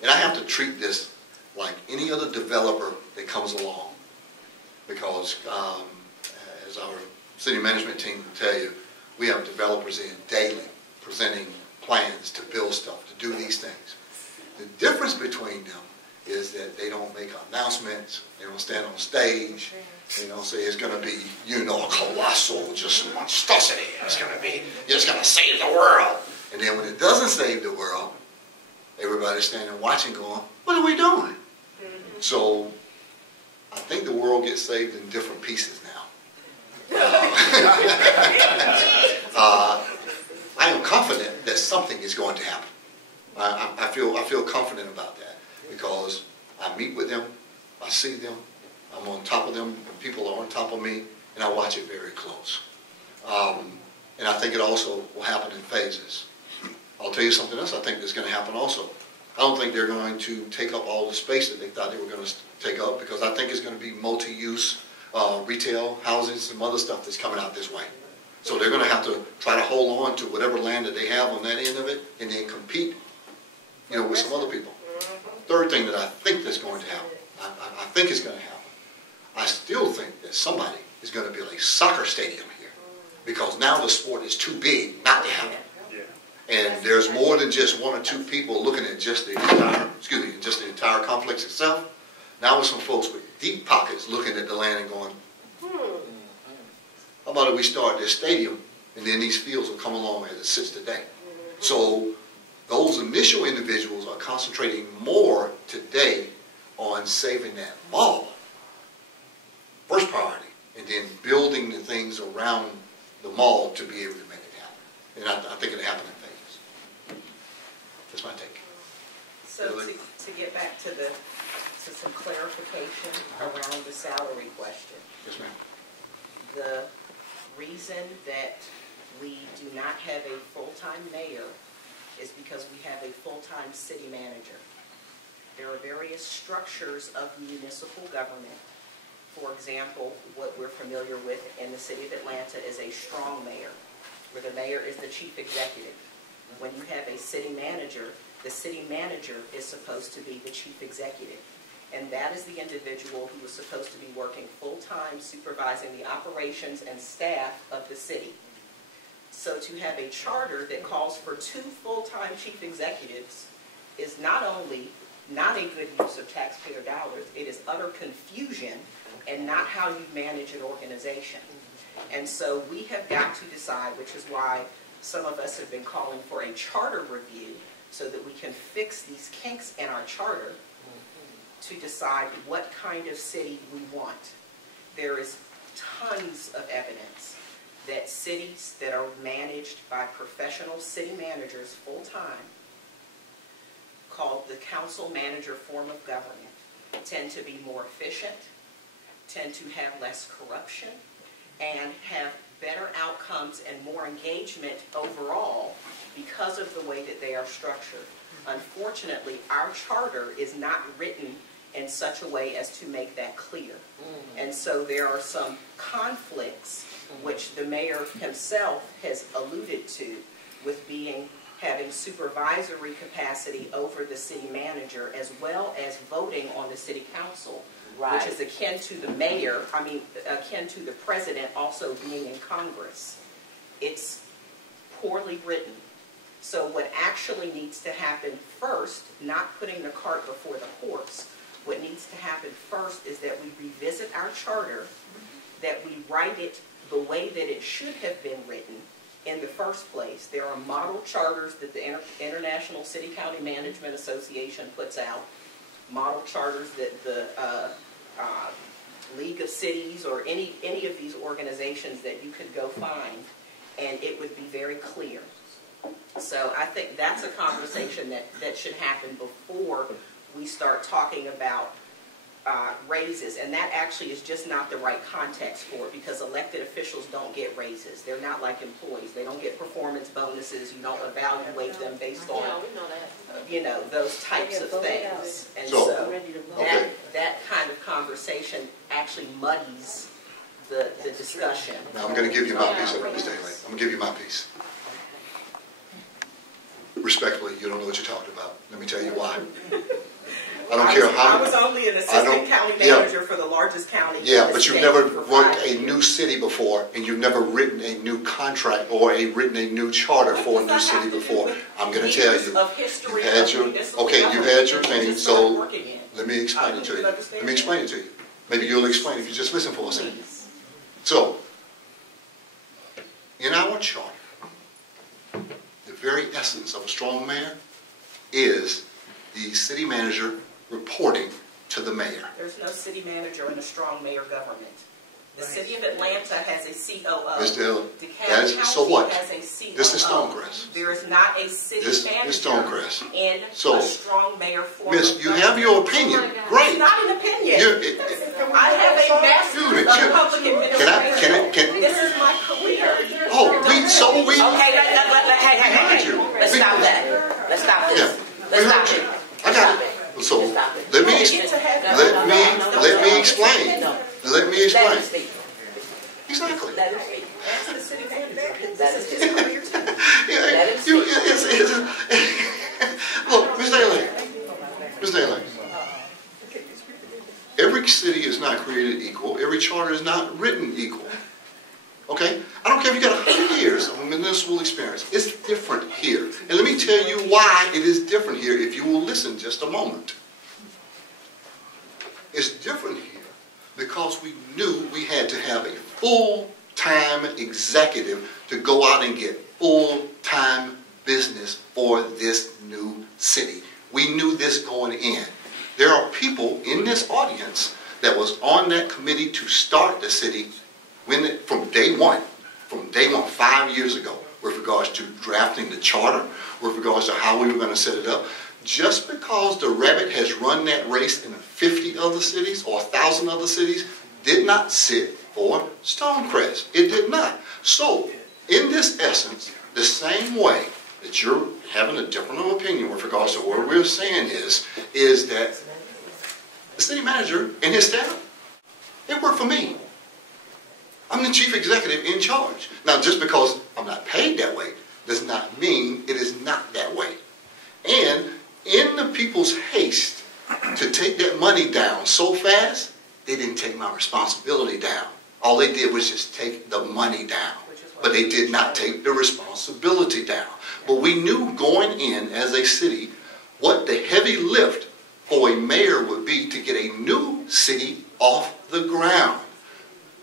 and I have to treat this like any other developer that comes along, because as our city management team will tell you, we have developers in daily presenting plans to build stuff, to do these things. The difference between them is that they don't make announcements, they don't stand on stage, they don't say it's going to be, you know, a colossal just monstrosity, it's going to be, it's going to save the world. And then when it doesn't save the world, everybody's standing watching going, what are we doing? So I think the world gets saved in different pieces now. I am confident that something is going to happen. I feel confident about that, because I meet with them, I see them, I'm on top of them, and people are on top of me, and I watch it very close. And I think it also will happen in phases. I'll tell you something else I think is going to happen also. I don't think they're going to take up all the space that they thought they were going to take up, because I think it's going to be multi-use retail, housing, some other stuff that's coming out this way. So they're going to have to try to hold on to whatever land that they have on that end of it, and then compete, you know, with some other people. Third thing that I think that's going to happen, I think is going to happen, I still think that somebody is going to build a soccer stadium here, because now the sport is too big not to happen. And there's more than just 1 or 2 people looking at just the entire complex itself. Now there's some folks with deep pockets looking at the land and going, how about if we start this stadium, and then these fields will come along as it sits today. So those initial individuals are concentrating more today on saving that mall, first priority, and then building the things around the mall to be able to make it happen. And I think it'll happen in phases. That's my take. So to get back to some clarification around the salary question. Yes, ma'am. The reason that we do not have a full-time mayor is because we have a full-time city manager. There are various structures of municipal government. For example, what we're familiar with in the city of Atlanta is a strong mayor, where the mayor is the chief executive. When you have a city manager, the city manager is supposed to be the chief executive. And that is the individual who is supposed to be working full-time, supervising the operations and staff of the city. So to have a charter that calls for 2 full-time chief executives is not only not a good use of taxpayer dollars, it is utter confusion and not how you manage an organization. And so we have got to decide, which is why some of us have been calling for a charter review, so that we can fix these kinks in our charter to decide what kind of city we want. There is tons of evidence that cities that are managed by professional city managers full-time, called the council manager form of government, tend to be more efficient, tend to have less corruption, and have better outcomes and more engagement overall because of the way that they are structured. Unfortunately, our charter is not written in such a way as to make that clear. And so there are some conflicts, which the mayor himself has alluded to, with having supervisory capacity over the city manager, as well as voting on the city council, which is akin to the mayor, akin to the president also being in Congress. It's poorly written. So what actually needs to happen first, not putting the cart before the horse, what needs to happen first is that we revisit our charter, that we write it the way that it should have been written in the first place. There are model charters that the International City County Management Association puts out, model charters that the League of Cities or any of these organizations that you could go find, and it would be very clear. So I think that's a conversation that should happen before we start talking about raises, and that actually is just not the right context for it, because elected officials don't get raises. They're not like employees. They don't get performance bonuses. You don't evaluate them based on, you know, those types of things. And so that kind of conversation actually muddies the discussion. Now I'm going to give you my piece of it, Ms. Daly. I'm going to give you my piece. Respectfully, you don't know what you're talking about. Let me tell you why. I don't care how. I was only an assistant county manager for the largest county. Yeah, but you've never worked a new city before, and you've never written a new contract or written a new charter for a new city before. I'm going to tell you. You had your thing. So let me explain it to you. Let me explain it to you. Maybe you'll explain if you just listen for a second. So, in our charter, the very essence of a strong mayor is the city manager reporting to the mayor. There's no city manager in a strong mayor government. The city of Atlanta has a COO. DeKalb so what? Has a COO. This is Stonecrest. There is not a city manager is Stonecrest. In a strong mayor form. Miss, you have your opinion. Great. It's not an opinion. I have a master's of public administration. This is my career. Okay, hey. Let's stop that. Let's stop this. Yeah. Let's stop it. I got it. So let me explain. Let me explain. Exactly. That's the city manager. That is his career too. Look, Ms. Daly. Every city is not created equal. Every charter is not written equal. Okay? I don't care if you got 100 years of municipal experience. It's different here. And let me tell you why it is different here if you will listen just a moment. It's different here because we knew we had to have a full-time executive to go out and get full-time business for this new city. We knew this going in. There are people in this audience that was on that committee to start the city from day one, 5 years ago, with regards to drafting the charter, with regards to how we were going to set it up. Just because the rabbit has run that race in 50 other cities or 1,000 other cities did not sit for Stonecrest. It did not. So, in this essence, the same way that you're having a different opinion with regards to what we're saying is that the city manager and his staff, they work for me. I'm the chief executive in charge. Now, just because I'm not paid that way does not mean it is not that way. And in the people's haste to take that money down so fast, they didn't take my responsibility down. All they did was just take the money down. But they did not take the responsibility down. But we knew going in as a city what the heavy lift for a mayor would be to get a new city off the ground.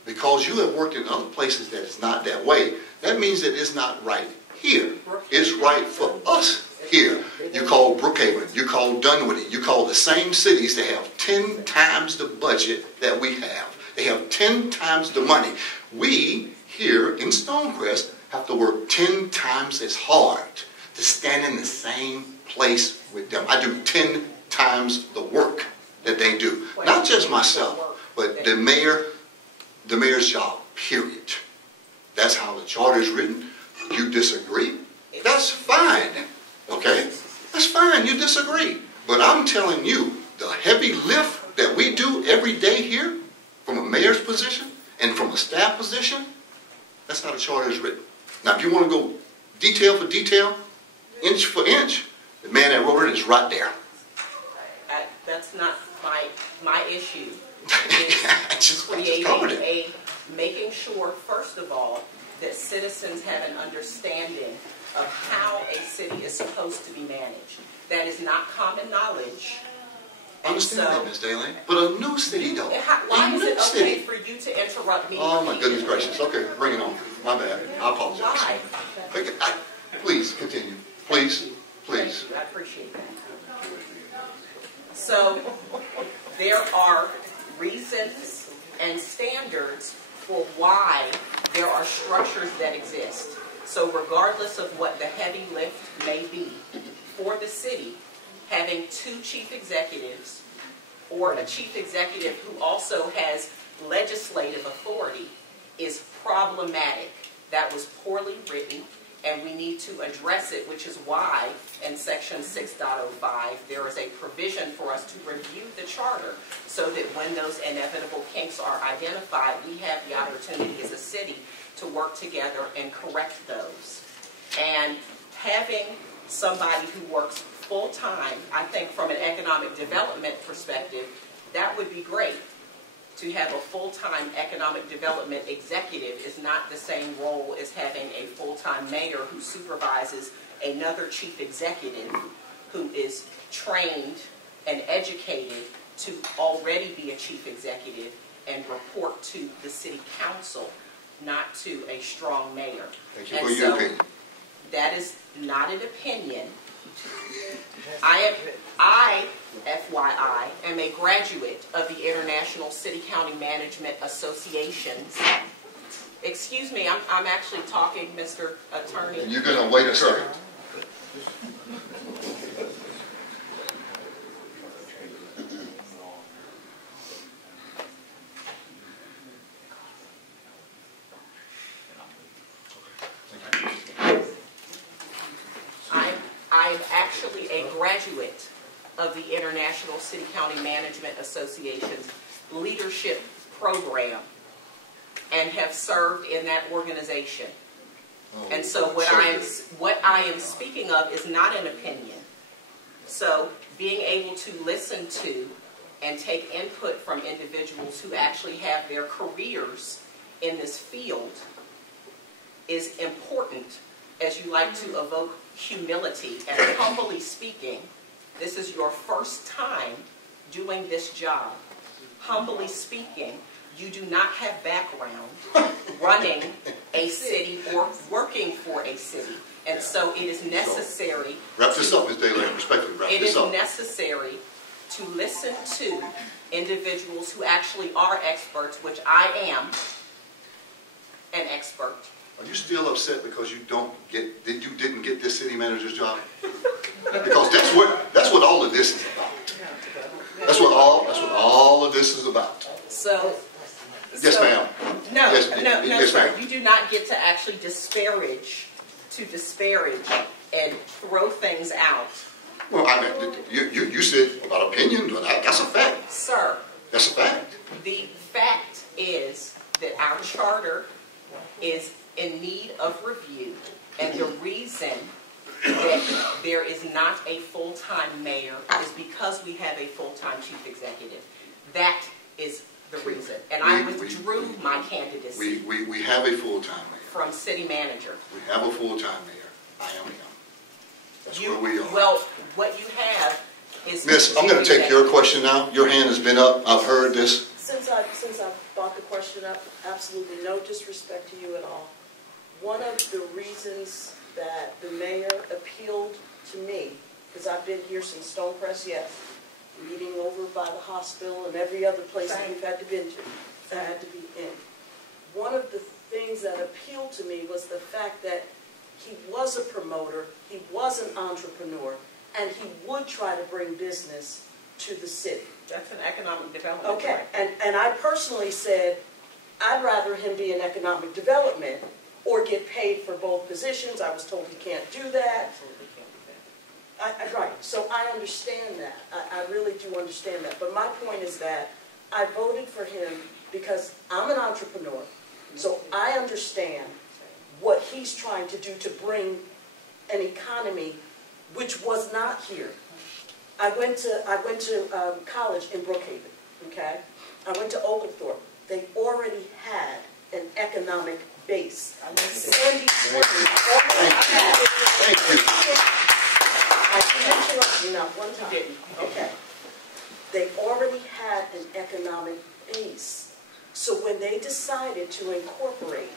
Because you have worked in other places that it's not that way, that means that it's not right here. It's right for us here. You call Brookhaven, you call Dunwoody, you call the same cities that have 10 times the budget that we have. They have 10 times the money. We here in Stonecrest have to work 10 times as hard to stand in the same place with them. I do 10 times the work that they do. Not just myself, but the mayor's job, period. That's how the charter is written. You disagree? That's fine. Okay? That's fine. You disagree. But I'm telling you, the heavy lift that we do every day here, from a mayor's position and from a staff position, that's how the charter is written. Now, if you want to go detail for detail, inch for inch, the man that wrote it is right there. That's not my issue. It's creating making sure, first of all, that citizens have an understanding of how a city is supposed to be managed. That is not common knowledge. I understand that, Ms. Daly. But a new city, though. Why is it okay for you to interrupt me? Oh, my goodness gracious. Okay, bring it on. My bad. I apologize. Why? Please, continue. Please. Please. I appreciate that. So, there are reasons and standards for why there are structures that exist. So regardless of what the heavy lift may be for the city, having 2 chief executives or a chief executive who also has legislative authority is problematic. That was poorly written, and we need to address it, which is why in section 6.05 there is a provision for us to review the charter so that when those inevitable kinks are identified, we have the opportunity as a city to work together and correct those. And having somebody who works full-time, I think from an economic development perspective, that would be great. To have a full-time economic development executive is not the same role as having a full-time mayor who supervises another chief executive who is trained and educated to already be a chief executive and report to the city council, not to a strong mayor. Thank you for your opinion. That is not an opinion. FYI, am a graduate of the International City County Management Associations. Excuse me, I'm actually talking, Mr. Attorney. You're going to wait a second. I'm actually a graduate of the International City County Management Association's leadership program and have served in that organization. And so what I am speaking of is not an opinion. So being able to listen to and take input from individuals who actually have their careers in this field is important as you like to evoke humility. And humbly speaking, this is your first time doing this job. Humbly speaking, you do not have background running a city or working for a city. And so it is necessary. Wrap this up, Ms. Daly, respectfully, wrap this up. It is necessary to listen to individuals who actually are experts, which I am an expert. Are you still upset because you didn't get this city manager's job? Because that's what all of this is about. That's what all of this is about. Yes, ma'am. No, sir. You do not get to actually disparage and throw things out. Well, I mean, you said about opinion, but that's a fact. Sir. That's a fact. The fact is that our charter is in need of review, and the reason that there is not a full-time mayor is because we have a full-time chief executive. That is the reason. And I withdrew my candidacy. We have a full-time mayor. From city manager. We have a full-time mayor. I am him. That's where we are. Well, what you have is... Miss, I'm going to take your question now. Your hand has been up. I've heard this. Since I brought the question up, absolutely no disrespect to you at all. One of the reasons that the mayor appealed to me, because I've been here since Stonecrest, yes, meeting over by the hospital and every other place that we've had to be in. One of the things that appealed to me was the fact that he was a promoter, he was an entrepreneur, and he would try to bring business to the city. That's an economic development. Okay, and I personally said, I'd rather him be in economic development or get paid for both positions. I was told he can't do that. Right, so I understand that. I really do understand that. But my point is that I voted for him because I'm an entrepreneur, so I understand what he's trying to do to bring an economy which was not here. I went to college in Brookhaven, okay? I went to Oglethorpe. They already had an economic base. Sandy already had it. I didn't interrupt you not one time. Okay. They already had an economic base. So when they decided to incorporate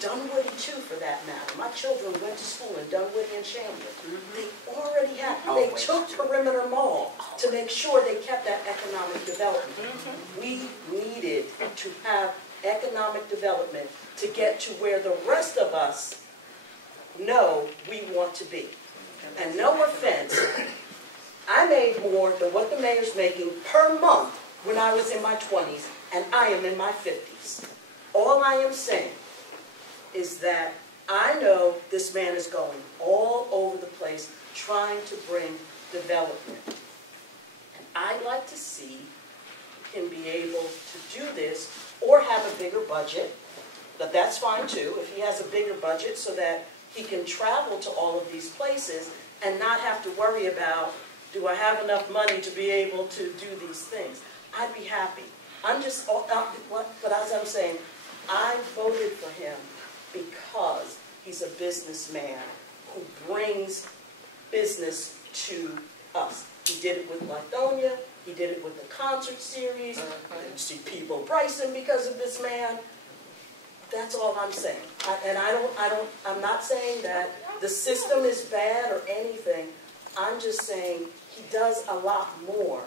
Dunwoody too, for that matter. My children went to school in Dunwoody and Chandler. They already had, they took Perimeter Mall to make sure they kept that economic development. We needed to have economic development to get to where the rest of us know we want to be. And no offense, I made more than what the mayor's making per month when I was in my 20s, and I am in my 50s. All I am saying is that I know this man is going all over the place trying to bring development. And I'd like to see him be able to do this or have a bigger budget, but that's fine too, if he has a bigger budget so that he can travel to all of these places and not have to worry about, do I have enough money to be able to do these things? I'd be happy. I'm just, but as I'm saying, I voted for him because he's a businessman who brings business to us. He did it with Lithonia. He did it with the concert series. You see people pricing because of this man. That's all I'm saying. I'm not saying that the system is bad or anything. I'm just saying he does a lot more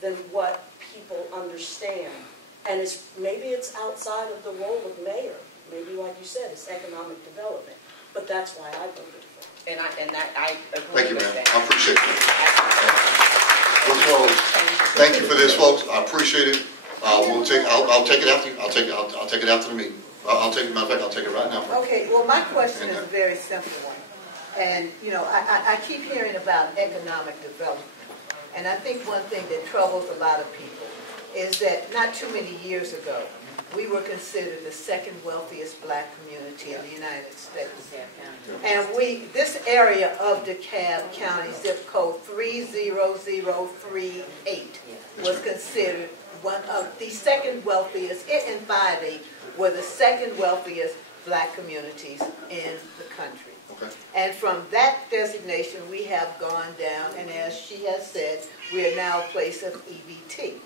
than what people understand. And maybe it's outside of the role of mayor. Maybe, like you said, it's economic development. But that's why I voted for it. I agree. Thank you, with ma'am. that. I appreciate it. We'll close. Thank you for this, folks. I appreciate it. I'll take it after. I'll take it after the meeting. I'll take it. Matter of fact, I'll take it right now. Okay. Well, my question is a very simple one, and you know, I keep hearing about economic development, and I think one thing that troubles a lot of people is that not too many years ago, we were considered the second wealthiest black community in the United States. And this area of DeKalb County, zip code 30038, was considered one of the second wealthiest, it and 5-8 were the second wealthiest black communities in the country. Okay. And from that designation, we have gone down, and as she has said, we are now a place of EBT.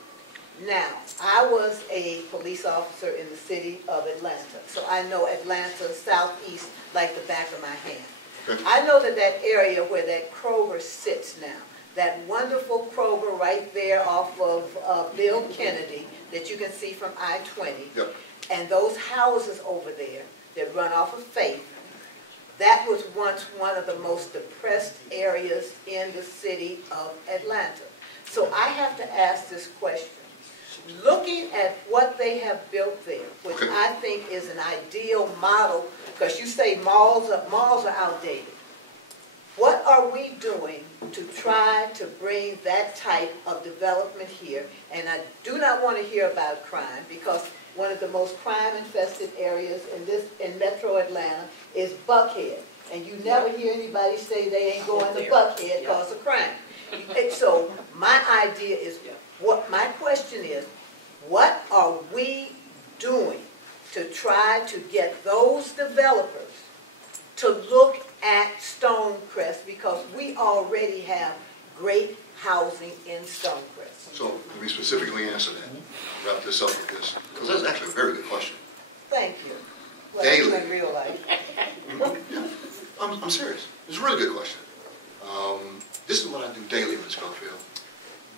Now, I was a police officer in the city of Atlanta, so I know Atlanta southeast like the back of my hand. Okay. I know that area where that Kroger sits now, that wonderful Kroger right there off of Bill Kennedy that you can see from I-20, Yep. and those houses over there that run off of Faith, that was once one of the most depressed areas in the city of Atlanta. So I have to ask this question. Looking at what they have built there, which I think is an ideal model, because you say malls are outdated. What are we doing to try to bring that type of development here? And I do not want to hear about crime, because one of the most crime-infested areas in Metro Atlanta is Buckhead, and you never hear anybody say they ain't going to Buckhead because of crime. And so my idea is, my question is, what are we doing to try to get those developers to look at Stonecrest, because we already have great housing in Stonecrest? So let me specifically answer that. Wrap this up with this, because that's actually a very good question. Thank you. Well, Daily. in real life. I'm serious. It's a really good question. This is what I do daily, Ms. Schofield.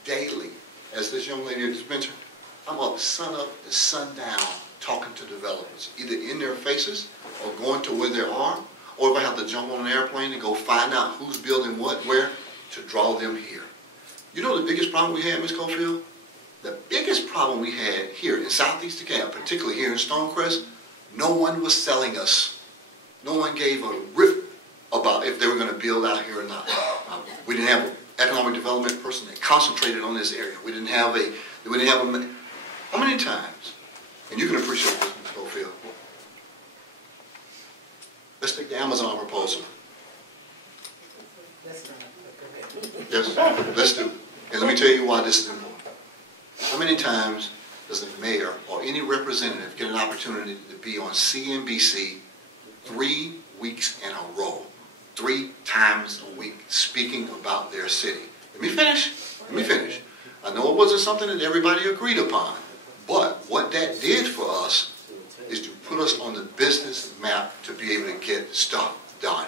Daily, as this young lady just mentioned, I'm up sun up to sundown talking to developers, either in their faces or going to where they are, or if I have to jump on an airplane and go find out who's building what, where, to draw them here. You know the biggest problem we had, Ms. Schofield? The biggest problem we had here in Southeast DeKalb, particularly here in Stonecrest, no one was selling us. No one gave a rip about if they were going to build out here or not. We didn't have an economic development person that concentrated on this area. We didn't have how many times, and you can appreciate this, Ms. Schofield. Let's take the Amazon proposal. Yes, let's do it. And let me tell you why this is important. How many times does the mayor or any representative get an opportunity to be on CNBC 3 weeks in a row, 3 times a week, speaking about their city? Let me finish. Let me finish. I know it wasn't something that everybody agreed upon, but what that did for us is to put us on the business map to be able to get stuff done.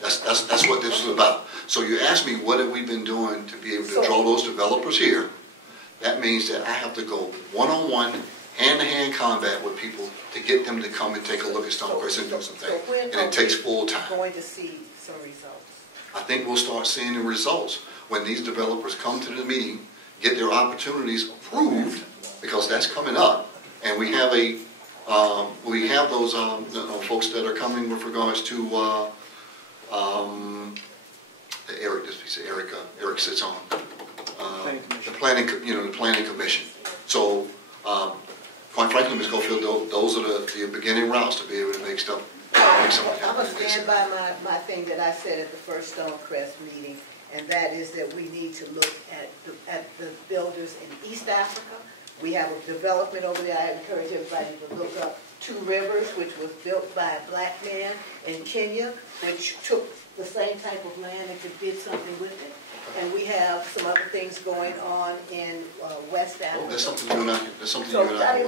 That's what this is about. So you asked me what have we been doing to be able to draw those developers here. That means that I have to go one-on-one hand-to-hand combat with people to get them to come and take a look at Stonecrest and do something. And it takes full time. Going to see some results. I think we'll start seeing the results when these developers come to the meeting, get their opportunities approved, because that's coming up. And we have those folks that are coming with regards to Eric sits on the planning commission. So quite frankly, Ms. Schofield, those are the beginning routes to be able to make something happen. I'm going to stand by my thing that I said at the first Stonecrest meeting, and that is that we need to look at the builders in East Africa. We have a development over there. I encourage everybody to look up Two Rivers, which was built by a black man in Kenya, which took the same type of land and did something with it. And we have some other things going on in West Africa. There's something you and I So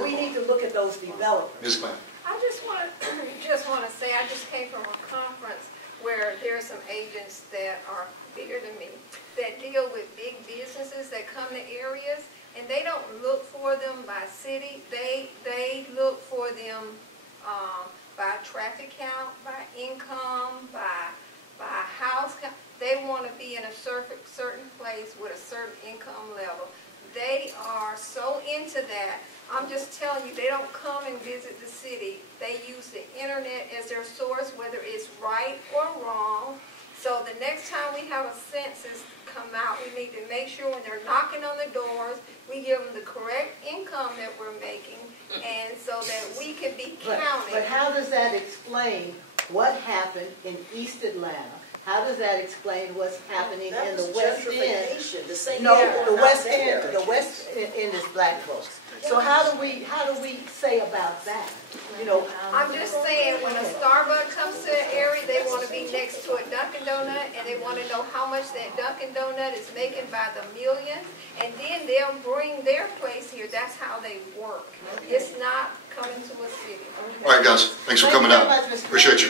we need to look at those developers. Ms. Clem. I just want to say, I just came from a conference where there are some agents that are bigger than me that deal with big businesses that come to areas, and they don't look for them by city. They look for them by traffic count, by income, by house count. They want to be in a certain place with a certain income level. They are so into that. I'm just telling you, they don't come and visit the city. They use the internet as their source, whether it's right or wrong. So the next time we have a census come out, we need to make sure when they're knocking on the doors, we give them the correct income that we're making, and so that we can be counted. But how does that explain what happened in East Atlanta? How does that explain what's happening in the West End? No, the West End is black folks. So how do we say about that? You know, I'm just saying, when a Starbucks comes to an area, they want to be next to a Dunkin' Donut, and they want to know how much that Dunkin' Donut is making by the millions, and then they'll bring their place here. That's how they work. It's not coming to a city. All right, guys. Thanks for coming out. Appreciate you.